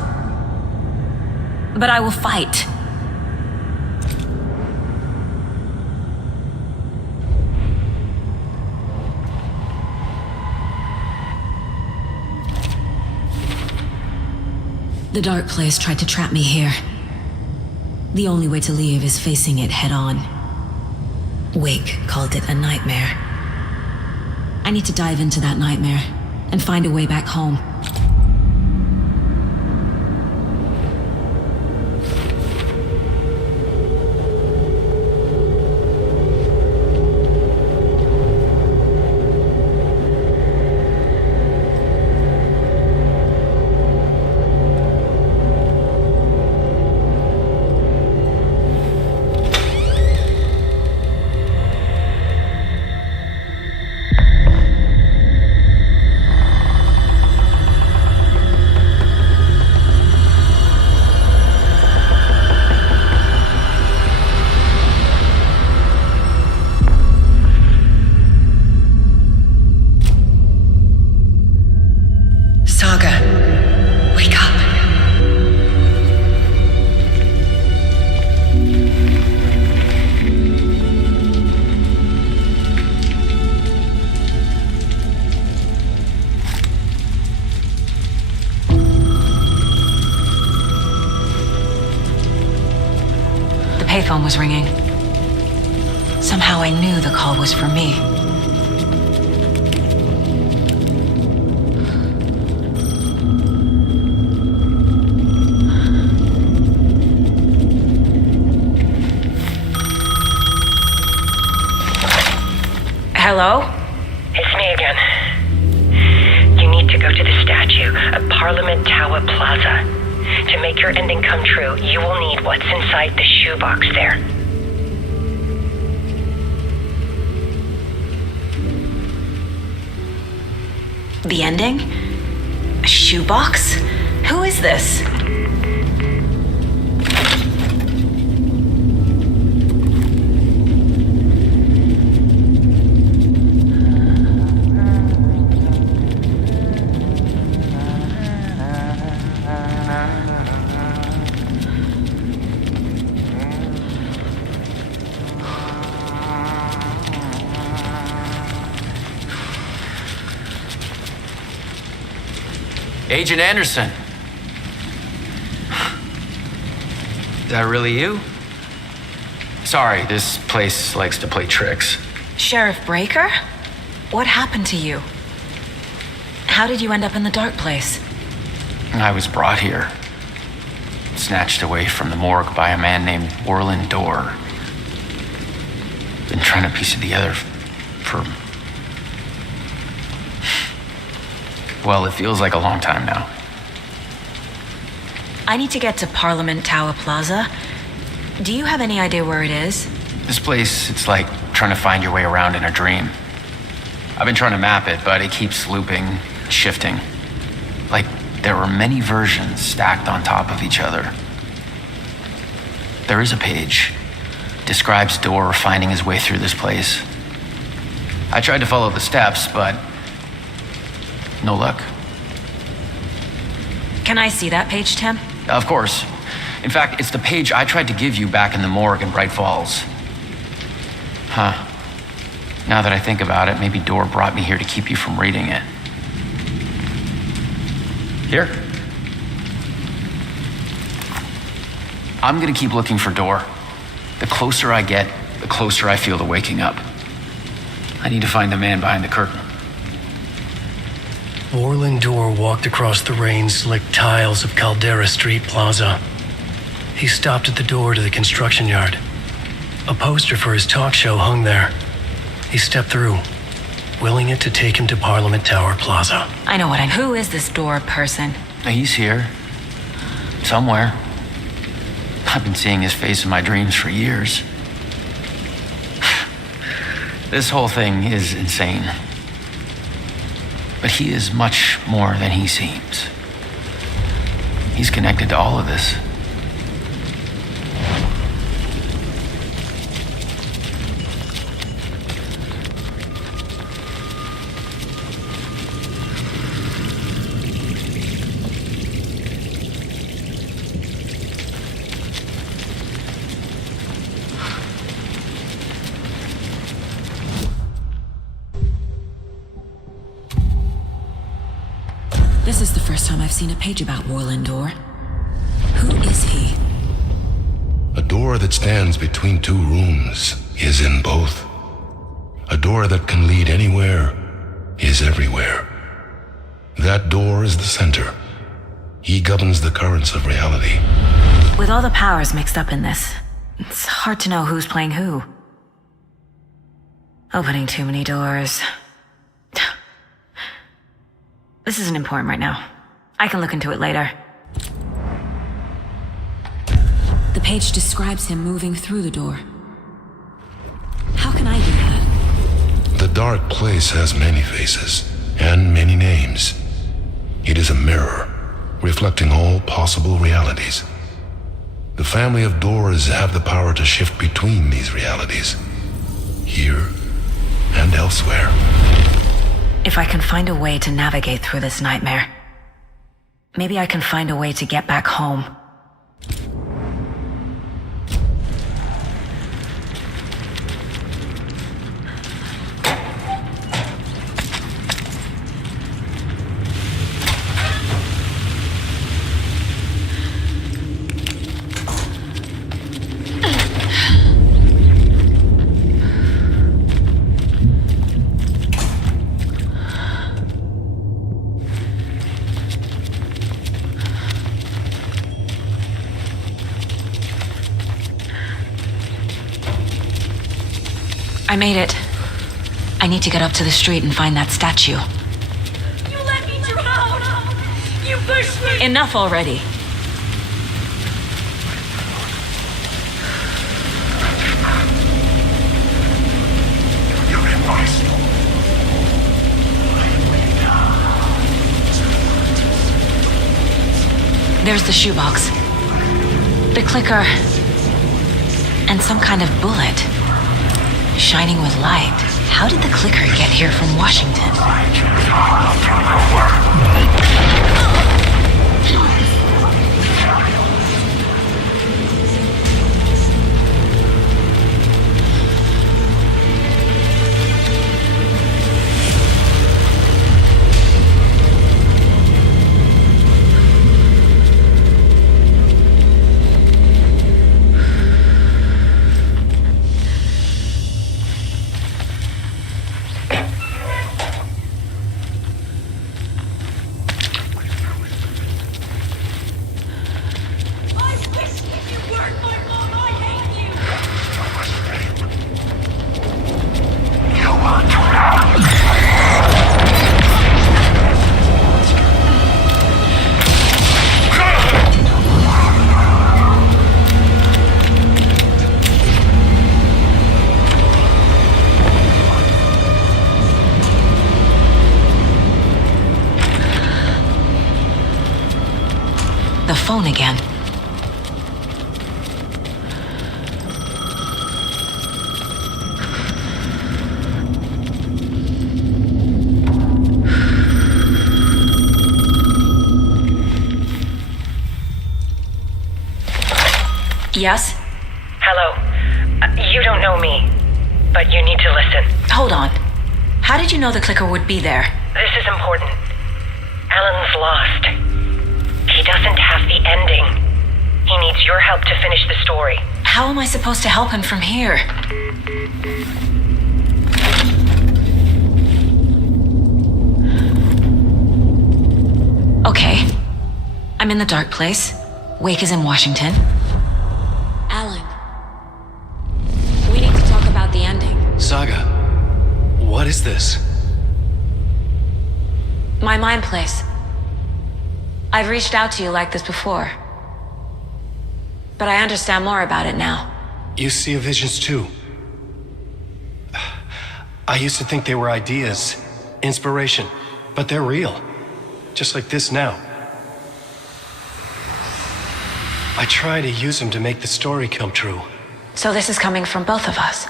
But I will fight. The Dark Place tried to trap me here. The only way to leave is facing it head on. Wake called it a nightmare. I need to dive into that nightmare and find a way back home. was ringing. Somehow I knew the call was for me. Hello? It's me again. You need to go to the statue at Parliament Tower Plaza. To make your ending come true, you will need what's inside the shoebox there. The ending? A shoebox? Who is this? Agent Anderson. Is that really you? Sorry, this place likes to play tricks. Sheriff Breaker? What happened to you? How did you end up in the dark place? I was brought here. Snatched away from the morgue by a man named Warland Dorr. Been trying to piece it together for... Well, it feels like a long time now. I need to get to Parliament Tower Plaza. Do you have any idea where it is? This place, it's like trying to find your way around in a dream. I've been trying to map it, but it keeps looping, shifting. Like there are many versions stacked on top of each other. There is a page. Describes Dorr finding his way through this place. I tried to follow the steps, but no luck. Can I see that page, Tim? Of course. In fact, it's the page I tried to give you back in the morgue in Bright Falls. Huh. Now that I think about it, maybe Dorr brought me here to keep you from reading it. Here. I'm gonna keep looking for Dorr. The closer I get, the closer I feel to waking up. I need to find the man behind the curtain. Warland Dorr walked across the rain-slicked tiles of Caldera Street Plaza. He stopped at the door to the construction yard. A poster for his talk show hung there. He stepped through, willing it to take him to Parliament Tower Plaza. I know what Who is this Dorr person? He's here. Somewhere. I've been seeing his face in my dreams for years. This whole thing is insane. But he is much more than he seems. He's connected to all of this. This is the first time I've seen a page about Warland Dorr. Who is he? A door that stands between two rooms is in both. A door that can lead anywhere is everywhere. That door is the center. He governs the currents of reality. With all the powers mixed up in this, it's hard to know who's playing who. Opening too many doors. This isn't important right now. I can look into it later. The page describes him moving through the door. How can I do that? The dark place has many faces and many names. It is a mirror, reflecting all possible realities. The family of Dorrs have the power to shift between these realities, here and elsewhere. If I can find a way to navigate through this nightmare, maybe I can find a way to get back home. I made it. I need to get up to the street and find that statue. You let me drown! You pushed me! Enough already. There's the shoebox. The clicker. And some kind of bullet. Shining with light. How did the clicker get here from Washington? The phone again. Yes? Hello. You don't know me, but you need to listen. Hold on. How did you know the clicker would be there? This is important. Alan's lost. He doesn't have the ending. He needs your help to finish the story. How am I supposed to help him from here? Okay. I'm in the dark place. Wake is in Washington. Alan. We need to talk about the ending. Saga, what is this? My mind place. I've reached out to you like this before. But I understand more about it now. You see visions too. I used to think they were ideas, inspiration, but they're real. Just like this now. I try to use them to make the story come true. So this is coming from both of us.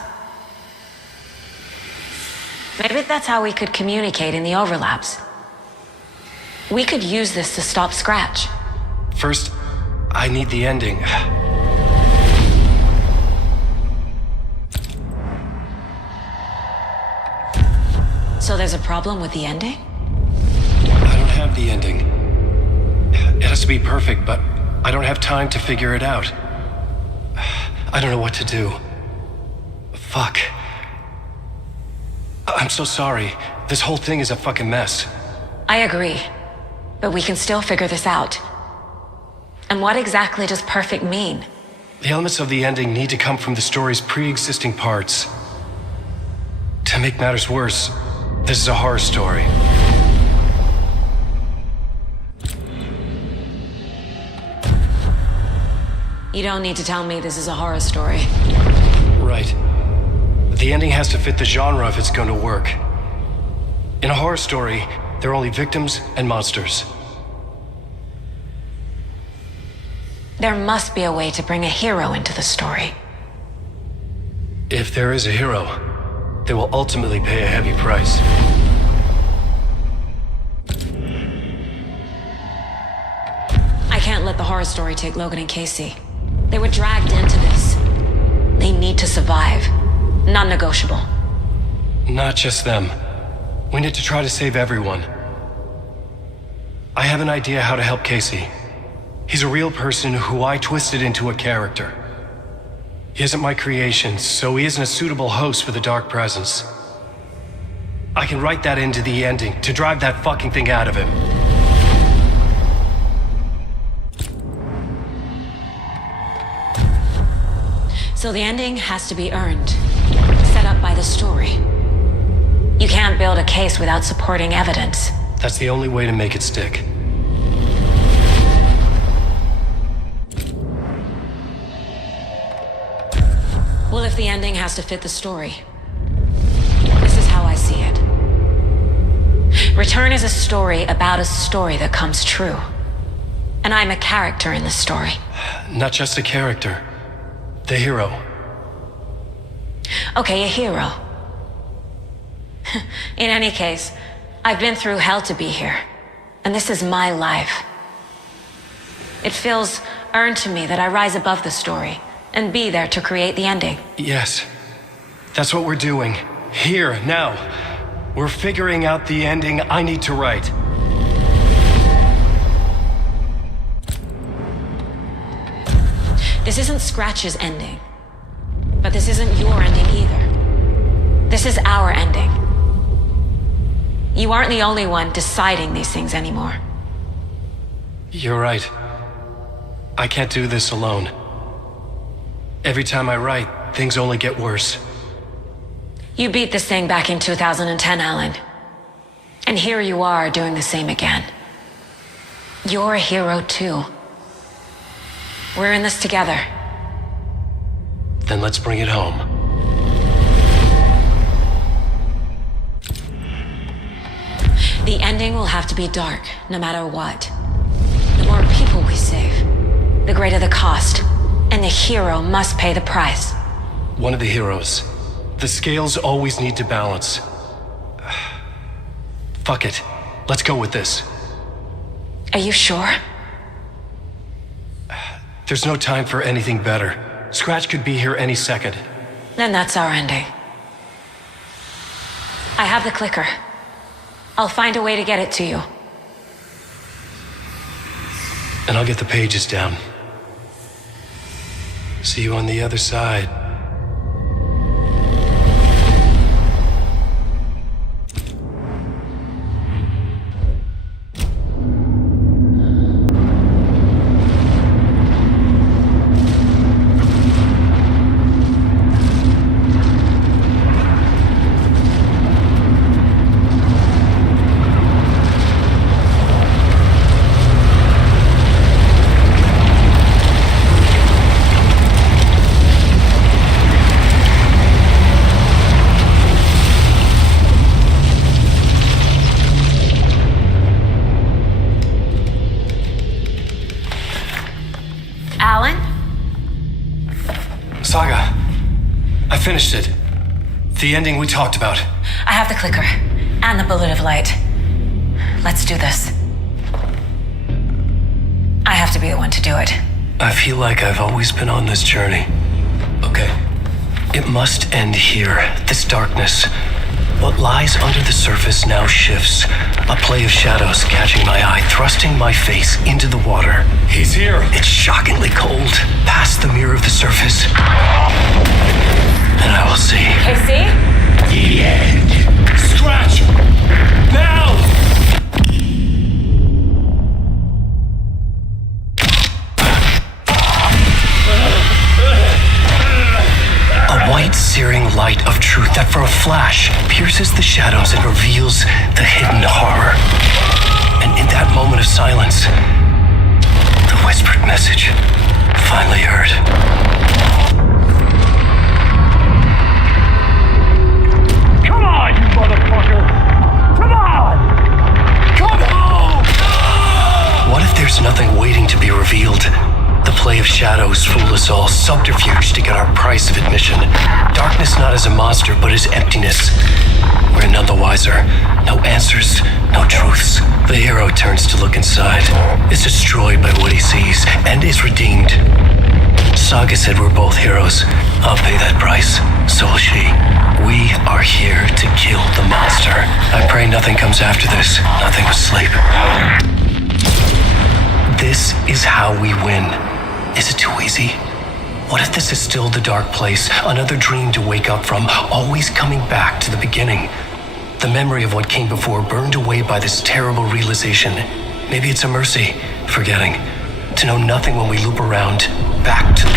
Maybe that's how we could communicate in the overlaps. We could use this to stop Scratch. First, I need the ending. So there's a problem with the ending? I don't have the ending. It has to be perfect, but I don't have time to figure it out. I don't know what to do. Fuck. I'm so sorry. This whole thing is a fucking mess. I agree. But we can still figure this out. And what exactly does perfect mean? The elements of the ending need to come from the story's pre-existing parts. To make matters worse, this is a horror story. You don't need to tell me this is a horror story. Right. The ending has to fit the genre if it's going to work. In a horror story, there are only victims and monsters. There must be a way to bring a hero into the story. If there is a hero, they will ultimately pay a heavy price. I can't let the horror story take Logan and Casey. They were dragged into this. They need to survive. Non-negotiable. Not just them. We need to try to save everyone. I have an idea how to help Casey. He's a real person who I twisted into a character. He isn't my creation, so he isn't a suitable host for the Dark Presence. I can write that into the ending to drive that fucking thing out of him. So the ending has to be earned. Set up by the story. You can't build a case without supporting evidence. That's the only way to make it stick. Well, if the ending has to fit the story, this is how I see it. Return is a story about a story that comes true. And I'm a character in the story. Not just a character. The hero. Okay, a hero. In any case, I've been through hell to be here. And this is my life. It feels earned to me that I rise above the story and be there to create the ending. Yes. That's what we're doing. Here, now. We're figuring out the ending I need to write. This isn't Scratch's ending. But this isn't your ending either. This is our ending. You aren't the only one deciding these things anymore. You're right. I can't do this alone. Every time I write, things only get worse. You beat this thing back in 2010, Alan. And here you are doing the same again. You're a hero too. We're in this together. Then let's bring it home. The ending will have to be dark, no matter what. The more people we save, the greater the cost. And the hero must pay the price. One of the heroes. The scales always need to balance. Fuck it. Let's go with this. Are you sure? There's no time for anything better. Scratch could be here any second. Then that's our ending. I have the clicker. I'll find a way to get it to you. And I'll get the pages down. See you on the other side. Saga, I finished it. The ending we talked about. I have the clicker and the bullet of light. Let's do this. I have to be the one to do it. I feel like I've always been on this journey. Okay. It must end here, this darkness. What lies under the surface now shifts. A play of shadows catching my eye, thrusting my face into the water. He's here. It's shockingly cold, past the mirror of the surface. And I will see. Casey? The end. Scratch! Now! A white, searing light of truth that for a flash pierces the shadows and reveals the hidden horror. And in that moment of silence, the whispered message finally heard. Come on, you motherfucker! Come on! Come on! What if there's nothing waiting to be revealed? The play of shadows fool us all, subterfuge to get our price of admission. Darkness not as a monster, but as emptiness. We're none the wiser. No answers, no truths. The hero turns to look inside, is destroyed by what he sees, and is redeemed. Saga said we're both heroes. I'll pay that price. So will she. We are here to kill the monster. I pray nothing comes after this. Nothing but sleep. This is how we win. Is it too easy? What if this is still the dark place, another dream to wake up from, always coming back to the beginning? The memory of what came before burned away by this terrible realization. Maybe it's a mercy, forgetting, to know nothing when we loop around, back to...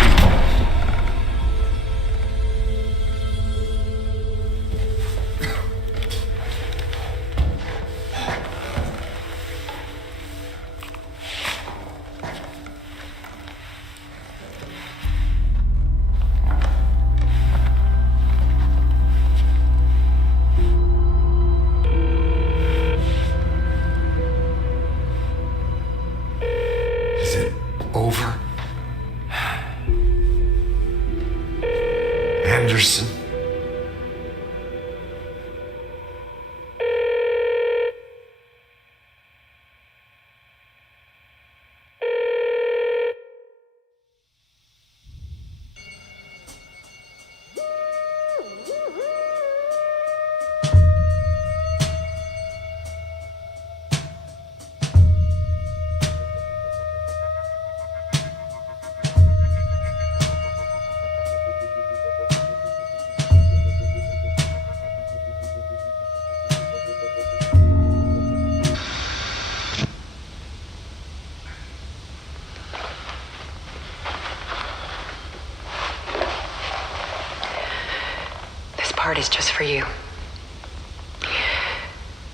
part is just for you.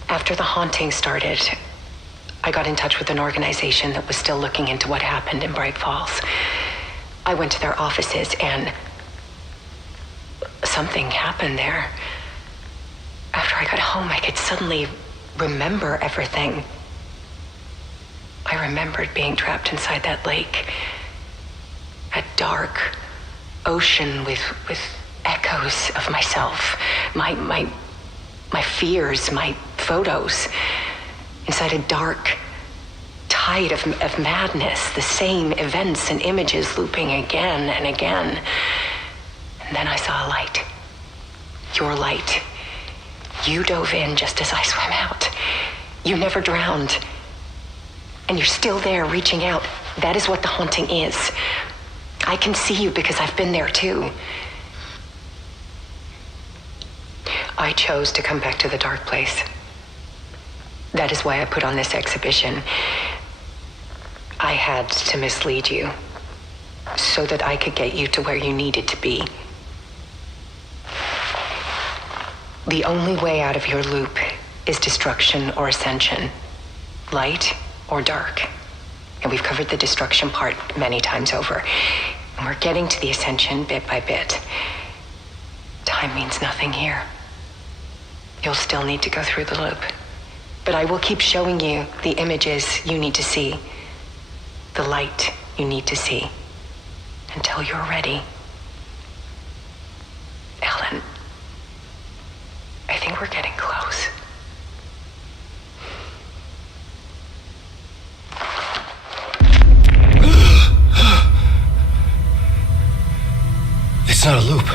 After the haunting started, I got in touch with an organization that was still looking into what happened in Bright Falls. I went to their offices and something happened there. After I got home, I could suddenly remember everything. I remembered being trapped inside that lake. A dark ocean with echoes of myself. My fears, my photos. Inside a dark tide of madness. The same events and images looping again and again. And then I saw a light. Your light. You dove in just as I swam out. You never drowned. And you're still there reaching out. That is what the haunting is. I can see you because I've been there too. I chose to come back to the dark place. That is why I put on this exhibition. I had to mislead you so that I could get you to where you needed to be. The only way out of your loop is destruction or ascension, light or dark. And we've covered the destruction part many times over. And we're getting to the ascension bit by bit. Time means nothing here. You'll still need to go through the loop. But I will keep showing you the images you need to see, the light you need to see, until you're ready. Ellen, I think we're getting close. It's not a loop.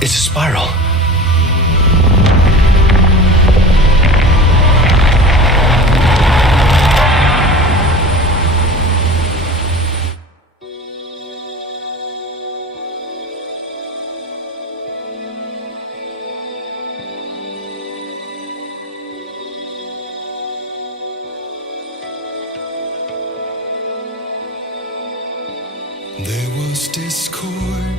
It's a spiral. There was discord,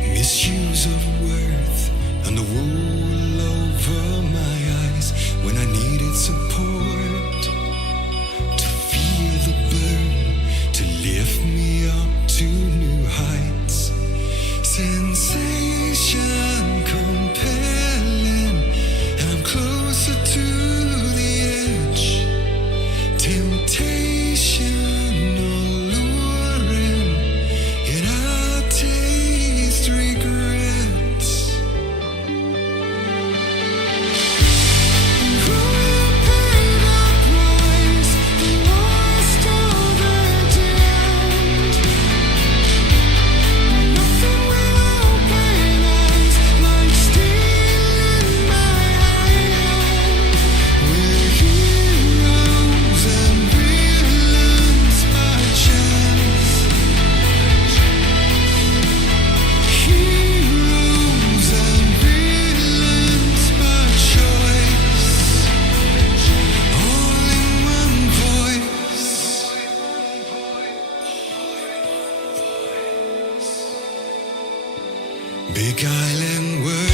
misuse of worth, and the wool over my eyes when I needed support. To feel the burn, to lift me up to new heights. Sensation compelling, and I'm closer to the edge. Temptation. Big Island world.